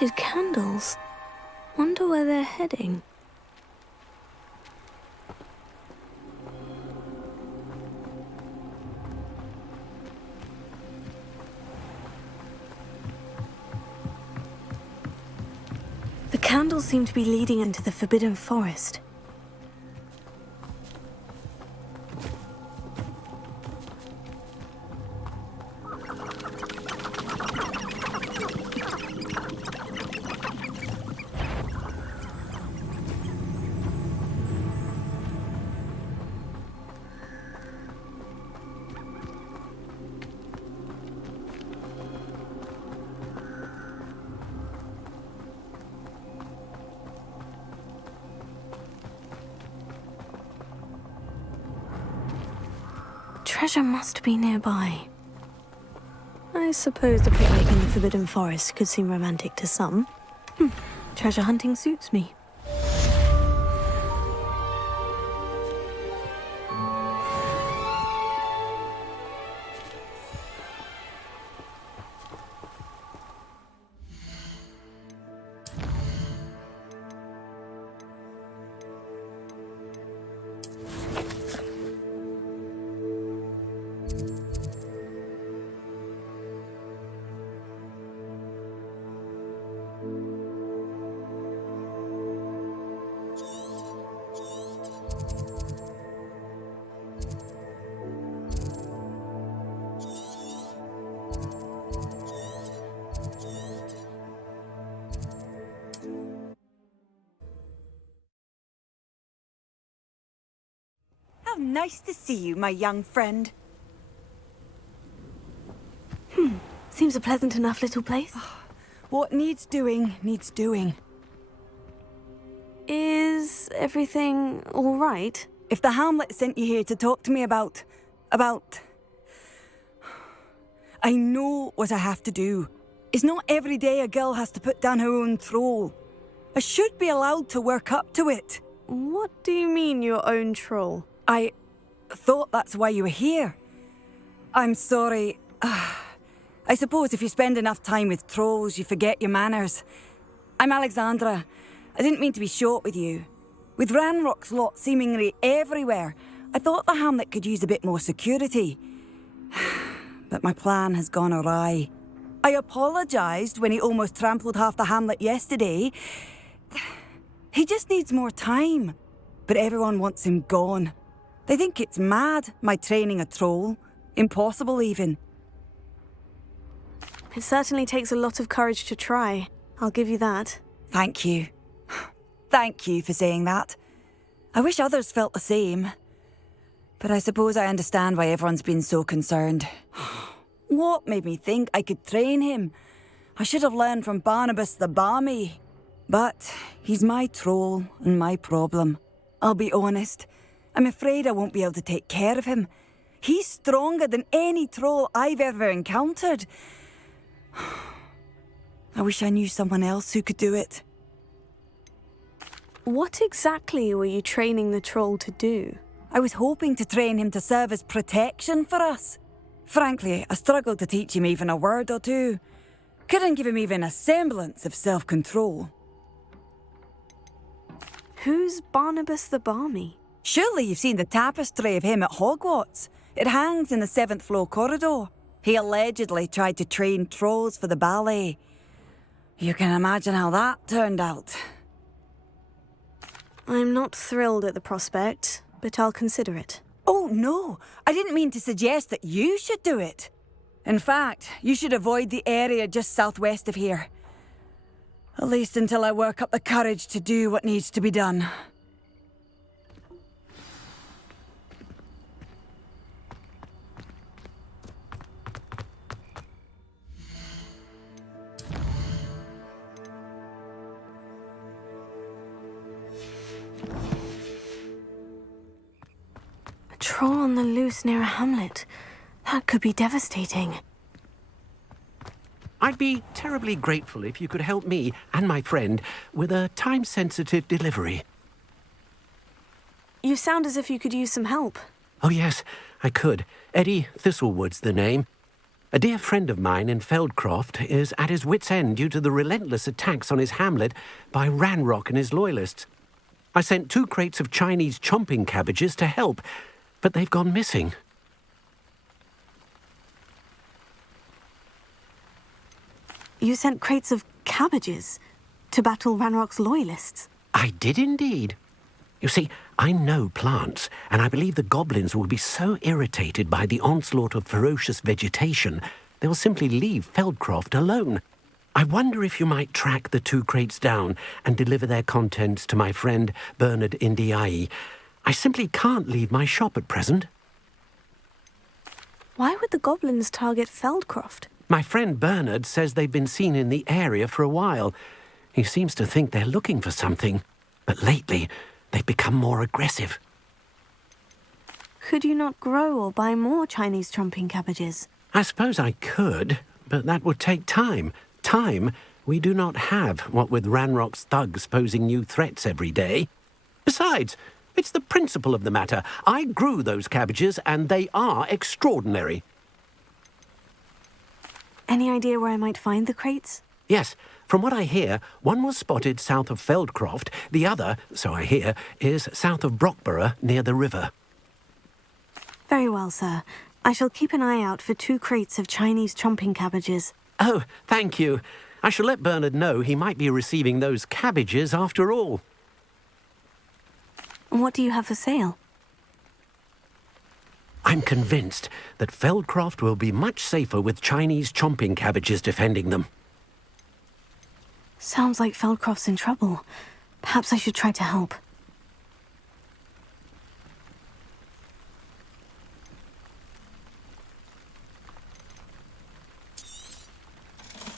scented candles. Wonder where they're heading. The candles seem to be leading into the Forbidden Forest. Treasure must be nearby. I suppose the picnic in the Forbidden Forest could seem romantic to some. Treasure hunting suits me. How nice to see you, my young friend. Seems a pleasant enough little place. What needs doing, needs doing. Is everything all right? If the Hamlet sent you here to talk to me about... I know what I have to do. It's not every day a girl has to put down her own troll. I should be allowed to work up to it. What do you mean, your own troll? I thought that's why you were here. I'm sorry. I suppose if you spend enough time with trolls, you forget your manners. I'm Alexandra. I didn't mean to be short with you. With Ranrock's lot seemingly everywhere, I thought the Hamlet could use a bit more security. But my plan has gone awry. I apologised when he almost trampled half the Hamlet yesterday. He just needs more time. But everyone wants him gone. They think it's mad, my training a troll. Impossible, even. It certainly takes a lot of courage to try. I'll give you that. Thank you. Thank you for saying that. I wish others felt the same. But I suppose I understand why everyone's been so concerned. What made me think I could train him? I should have learned from Barnabas the Barmy. But he's my troll and my problem. I'll be honest. I'm afraid I won't be able to take care of him. He's stronger than any troll I've ever encountered. I wish I knew someone else who could do it. What exactly were you training the troll to do? I was hoping to train him to serve as protection for us. Frankly, I struggled to teach him even a word or two. Couldn't give him even a semblance of self-control. Who's Barnabas the Barmy? Surely you've seen the tapestry of him at Hogwarts. It hangs in the 7th floor corridor. He allegedly tried to train trolls for the ballet. You can imagine how that turned out. I'm not thrilled at the prospect, but I'll consider it. Oh, no. I didn't mean to suggest that you should do it. In fact, you should avoid the area just southwest of here. At least until I work up the courage to do what needs to be done. A troll on the loose near a hamlet. That could be devastating. I'd be terribly grateful if you could help me and my friend with a time-sensitive delivery. You sound as if you could use some help. Oh, yes, I could. Eddie Thistlewood's the name. A dear friend of mine in Feldcroft is at his wit's end due to the relentless attacks on his hamlet by Ranrock and his loyalists. I sent 2 crates of Chinese chomping cabbages to help, but they've gone missing. You sent crates of cabbages to battle Ranrock's loyalists? I did indeed. You see, I know plants, and I believe the goblins will be so irritated by the onslaught of ferocious vegetation, they will simply leave Feldcroft alone. I wonder if you might track the 2 crates down and deliver their contents to my friend Bernard Indiai. I simply can't leave my shop at present. Why would the goblins target Feldcroft? My friend Bernard says they've been seen in the area for a while. He seems to think they're looking for something, but lately they've become more aggressive. Could you not grow or buy more Chinese chomping cabbages? I suppose I could, but that would take time. Time we do not have, what with Ranrock's thugs posing new threats every day. Besides, it's the principle of the matter. I grew those cabbages, and they are extraordinary. Any idea where I might find the crates? Yes. From what I hear, one was spotted south of Feldcroft. The other, so I hear, is south of Brockborough, near the river. Very well, sir. I shall keep an eye out for 2 crates of Chinese chomping cabbages. Oh, thank you. I shall let Bernard know he might be receiving those cabbages after all. What do you have for sale? I'm convinced that Feldcroft will be much safer with Chinese chomping cabbages defending them. Sounds like Feldcroft's in trouble. Perhaps I should try to help.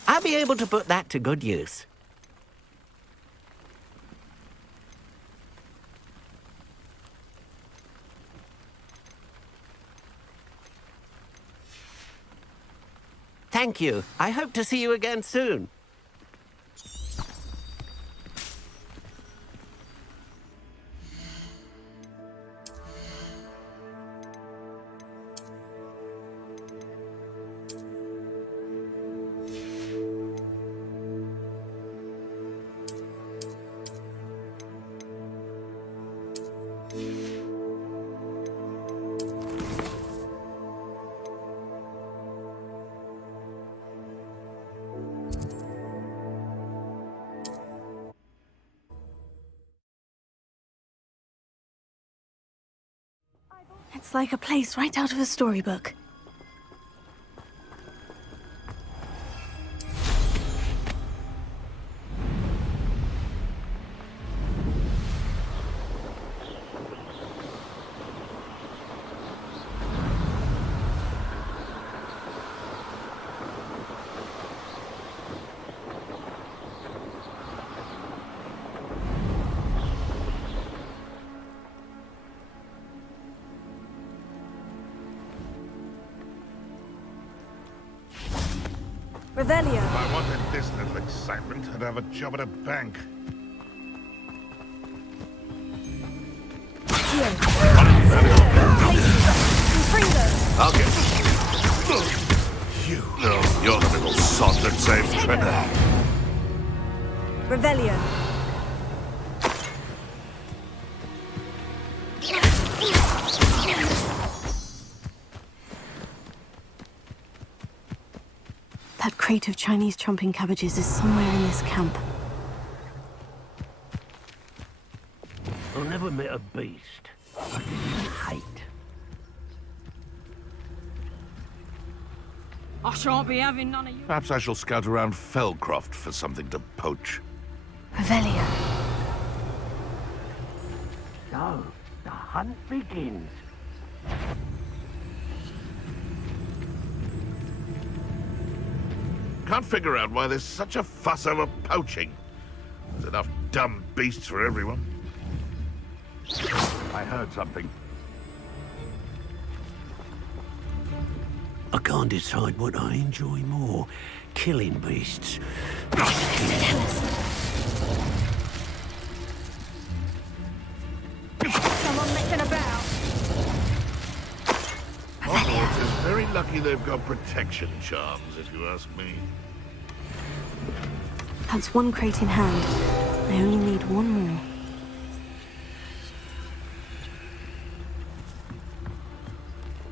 I'll be able to put that to good use. Thank you. I hope to see you again soon. It's like a place right out of a storybook. Revelio. If I wanted this little excitement, I'd have a job at a bank. I'll get you. You're the little sod that saved Trina. Revelio. That crate of Chinese chomping cabbages is somewhere in this camp. I never met a beast I didn't hate. I shan't be having none of you. Perhaps I shall scout around Feldcroft for something to poach. Revelio. So, the hunt begins. Can't figure out why there's such a fuss over poaching. There's enough dumb beasts for everyone. I heard something. I can't decide what I enjoy more. Killing beasts. Someone messing about. Hogwarts is very lucky they've got protection charms, if you ask me. That's one crate in hand. I only need one more.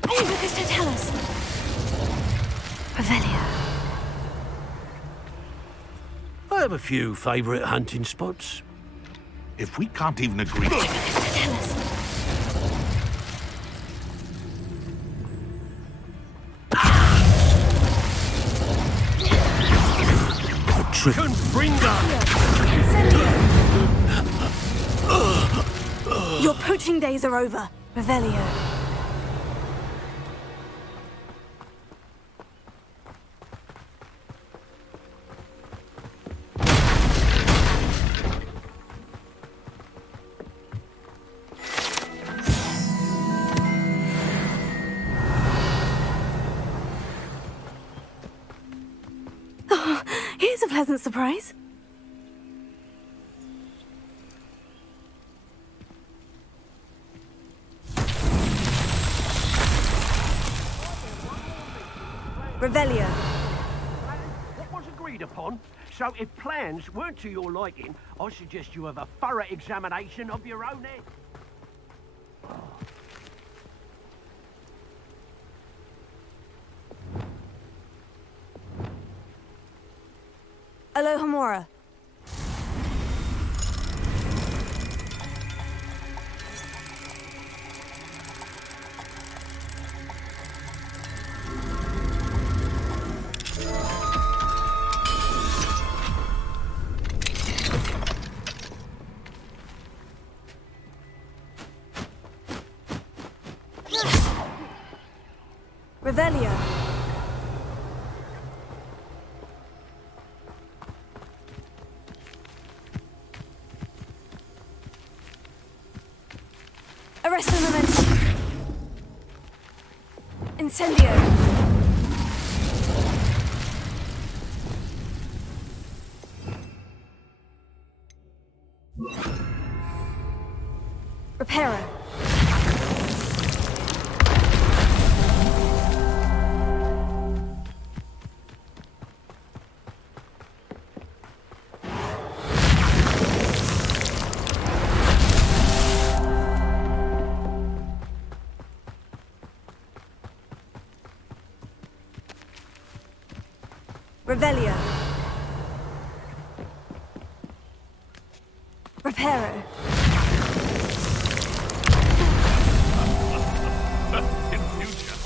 Lucas, tell us. Revelio. I have a few favourite hunting spots. If we can't even agree... Tell us. Your poaching days are over, Revelio. Oh, here's a pleasant surprise. Revelio. What was agreed upon? So if plans weren't to your liking, I suggest you have a thorough examination of your own head. Alohomora. Revelio. Arresto momento. Incendio. Reparo. Revelio. Reparo. In future.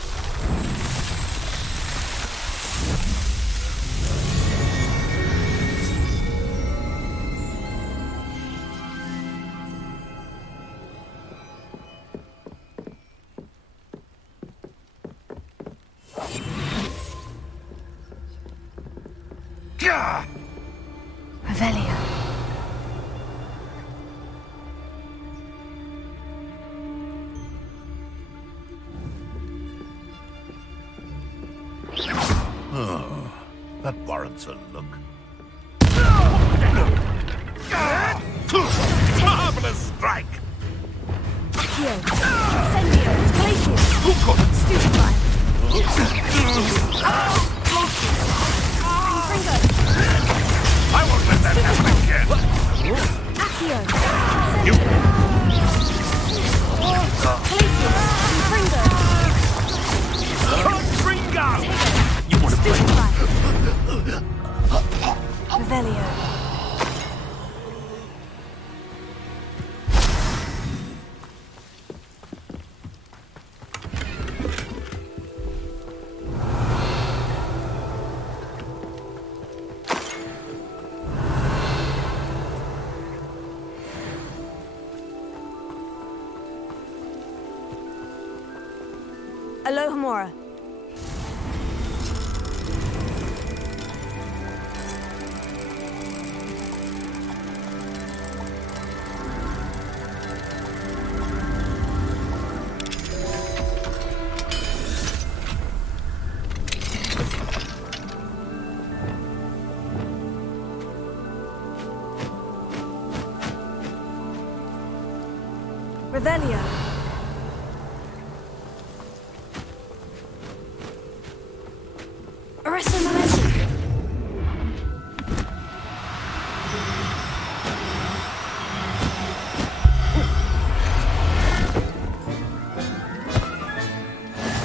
Revelio. Oh, that warrants a look. Marvelous strike! Accio. Incendio. Glacius. Stupefy. Confringo. I won't let that happen again! Accio. You... Glacius. Confringo. You want to play? Revelio. Alohomora. Revelio.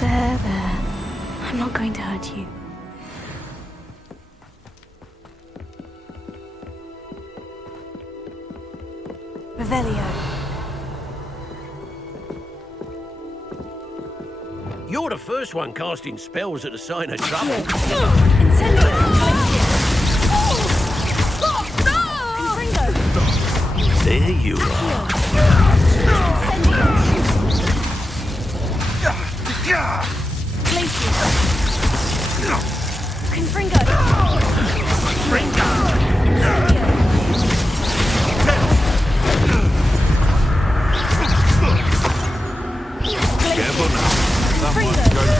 There. I'm not going to hurt you. Revelio. You're the first one casting spells at a sign of trouble. There you are. Confringo. Careful now. Someone's going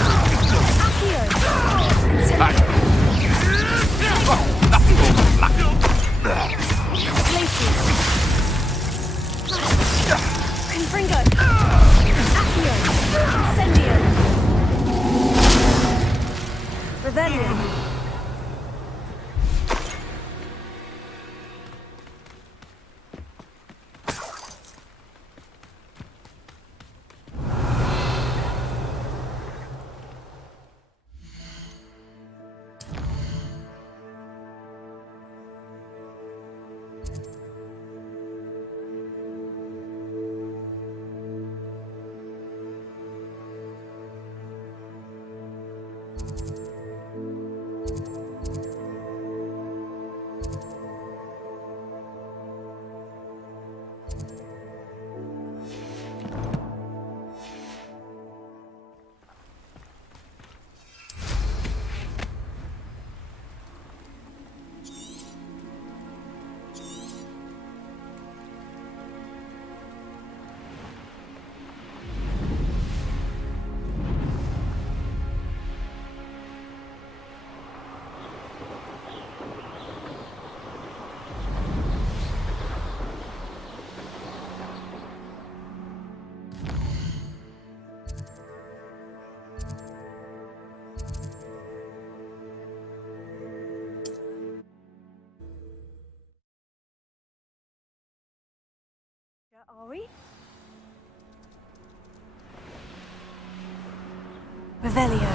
Confringo. Accio. Incendio. Revelio. Are we? Revelio.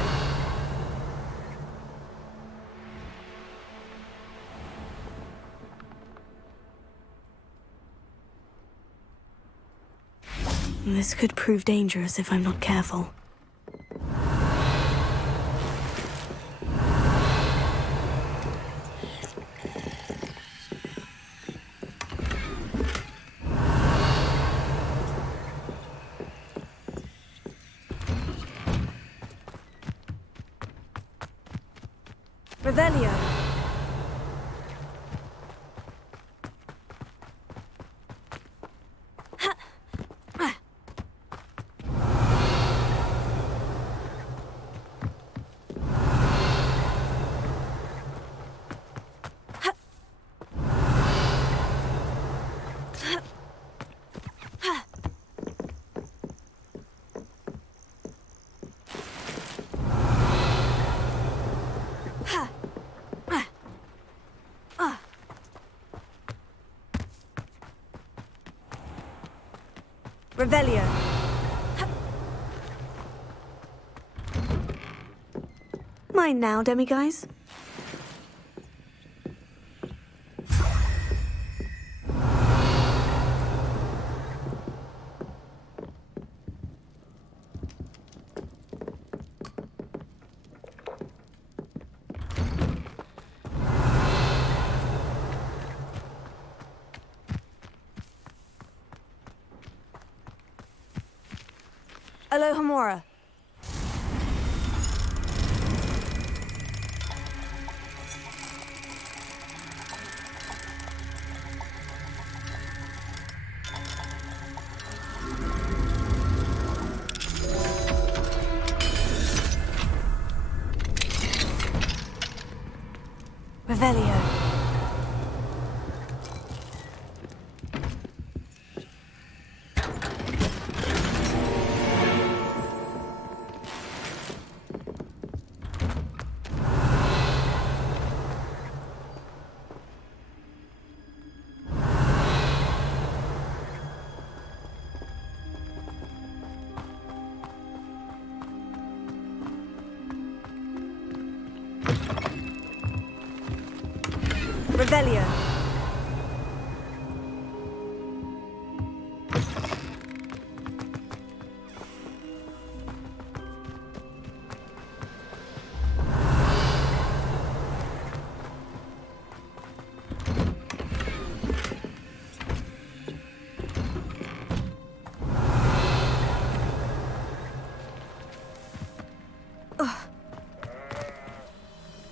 This could prove dangerous if I'm not careful. Revelio. Revelio. Mine now, demiguise. Alohomora. Revelio. Revelio.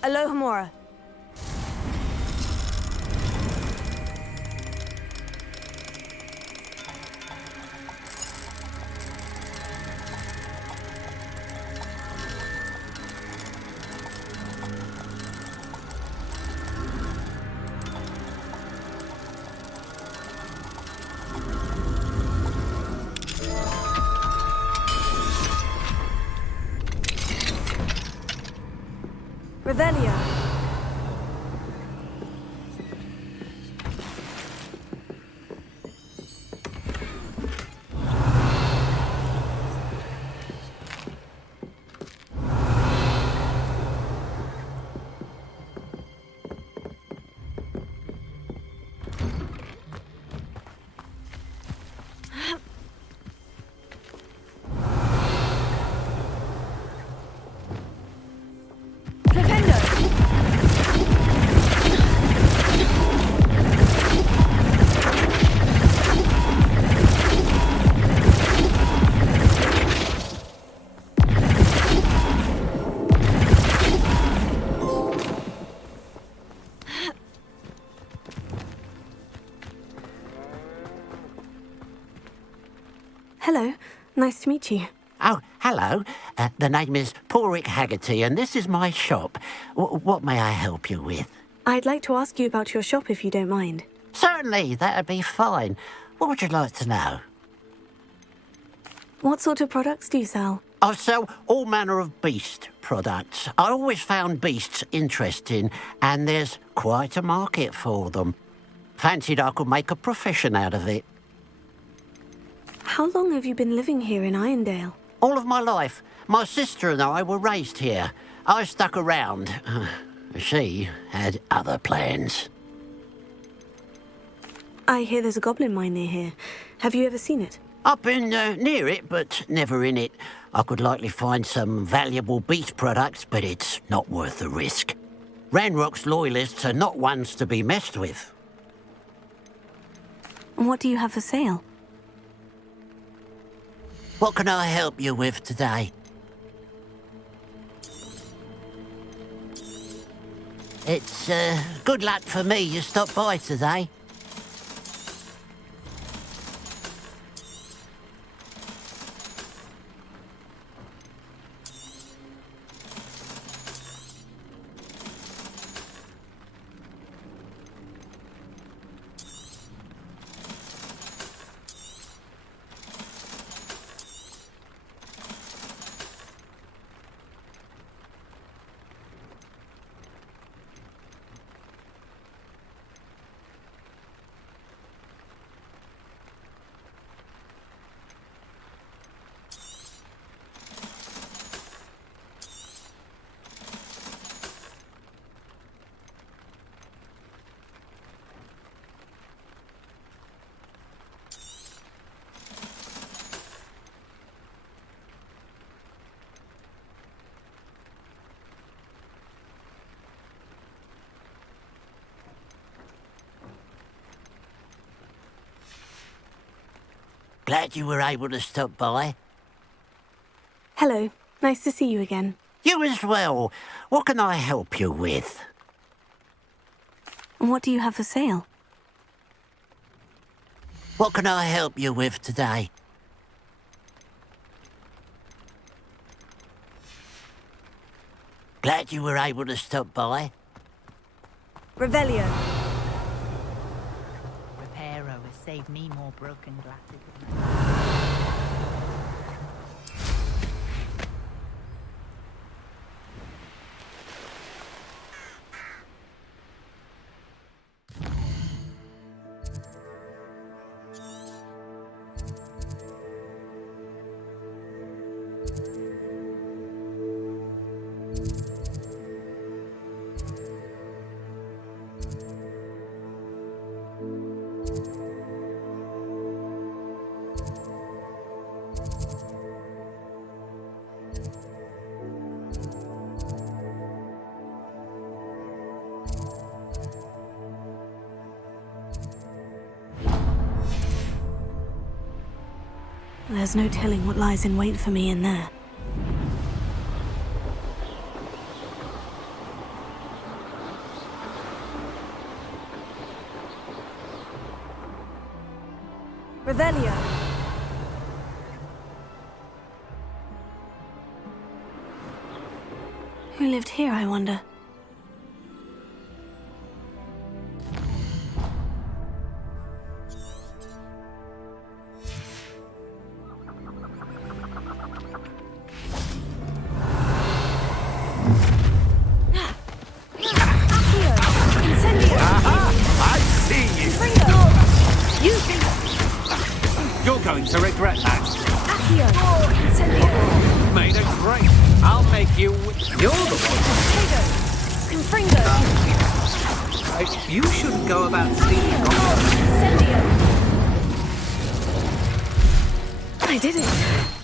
Alohomora. Revelio. Hello. Nice to meet you. Oh, hello. The name is Porrick Haggerty, and this is my shop. What may I help you with? I'd like to ask you about your shop if you don't mind. Certainly, that'd be fine. What would you like to know? What sort of products do you sell? I sell all manner of beast products. I always found beasts interesting, and there's quite a market for them. Fancied I could make a profession out of it. How long have you been living here in Irondale? All of my life. My sister and I were raised here. I stuck around. She had other plans. I hear there's a goblin mine near here. Have you ever seen it? I've been near it, but never in it. I could likely find some valuable beast products, but it's not worth the risk. Ranrock's loyalists are not ones to be messed with. And what do you have for sale? What can I help you with today? It's good luck for me you stopped by today. Glad you were able to stop by. Hello. Nice to see you again. You as well. What can I help you with? And what do you have for sale? What can I help you with today? Glad you were able to stop by. Revelio. Reparo has saved me more broken glasses. There's no telling what lies in wait for me in there. Revelio. Who lived here, I wonder? You're going to regret that. Accio. Incendio. Made it great. I'll make you... You're the one. Confringo. You shouldn't go about stealing... Incendio. I did it.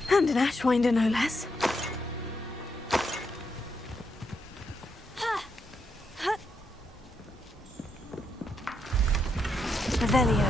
And an Ashwinder, no less. Revelio.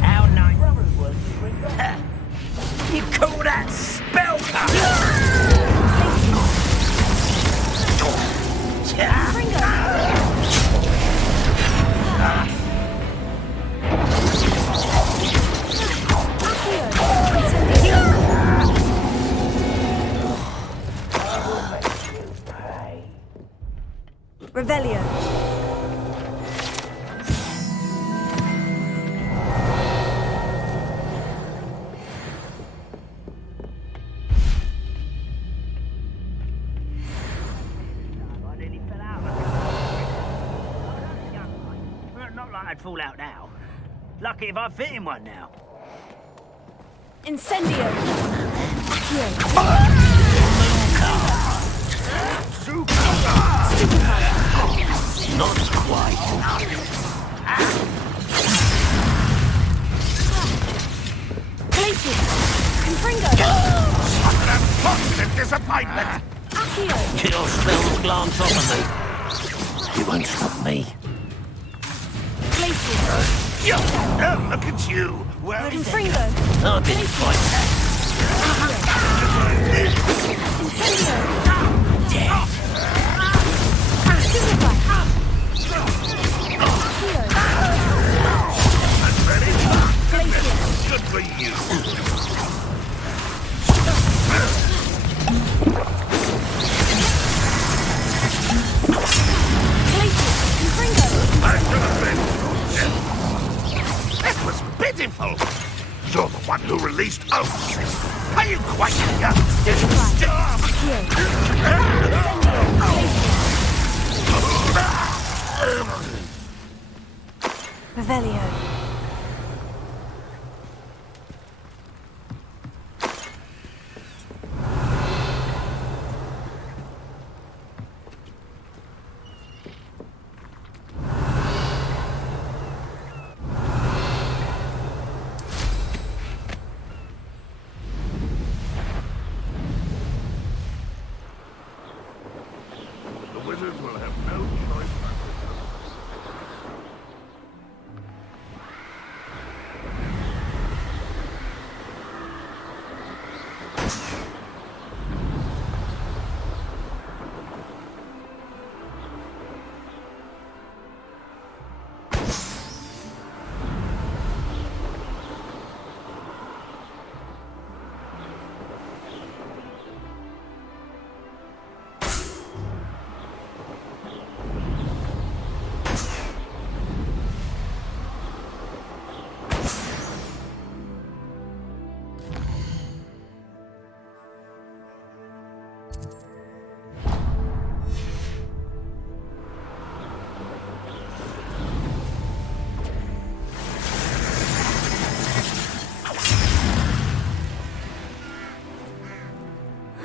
How nice. You call that Revelio. Not like I'd fall out now. Lucky if I fit in one now. Incendio. Not quite. Places. Confringo. Positive disappointment. Accio. Your spells glance off of me. You won't stop me. Places. Oh, look at you. Well, Confringo. I didn't fight that. Incendio. Yeah. good for you. That was pitiful. You're the one who released oaths. Are you quite young? Revelio. The wizards will have no choice but to do.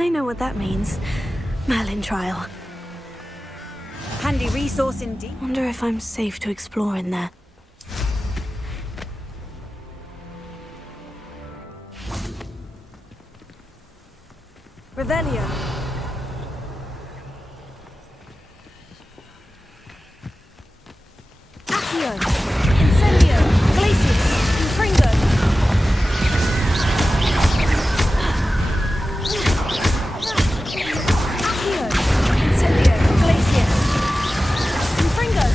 I know what that means. Merlin trial. Handy resource indeed. Wonder if I'm safe to explore in there. Revelio. Accio. Incendio. Glacius. Confringo. Accio. Incendio. Glacius. Confringo.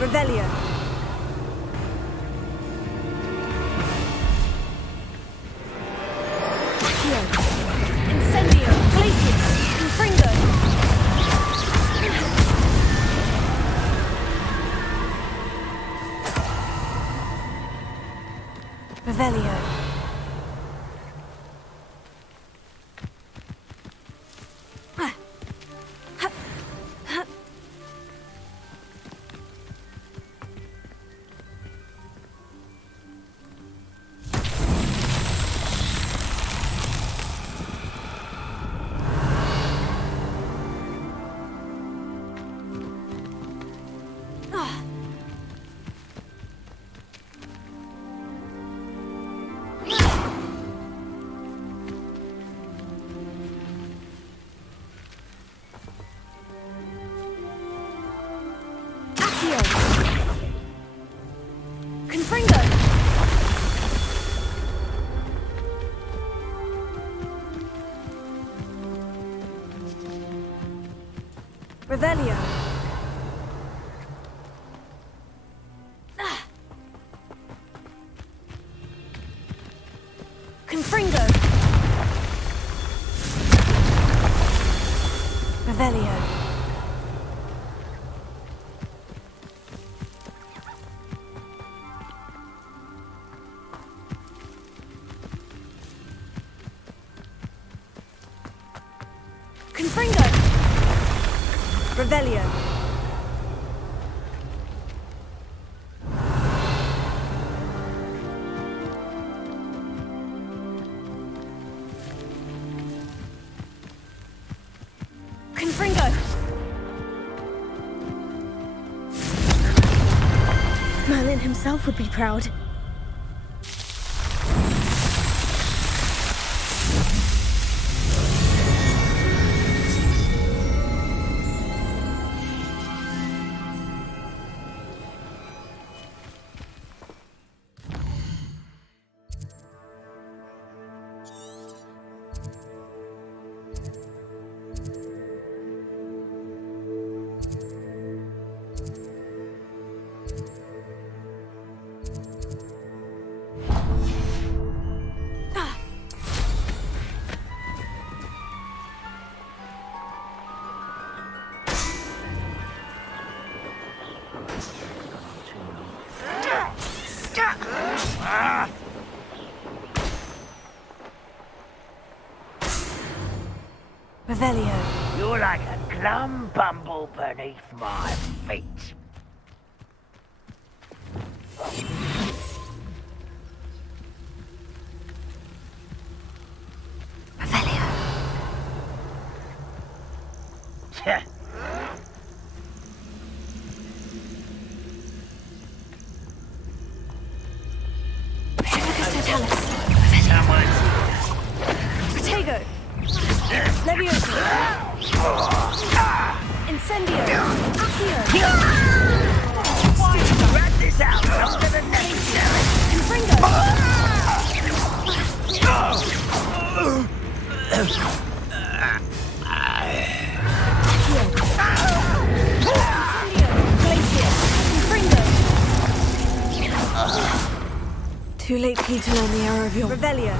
Revelio. Incendio, Glacius, Confringo. Revelio. Confringo. Revelio. Confringo. Revelio. Confringo. Revelio. Confringo. Merlin himself would be proud. Revelio. You're like a glum bumble beneath my feet. Revelio. Protego. Levioso. Incendio. Accio. Rat this out longer than necessary. Confringo. Incendio. Glacius. Confringo. Too late for you to learn the error of your Revelio.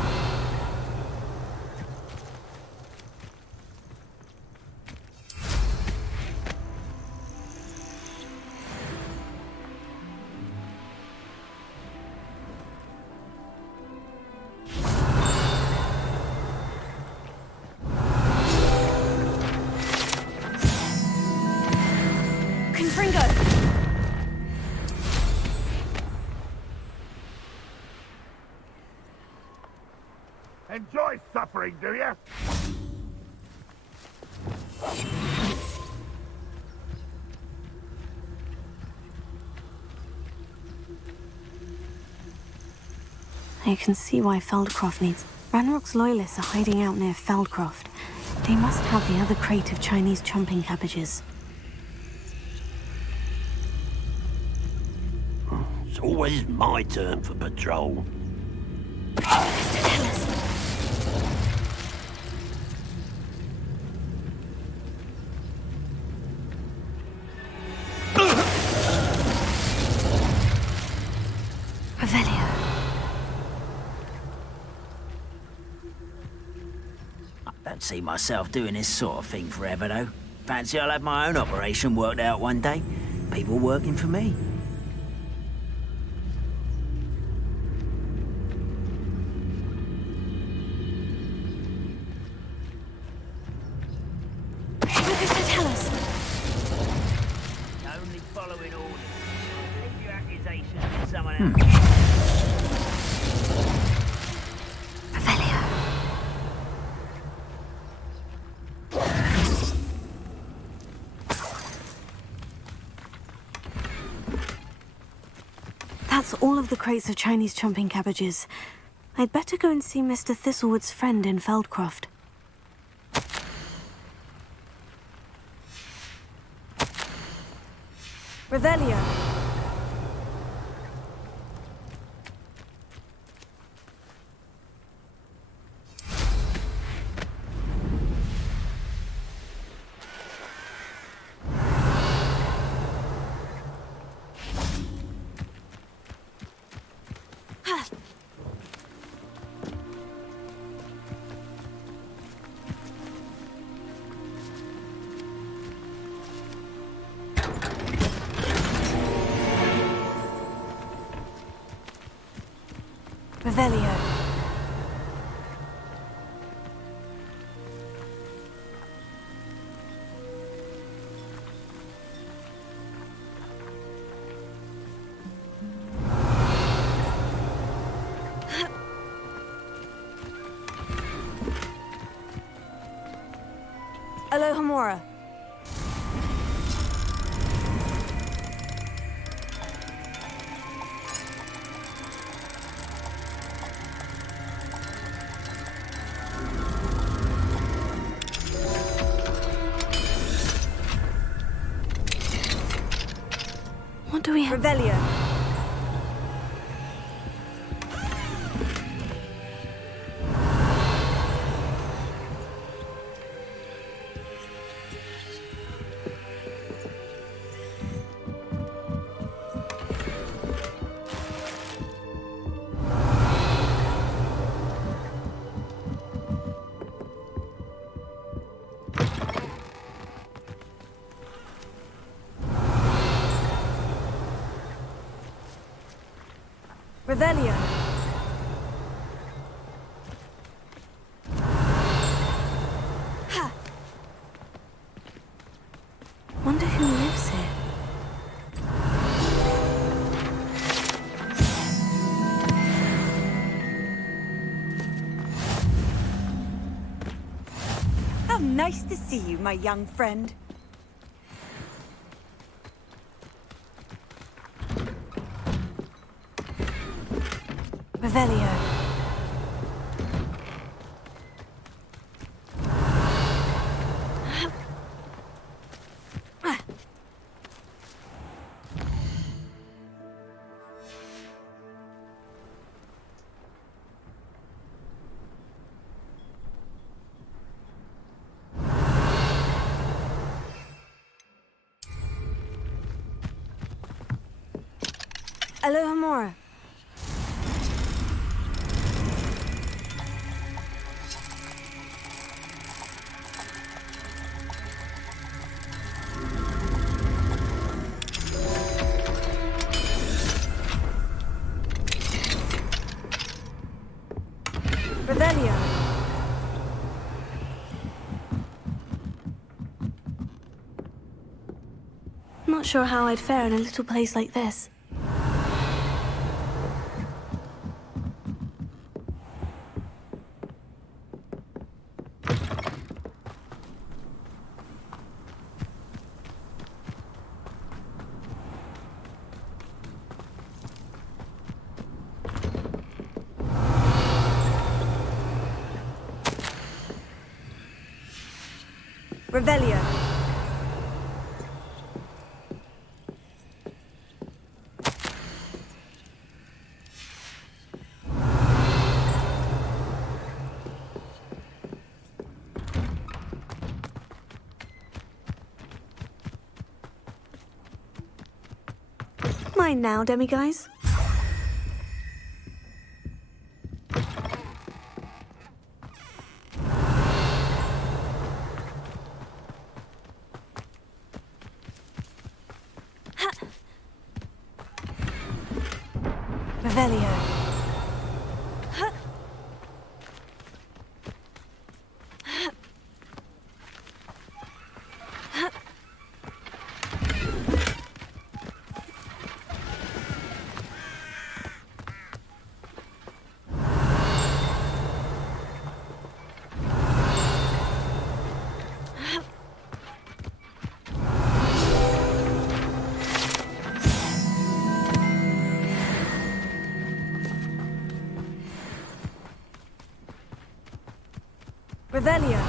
Enjoy suffering, do you? I can see why Feldcroft needs... Ranrock's loyalists are hiding out near Feldcroft. They must have the other crate of Chinese chomping cabbages. It's always my turn for patrol. Revelio. I don't see myself doing this sort of thing forever, though. Fancy I'll have my own operation worked out one day. People working for me. Only following orders. Leave your accusations to someone else. That's all of the crates of Chinese chomping cabbages. I'd better go and see Mr. Thistlewood's friend in Feldcroft. Revelio. Revelio. Alohomora. What do we have? Revelio. Revelio. Ha. Wonder who lives here. How nice to see you, my young friend. Revelio. Alohomora. Revelio. Not sure how I'd fare in a little place like this. Revelio. Mine now, demiguise. Revelio. Revelio.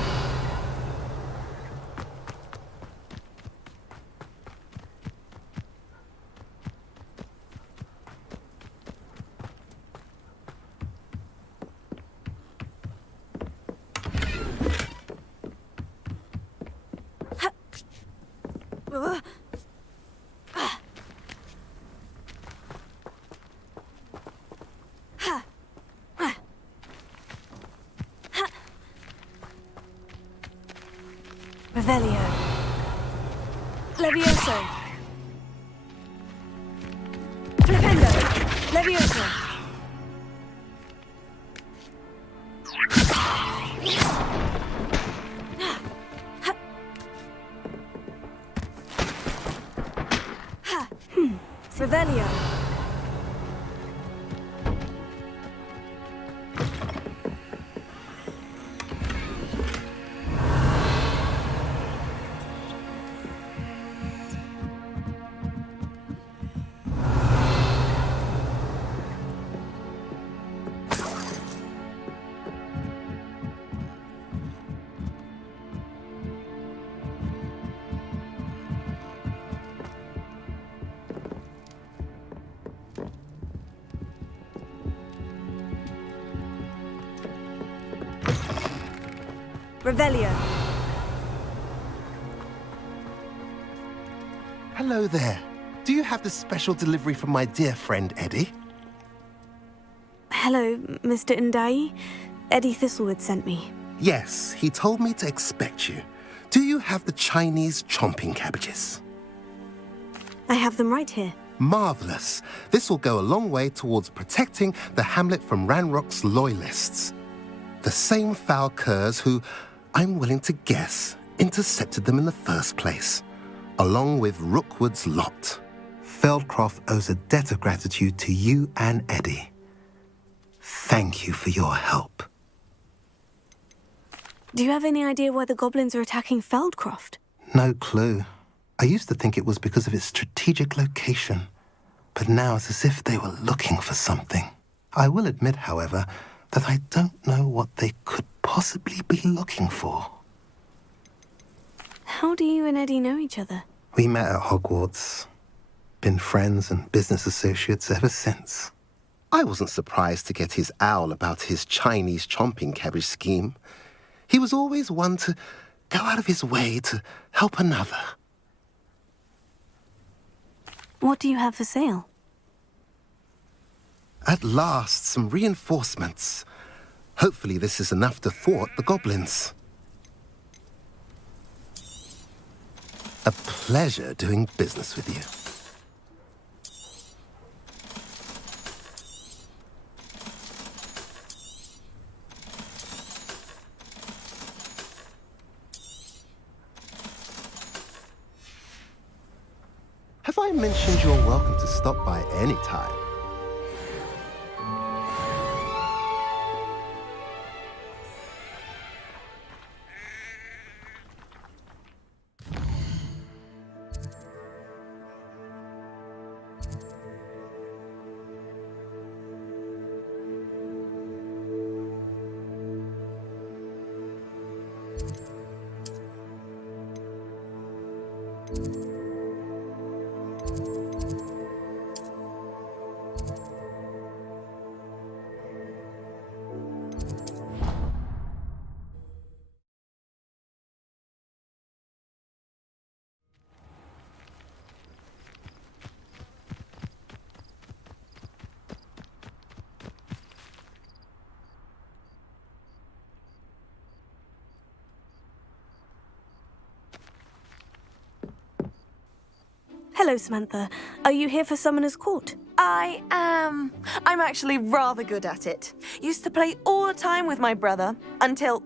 Revelio. Levioso. Flipendo. Levioso. Revelio. Revelio. Hello there. Do you have the special delivery from my dear friend Eddie? Hello, Mr. Ndai. Eddie Thistlewood sent me. Yes, he told me to expect you. Do you have the Chinese chomping cabbages? I have them right here. Marvelous. This will go a long way towards protecting the hamlet from Ranrock's loyalists. The same foul curs who, I'm willing to guess, intercepted them in the first place, along with Rookwood's lot. Feldcroft owes a debt of gratitude to you and Eddie. Thank you for your help. Do you have any idea why the goblins are attacking Feldcroft? No clue. I used to think it was because of its strategic location, but now it's as if they were looking for something. I will admit, however, that I don't know what they could possibly be looking for. How do you and Eddie know each other? We met at Hogwarts. Been friends and business associates ever since. I wasn't surprised to get his owl about his Chinese chomping cabbage scheme. He was always one to go out of his way to help another. What do you have for sale? At last, some reinforcements. Hopefully this is enough to thwart the goblins. A pleasure doing business with you. Have I mentioned you're welcome to stop by any time? Hello, Samantha. Are you here for Summoner's Court? I am. I'm actually rather good at it. Used to play all the time with my brother until...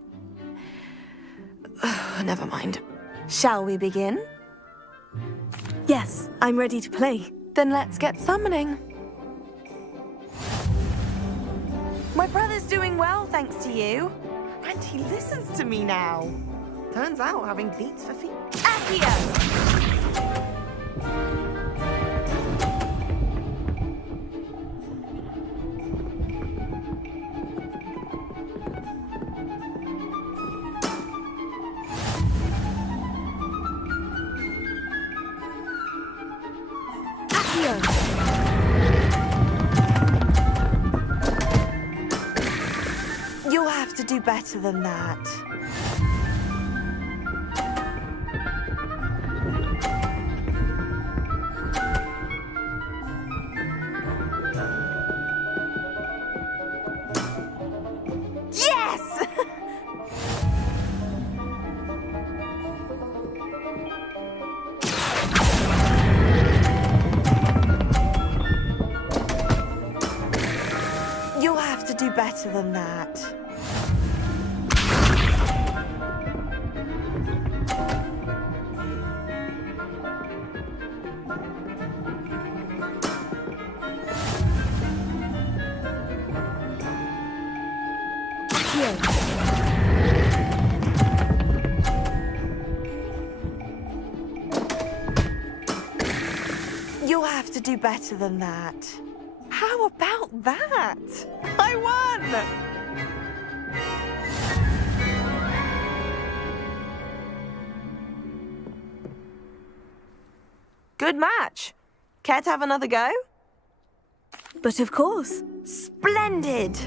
Never mind. Shall we begin? Yes, I'm ready to play. Then let's get summoning. My brother's doing well, thanks to you. And he listens to me now. Turns out having beats for feet. Accio! You'll have to do better than that. Yes! You'll have to do better than that. You'll have to do better than that. How about that? I won! Good match. Care to have another go? But of course. Splendid!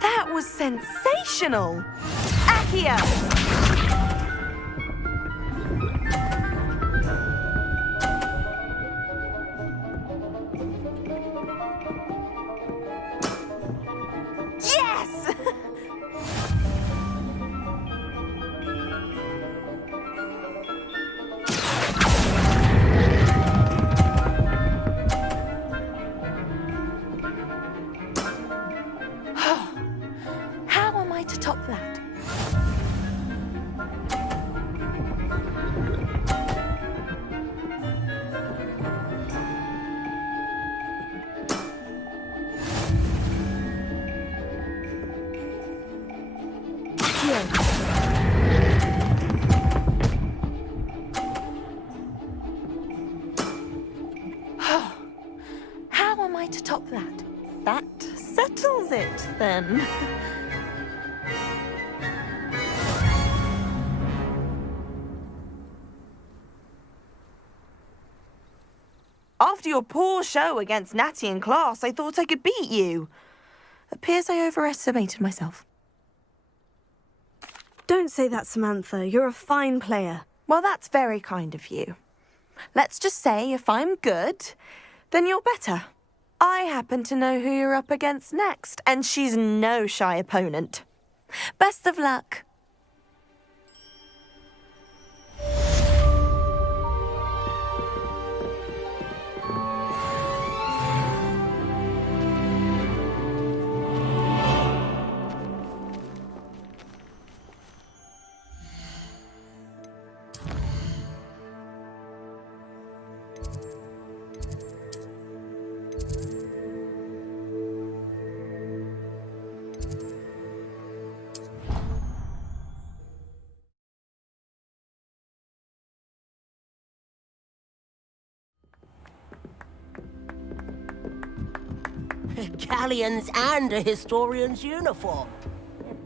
That was sensational! Accio! Yes! How am I to top that? How am I to top that? That settles it, then. After your poor show against Natty in class, I thought I could beat you. Appears I overestimated myself. Don't say that, Samantha. You're a fine player. Well, that's very kind of you. Let's just say if I'm good, then you're better. I happen to know who you're up against next, and she's no shy opponent. Best of luck. medallions and a historian's uniform.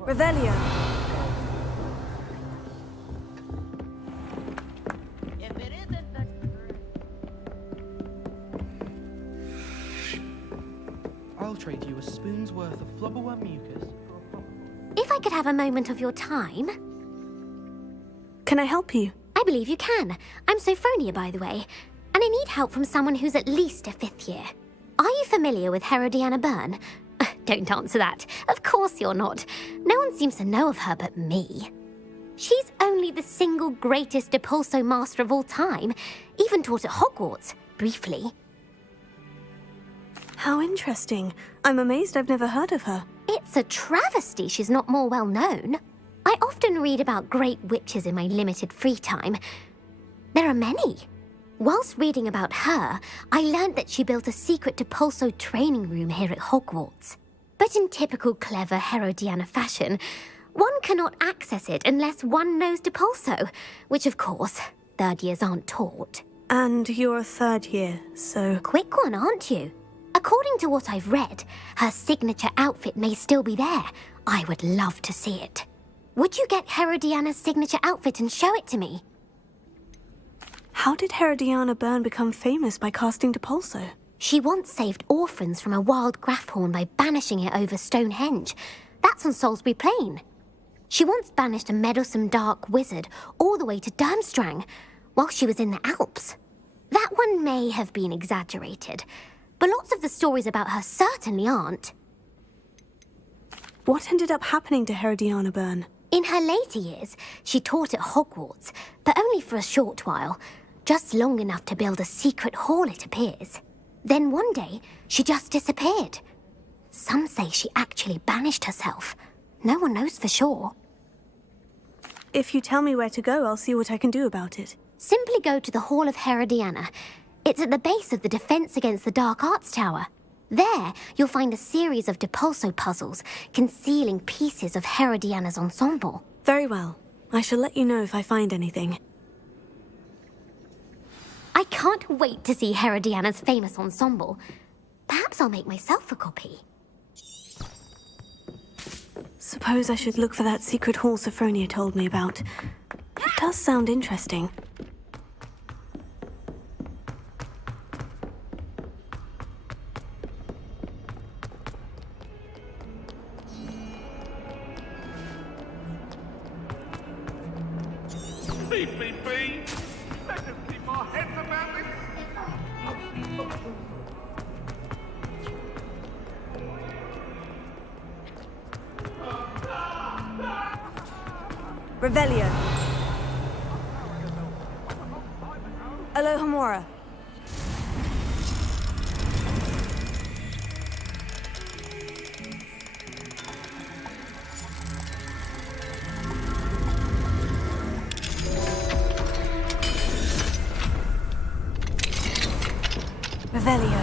Revelio. I'll trade you a spoon's worth of flubberworm mucus. If I could have a moment of your time... Can I help you? I believe you can. I'm Sophronia, by the way, and I need help from someone who's at least a 5th year. Are you familiar with Herodiana Byrne? Don't answer that. Of course you're not. No one seems to know of her but me. She's only the single greatest Depulso master of all time, even taught at Hogwarts, briefly. How interesting. I'm amazed I've never heard of her. It's a travesty she's not more well known. I often read about great witches in my limited free time. There are many. Whilst reading about her, I learned that she built a secret Depulso training room here at Hogwarts. But in typical clever Herodiana fashion, one cannot access it unless one knows Depulso, which of course, 3rd years aren't taught. And you're a 3rd year, so... Quick one, aren't you? According to what I've read, her signature outfit may still be there. I would love to see it. Would you get Herodiana's signature outfit and show it to me? How did Herodiana Byrne become famous by casting Depulso? She once saved orphans from a wild Grafhorn by banishing it over Stonehenge. That's on Salisbury Plain. She once banished a meddlesome dark wizard all the way to Durmstrang, while she was in the Alps. That one may have been exaggerated, but lots of the stories about her certainly aren't. What ended up happening to Herodiana Byrne? In her later years, she taught at Hogwarts, but only for a short while. Just long enough to build a secret hall, it appears. Then one day, she just disappeared. Some say she actually banished herself. No one knows for sure. If you tell me where to go, I'll see what I can do about it. Simply go to the Hall of Herodiana. It's at the base of the Defense Against the Dark Arts Tower. There, you'll find a series of Depulso puzzles concealing pieces of Herodiana's ensemble. Very well. I shall let you know if I find anything. I can't wait to see Herodiana's famous ensemble. Perhaps I'll make myself a copy. Suppose I should look for that secret hall Sophronia told me about. It does sound interesting. Beep, beep, beep. Let us keep our heads about this. Revelio. Alohomora. Revelio.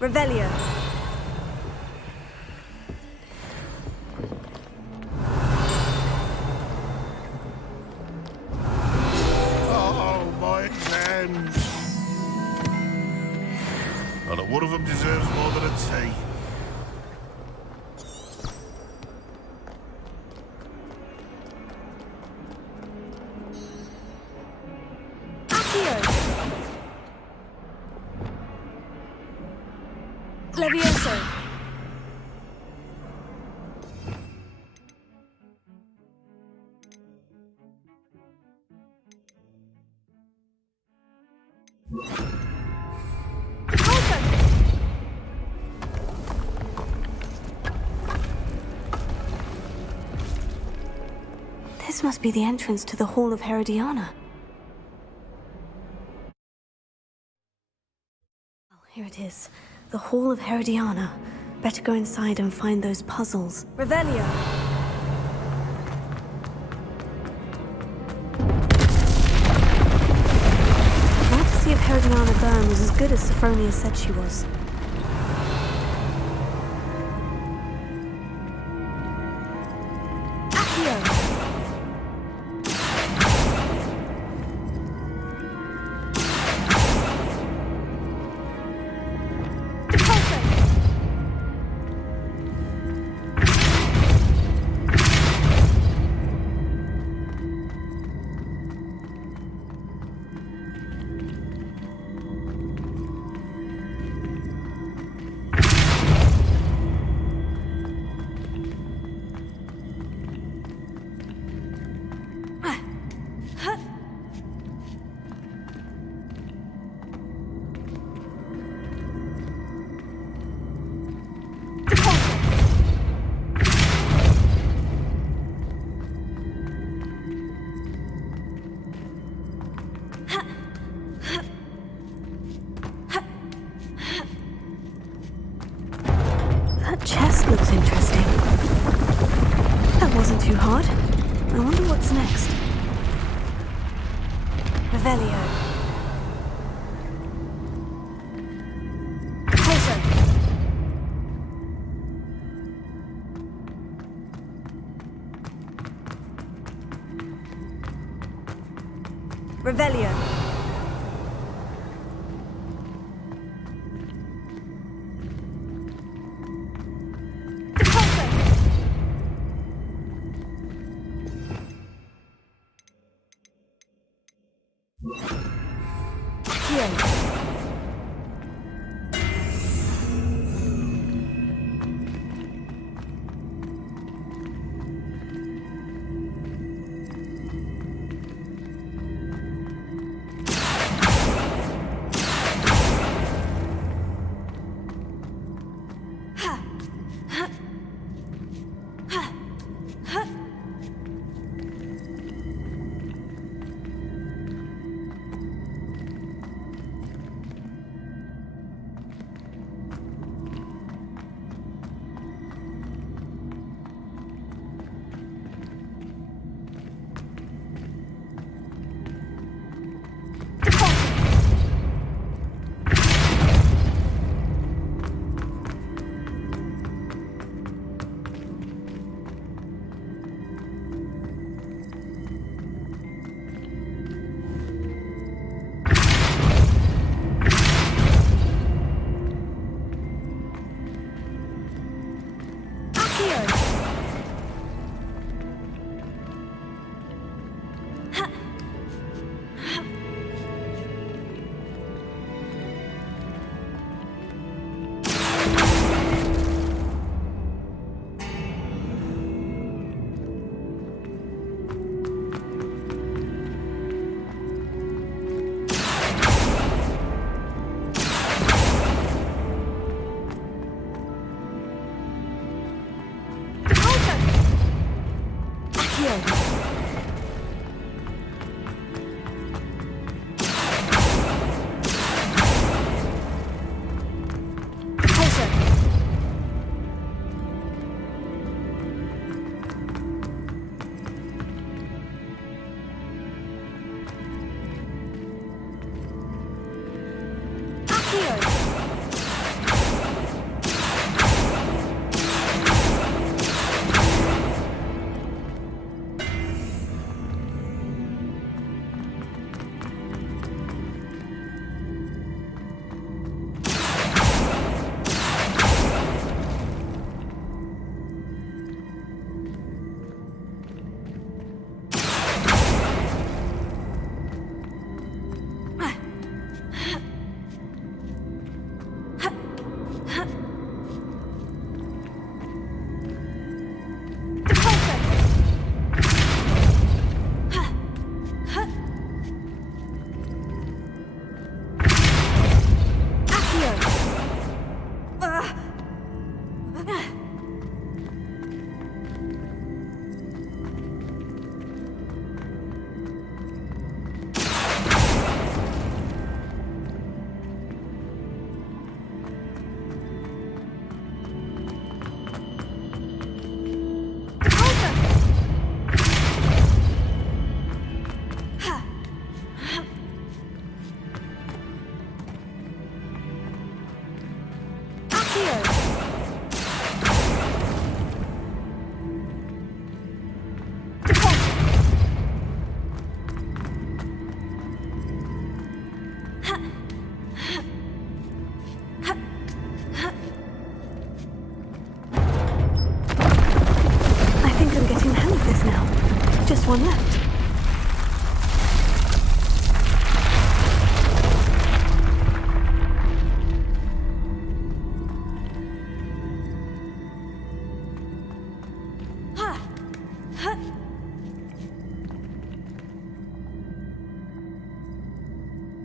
Revelio. Oh, my exams. Not one of them deserves more than a tea. Levioso. This must be the entrance to the Hall of Herodiana. Oh, here it is. The Hall of Herodiana. Better go inside and find those puzzles. Revelio. Glad to see if Herodiana Byrne was as good as Sophronia said she was. That chest looks interesting. That wasn't too hard. I wonder what's next. Revelio. Closer. Revelio.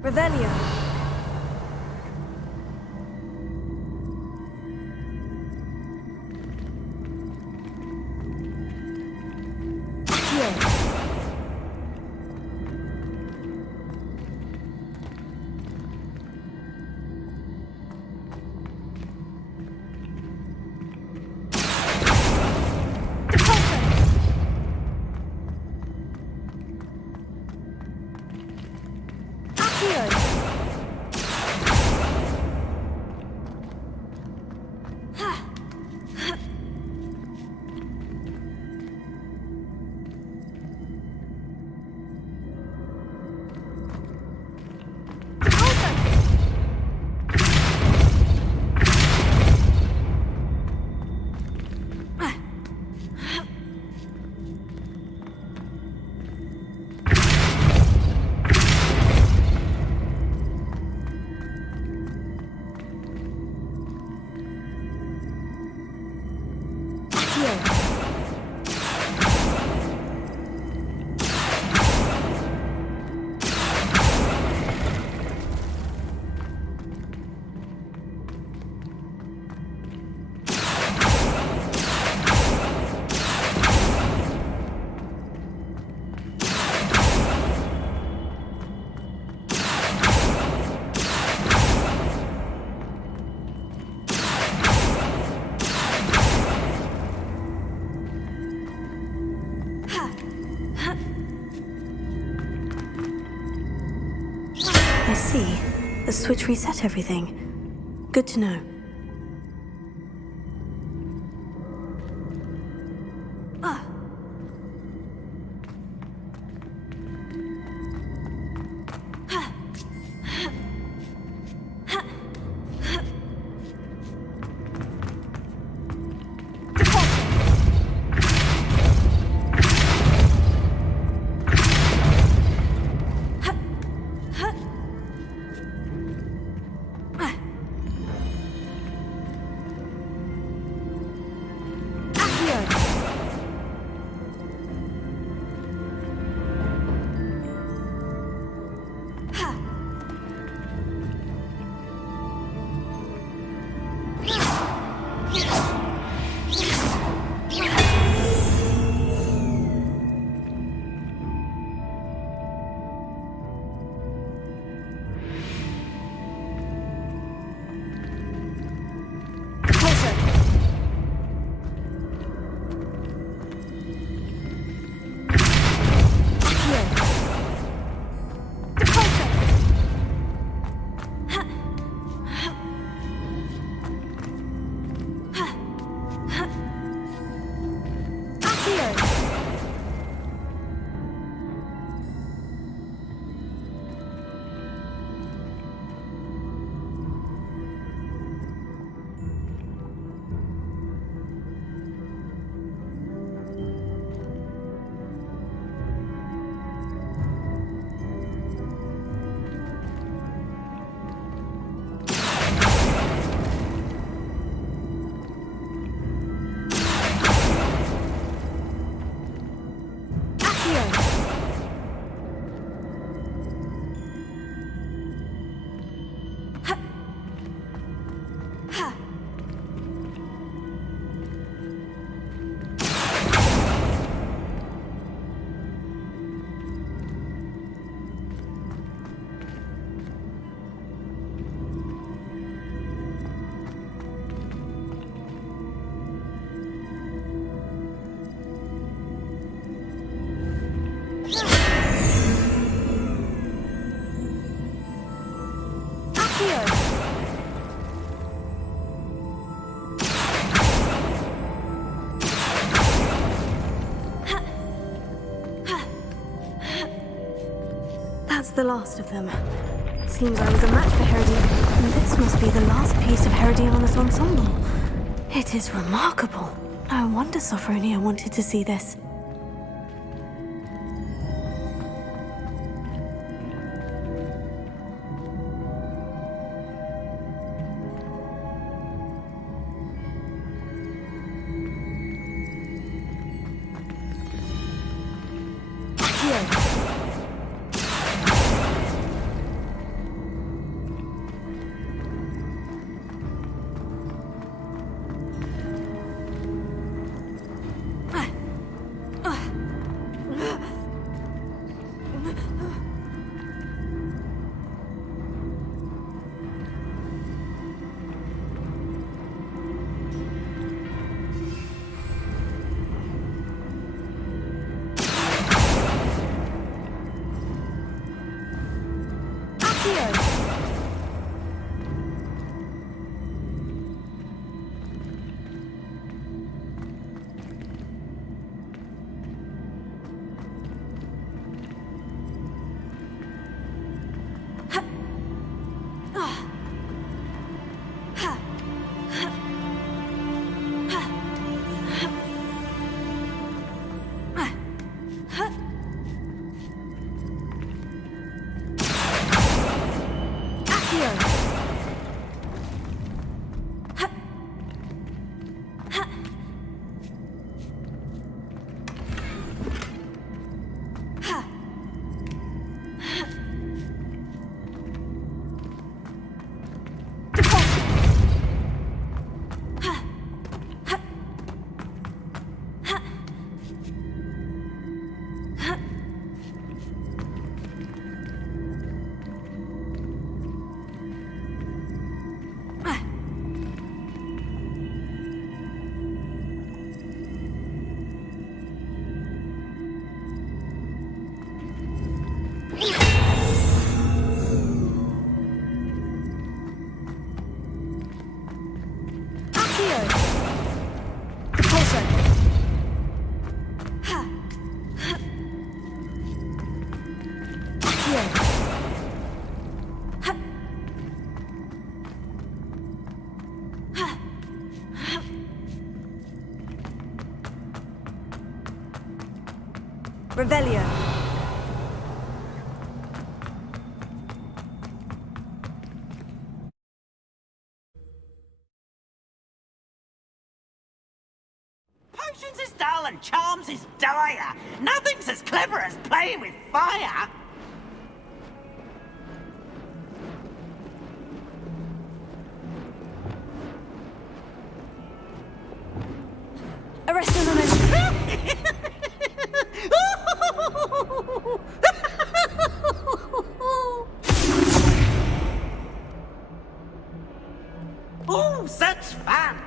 Revelio. I see. The switch reset everything. Good to know. That's the last of them. Seems I was a match for Herodion, and this must be the last piece of Herodiana's ensemble. It is remarkable. No wonder Sophronia wanted to see this. Revelio. Potions is dull and charms is dire. Nothing's as clever as playing with fire. Arrest him a minute. Oh, such fun!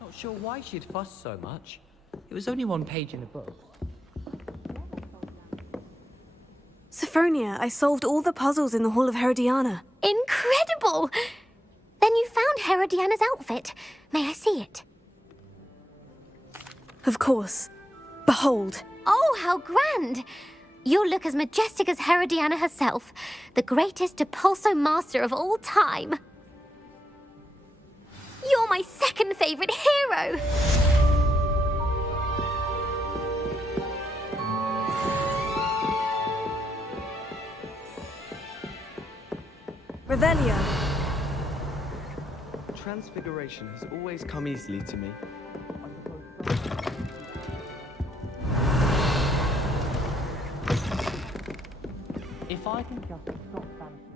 Not sure why she'd fuss so much. It was only one page in the book. Sophronia, I solved all the puzzles in the Hall of Herodiana. Incredible! Then you found Herodiana's outfit. May I see it? Of course. Behold. Oh, how grand! You'll look as majestic as Herodiana herself, the greatest Depulso master of all time. You're my second favorite hero! Revelio. Transfiguration has always come easily to me. If I can just stop banishing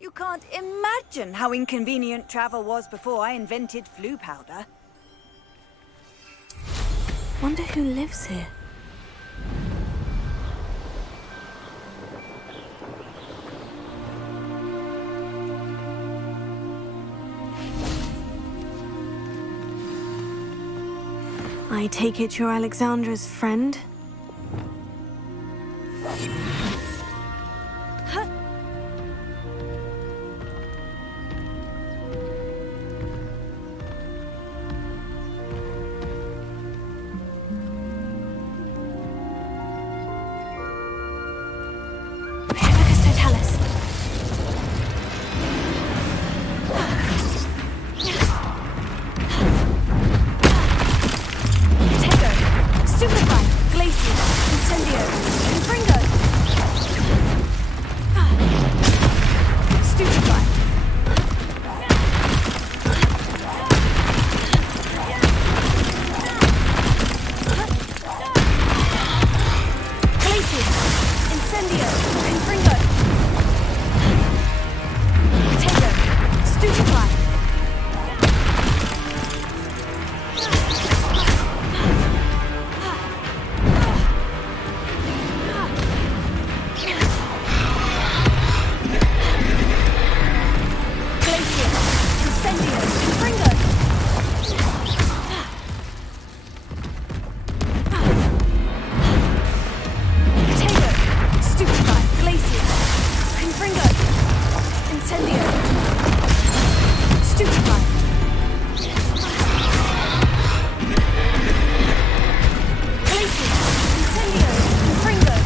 You can't imagine how inconvenient travel was before I invented flu powder. Wonder who lives here. I take it you're Alexandra's friend? Incendio! Confringo! Potato! Stupefy! Glacier! Incendio! Confringo! Potato! Stupefy! Glacier! Confringo! Incendio! Stupefy! Glacier! Incendio! Confringo!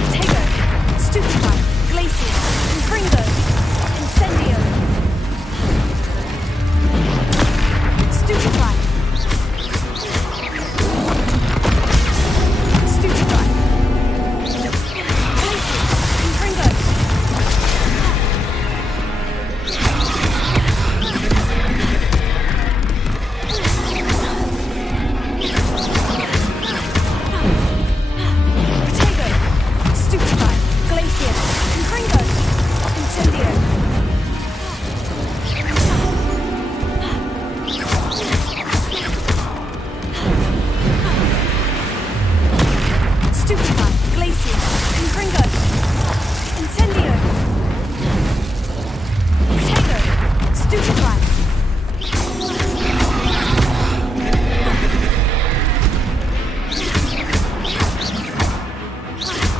Potato! Stupefy! Glacier! Confringo! Incendio! Stupefy! Stupefy! Glacier! Confringo! Potato! Stupefy! Glacier! Confringo! Incendio! Stupefy! Stupefy! Glacier! Confringo! Potato! Stupefy! Glacier! Confringo! Incendio! Stupefy! Glacier! Confringo! Incendio! Potato! Stupefy!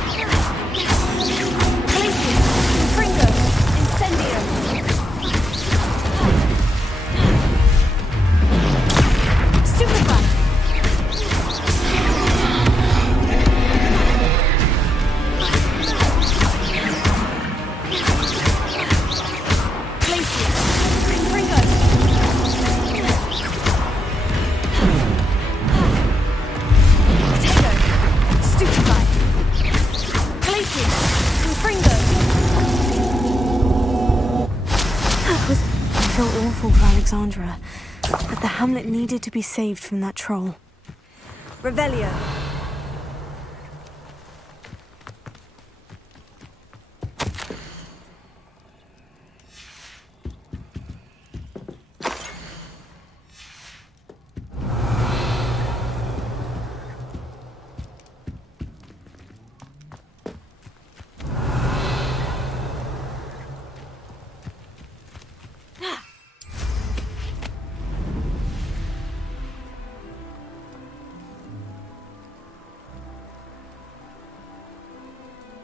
Glacier! Confringo! Incendio! Stupefy! Glacier! Confringo! Potato! Stupefy! Glacier! Confringo! I feel awful for Alexandra, but the hamlet needed to be saved from that troll. Revelio!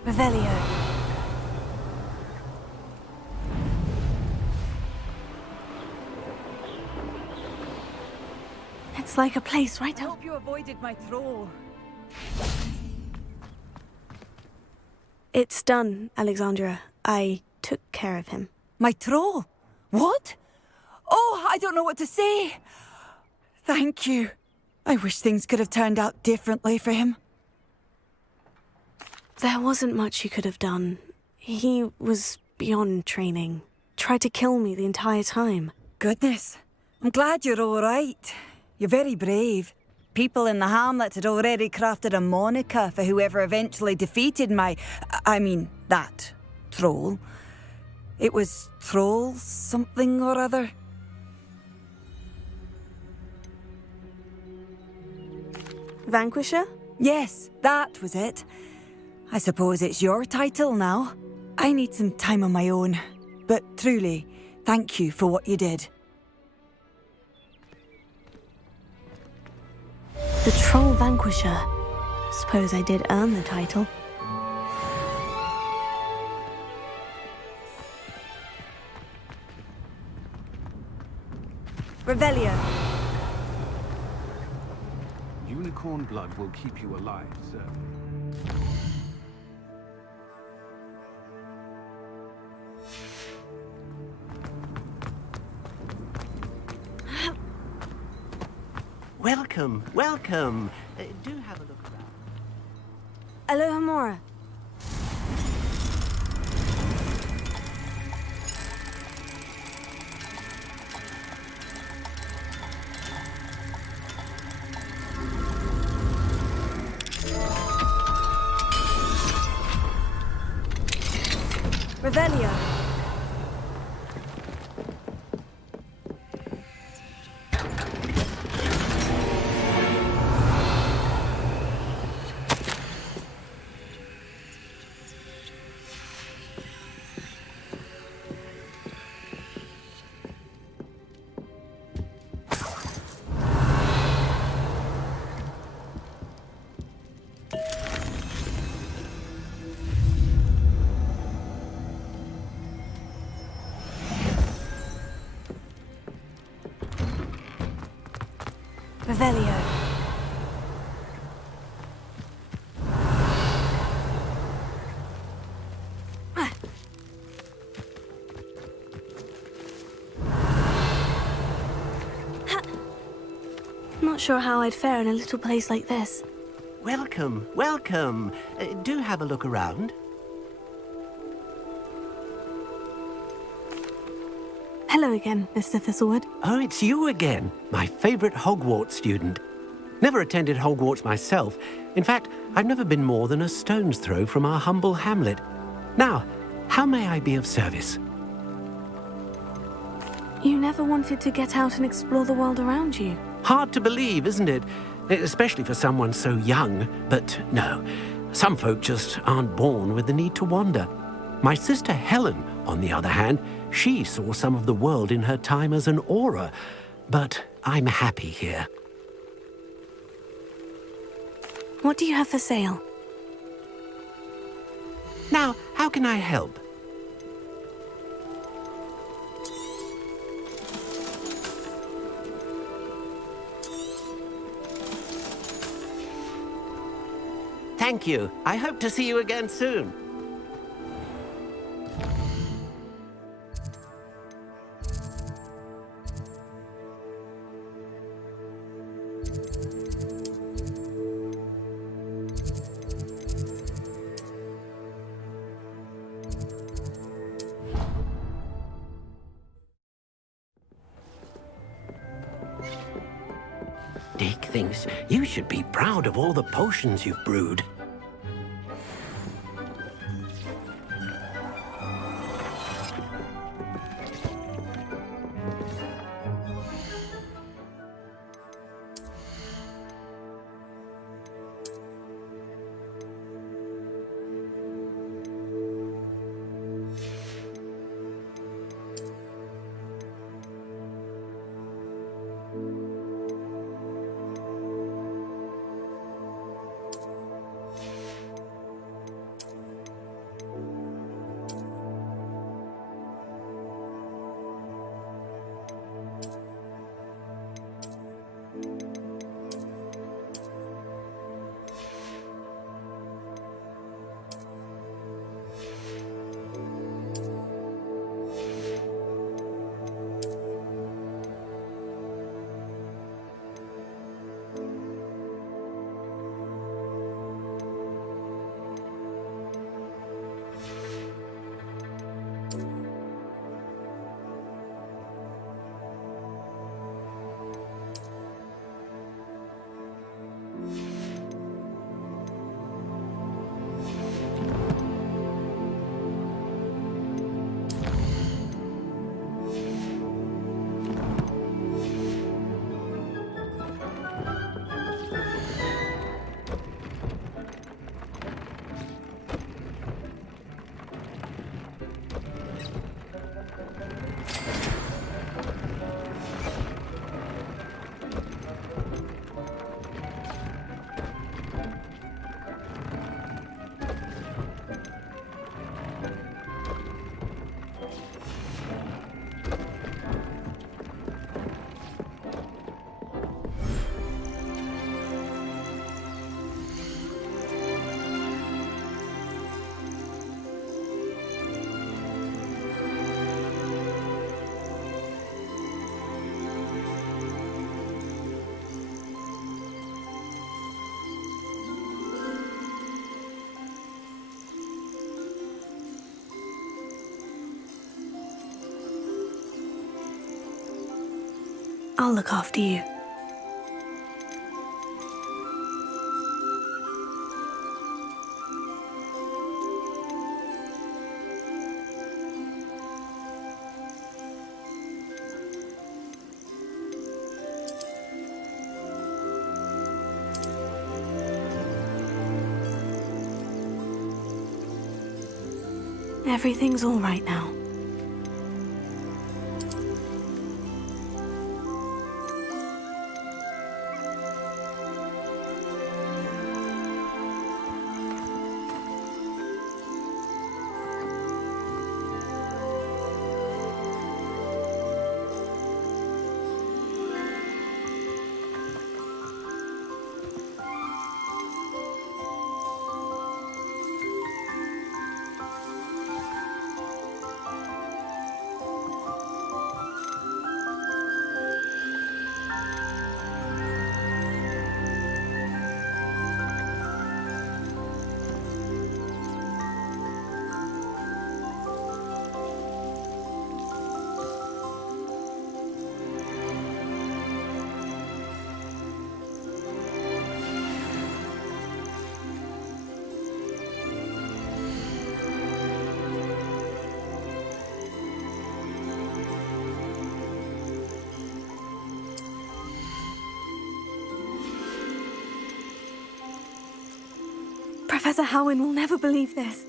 Revelio! It's like a place right I up. hope you avoided my troll. It's done, Alexandra. I took care of him. My troll? What? Oh, I don't know what to say. Thank you. I wish things could have turned out differently for him. There wasn't much you could have done. He was beyond training. Tried to kill me the entire time. Goodness. I'm glad you're all right. You're very brave. People in the hamlet had already crafted a moniker for whoever eventually defeated that troll. It was Troll something or other. Vanquisher? Yes, that was it. I suppose it's your title now. I need some time on my own. But truly, thank you for what you did. The Troll Vanquisher. Suppose I did earn the title. Revelio. Unicorn blood will keep you alive, sir. Welcome, welcome. Do have a look around. Aloha Mora. Revelio. Revelio. Not sure how I'd fare in a little place like this. Welcome, welcome. Do have a look around. Hello again, Mr. Thistlewood. Oh, it's you again, my favorite Hogwarts student. Never attended Hogwarts myself. In fact, I've never been more than a stone's throw from our humble hamlet. Now, how may I be of service? You never wanted to get out and explore the world around you. Hard to believe, isn't it? Especially for someone so young. But no, some folk just aren't born with the need to wander. My sister Helen, on the other hand, she saw some of the world in her time as an aura. But I'm happy here. What do you have for sale? Now, how can I help? Thank you. I hope to see you again soon. Dick thinks you should be proud of all the potions you've brewed. I'll look after you. Everything's all right now. Professor Howin will never believe this.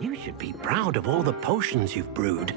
You should be proud of all the potions you've brewed.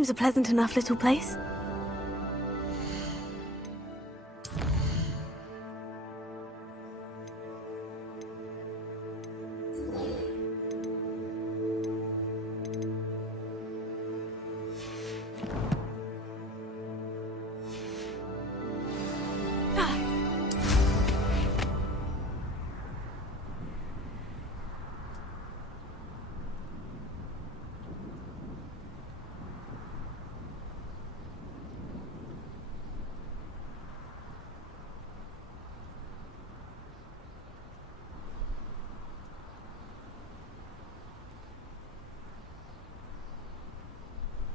seems a pleasant enough little place.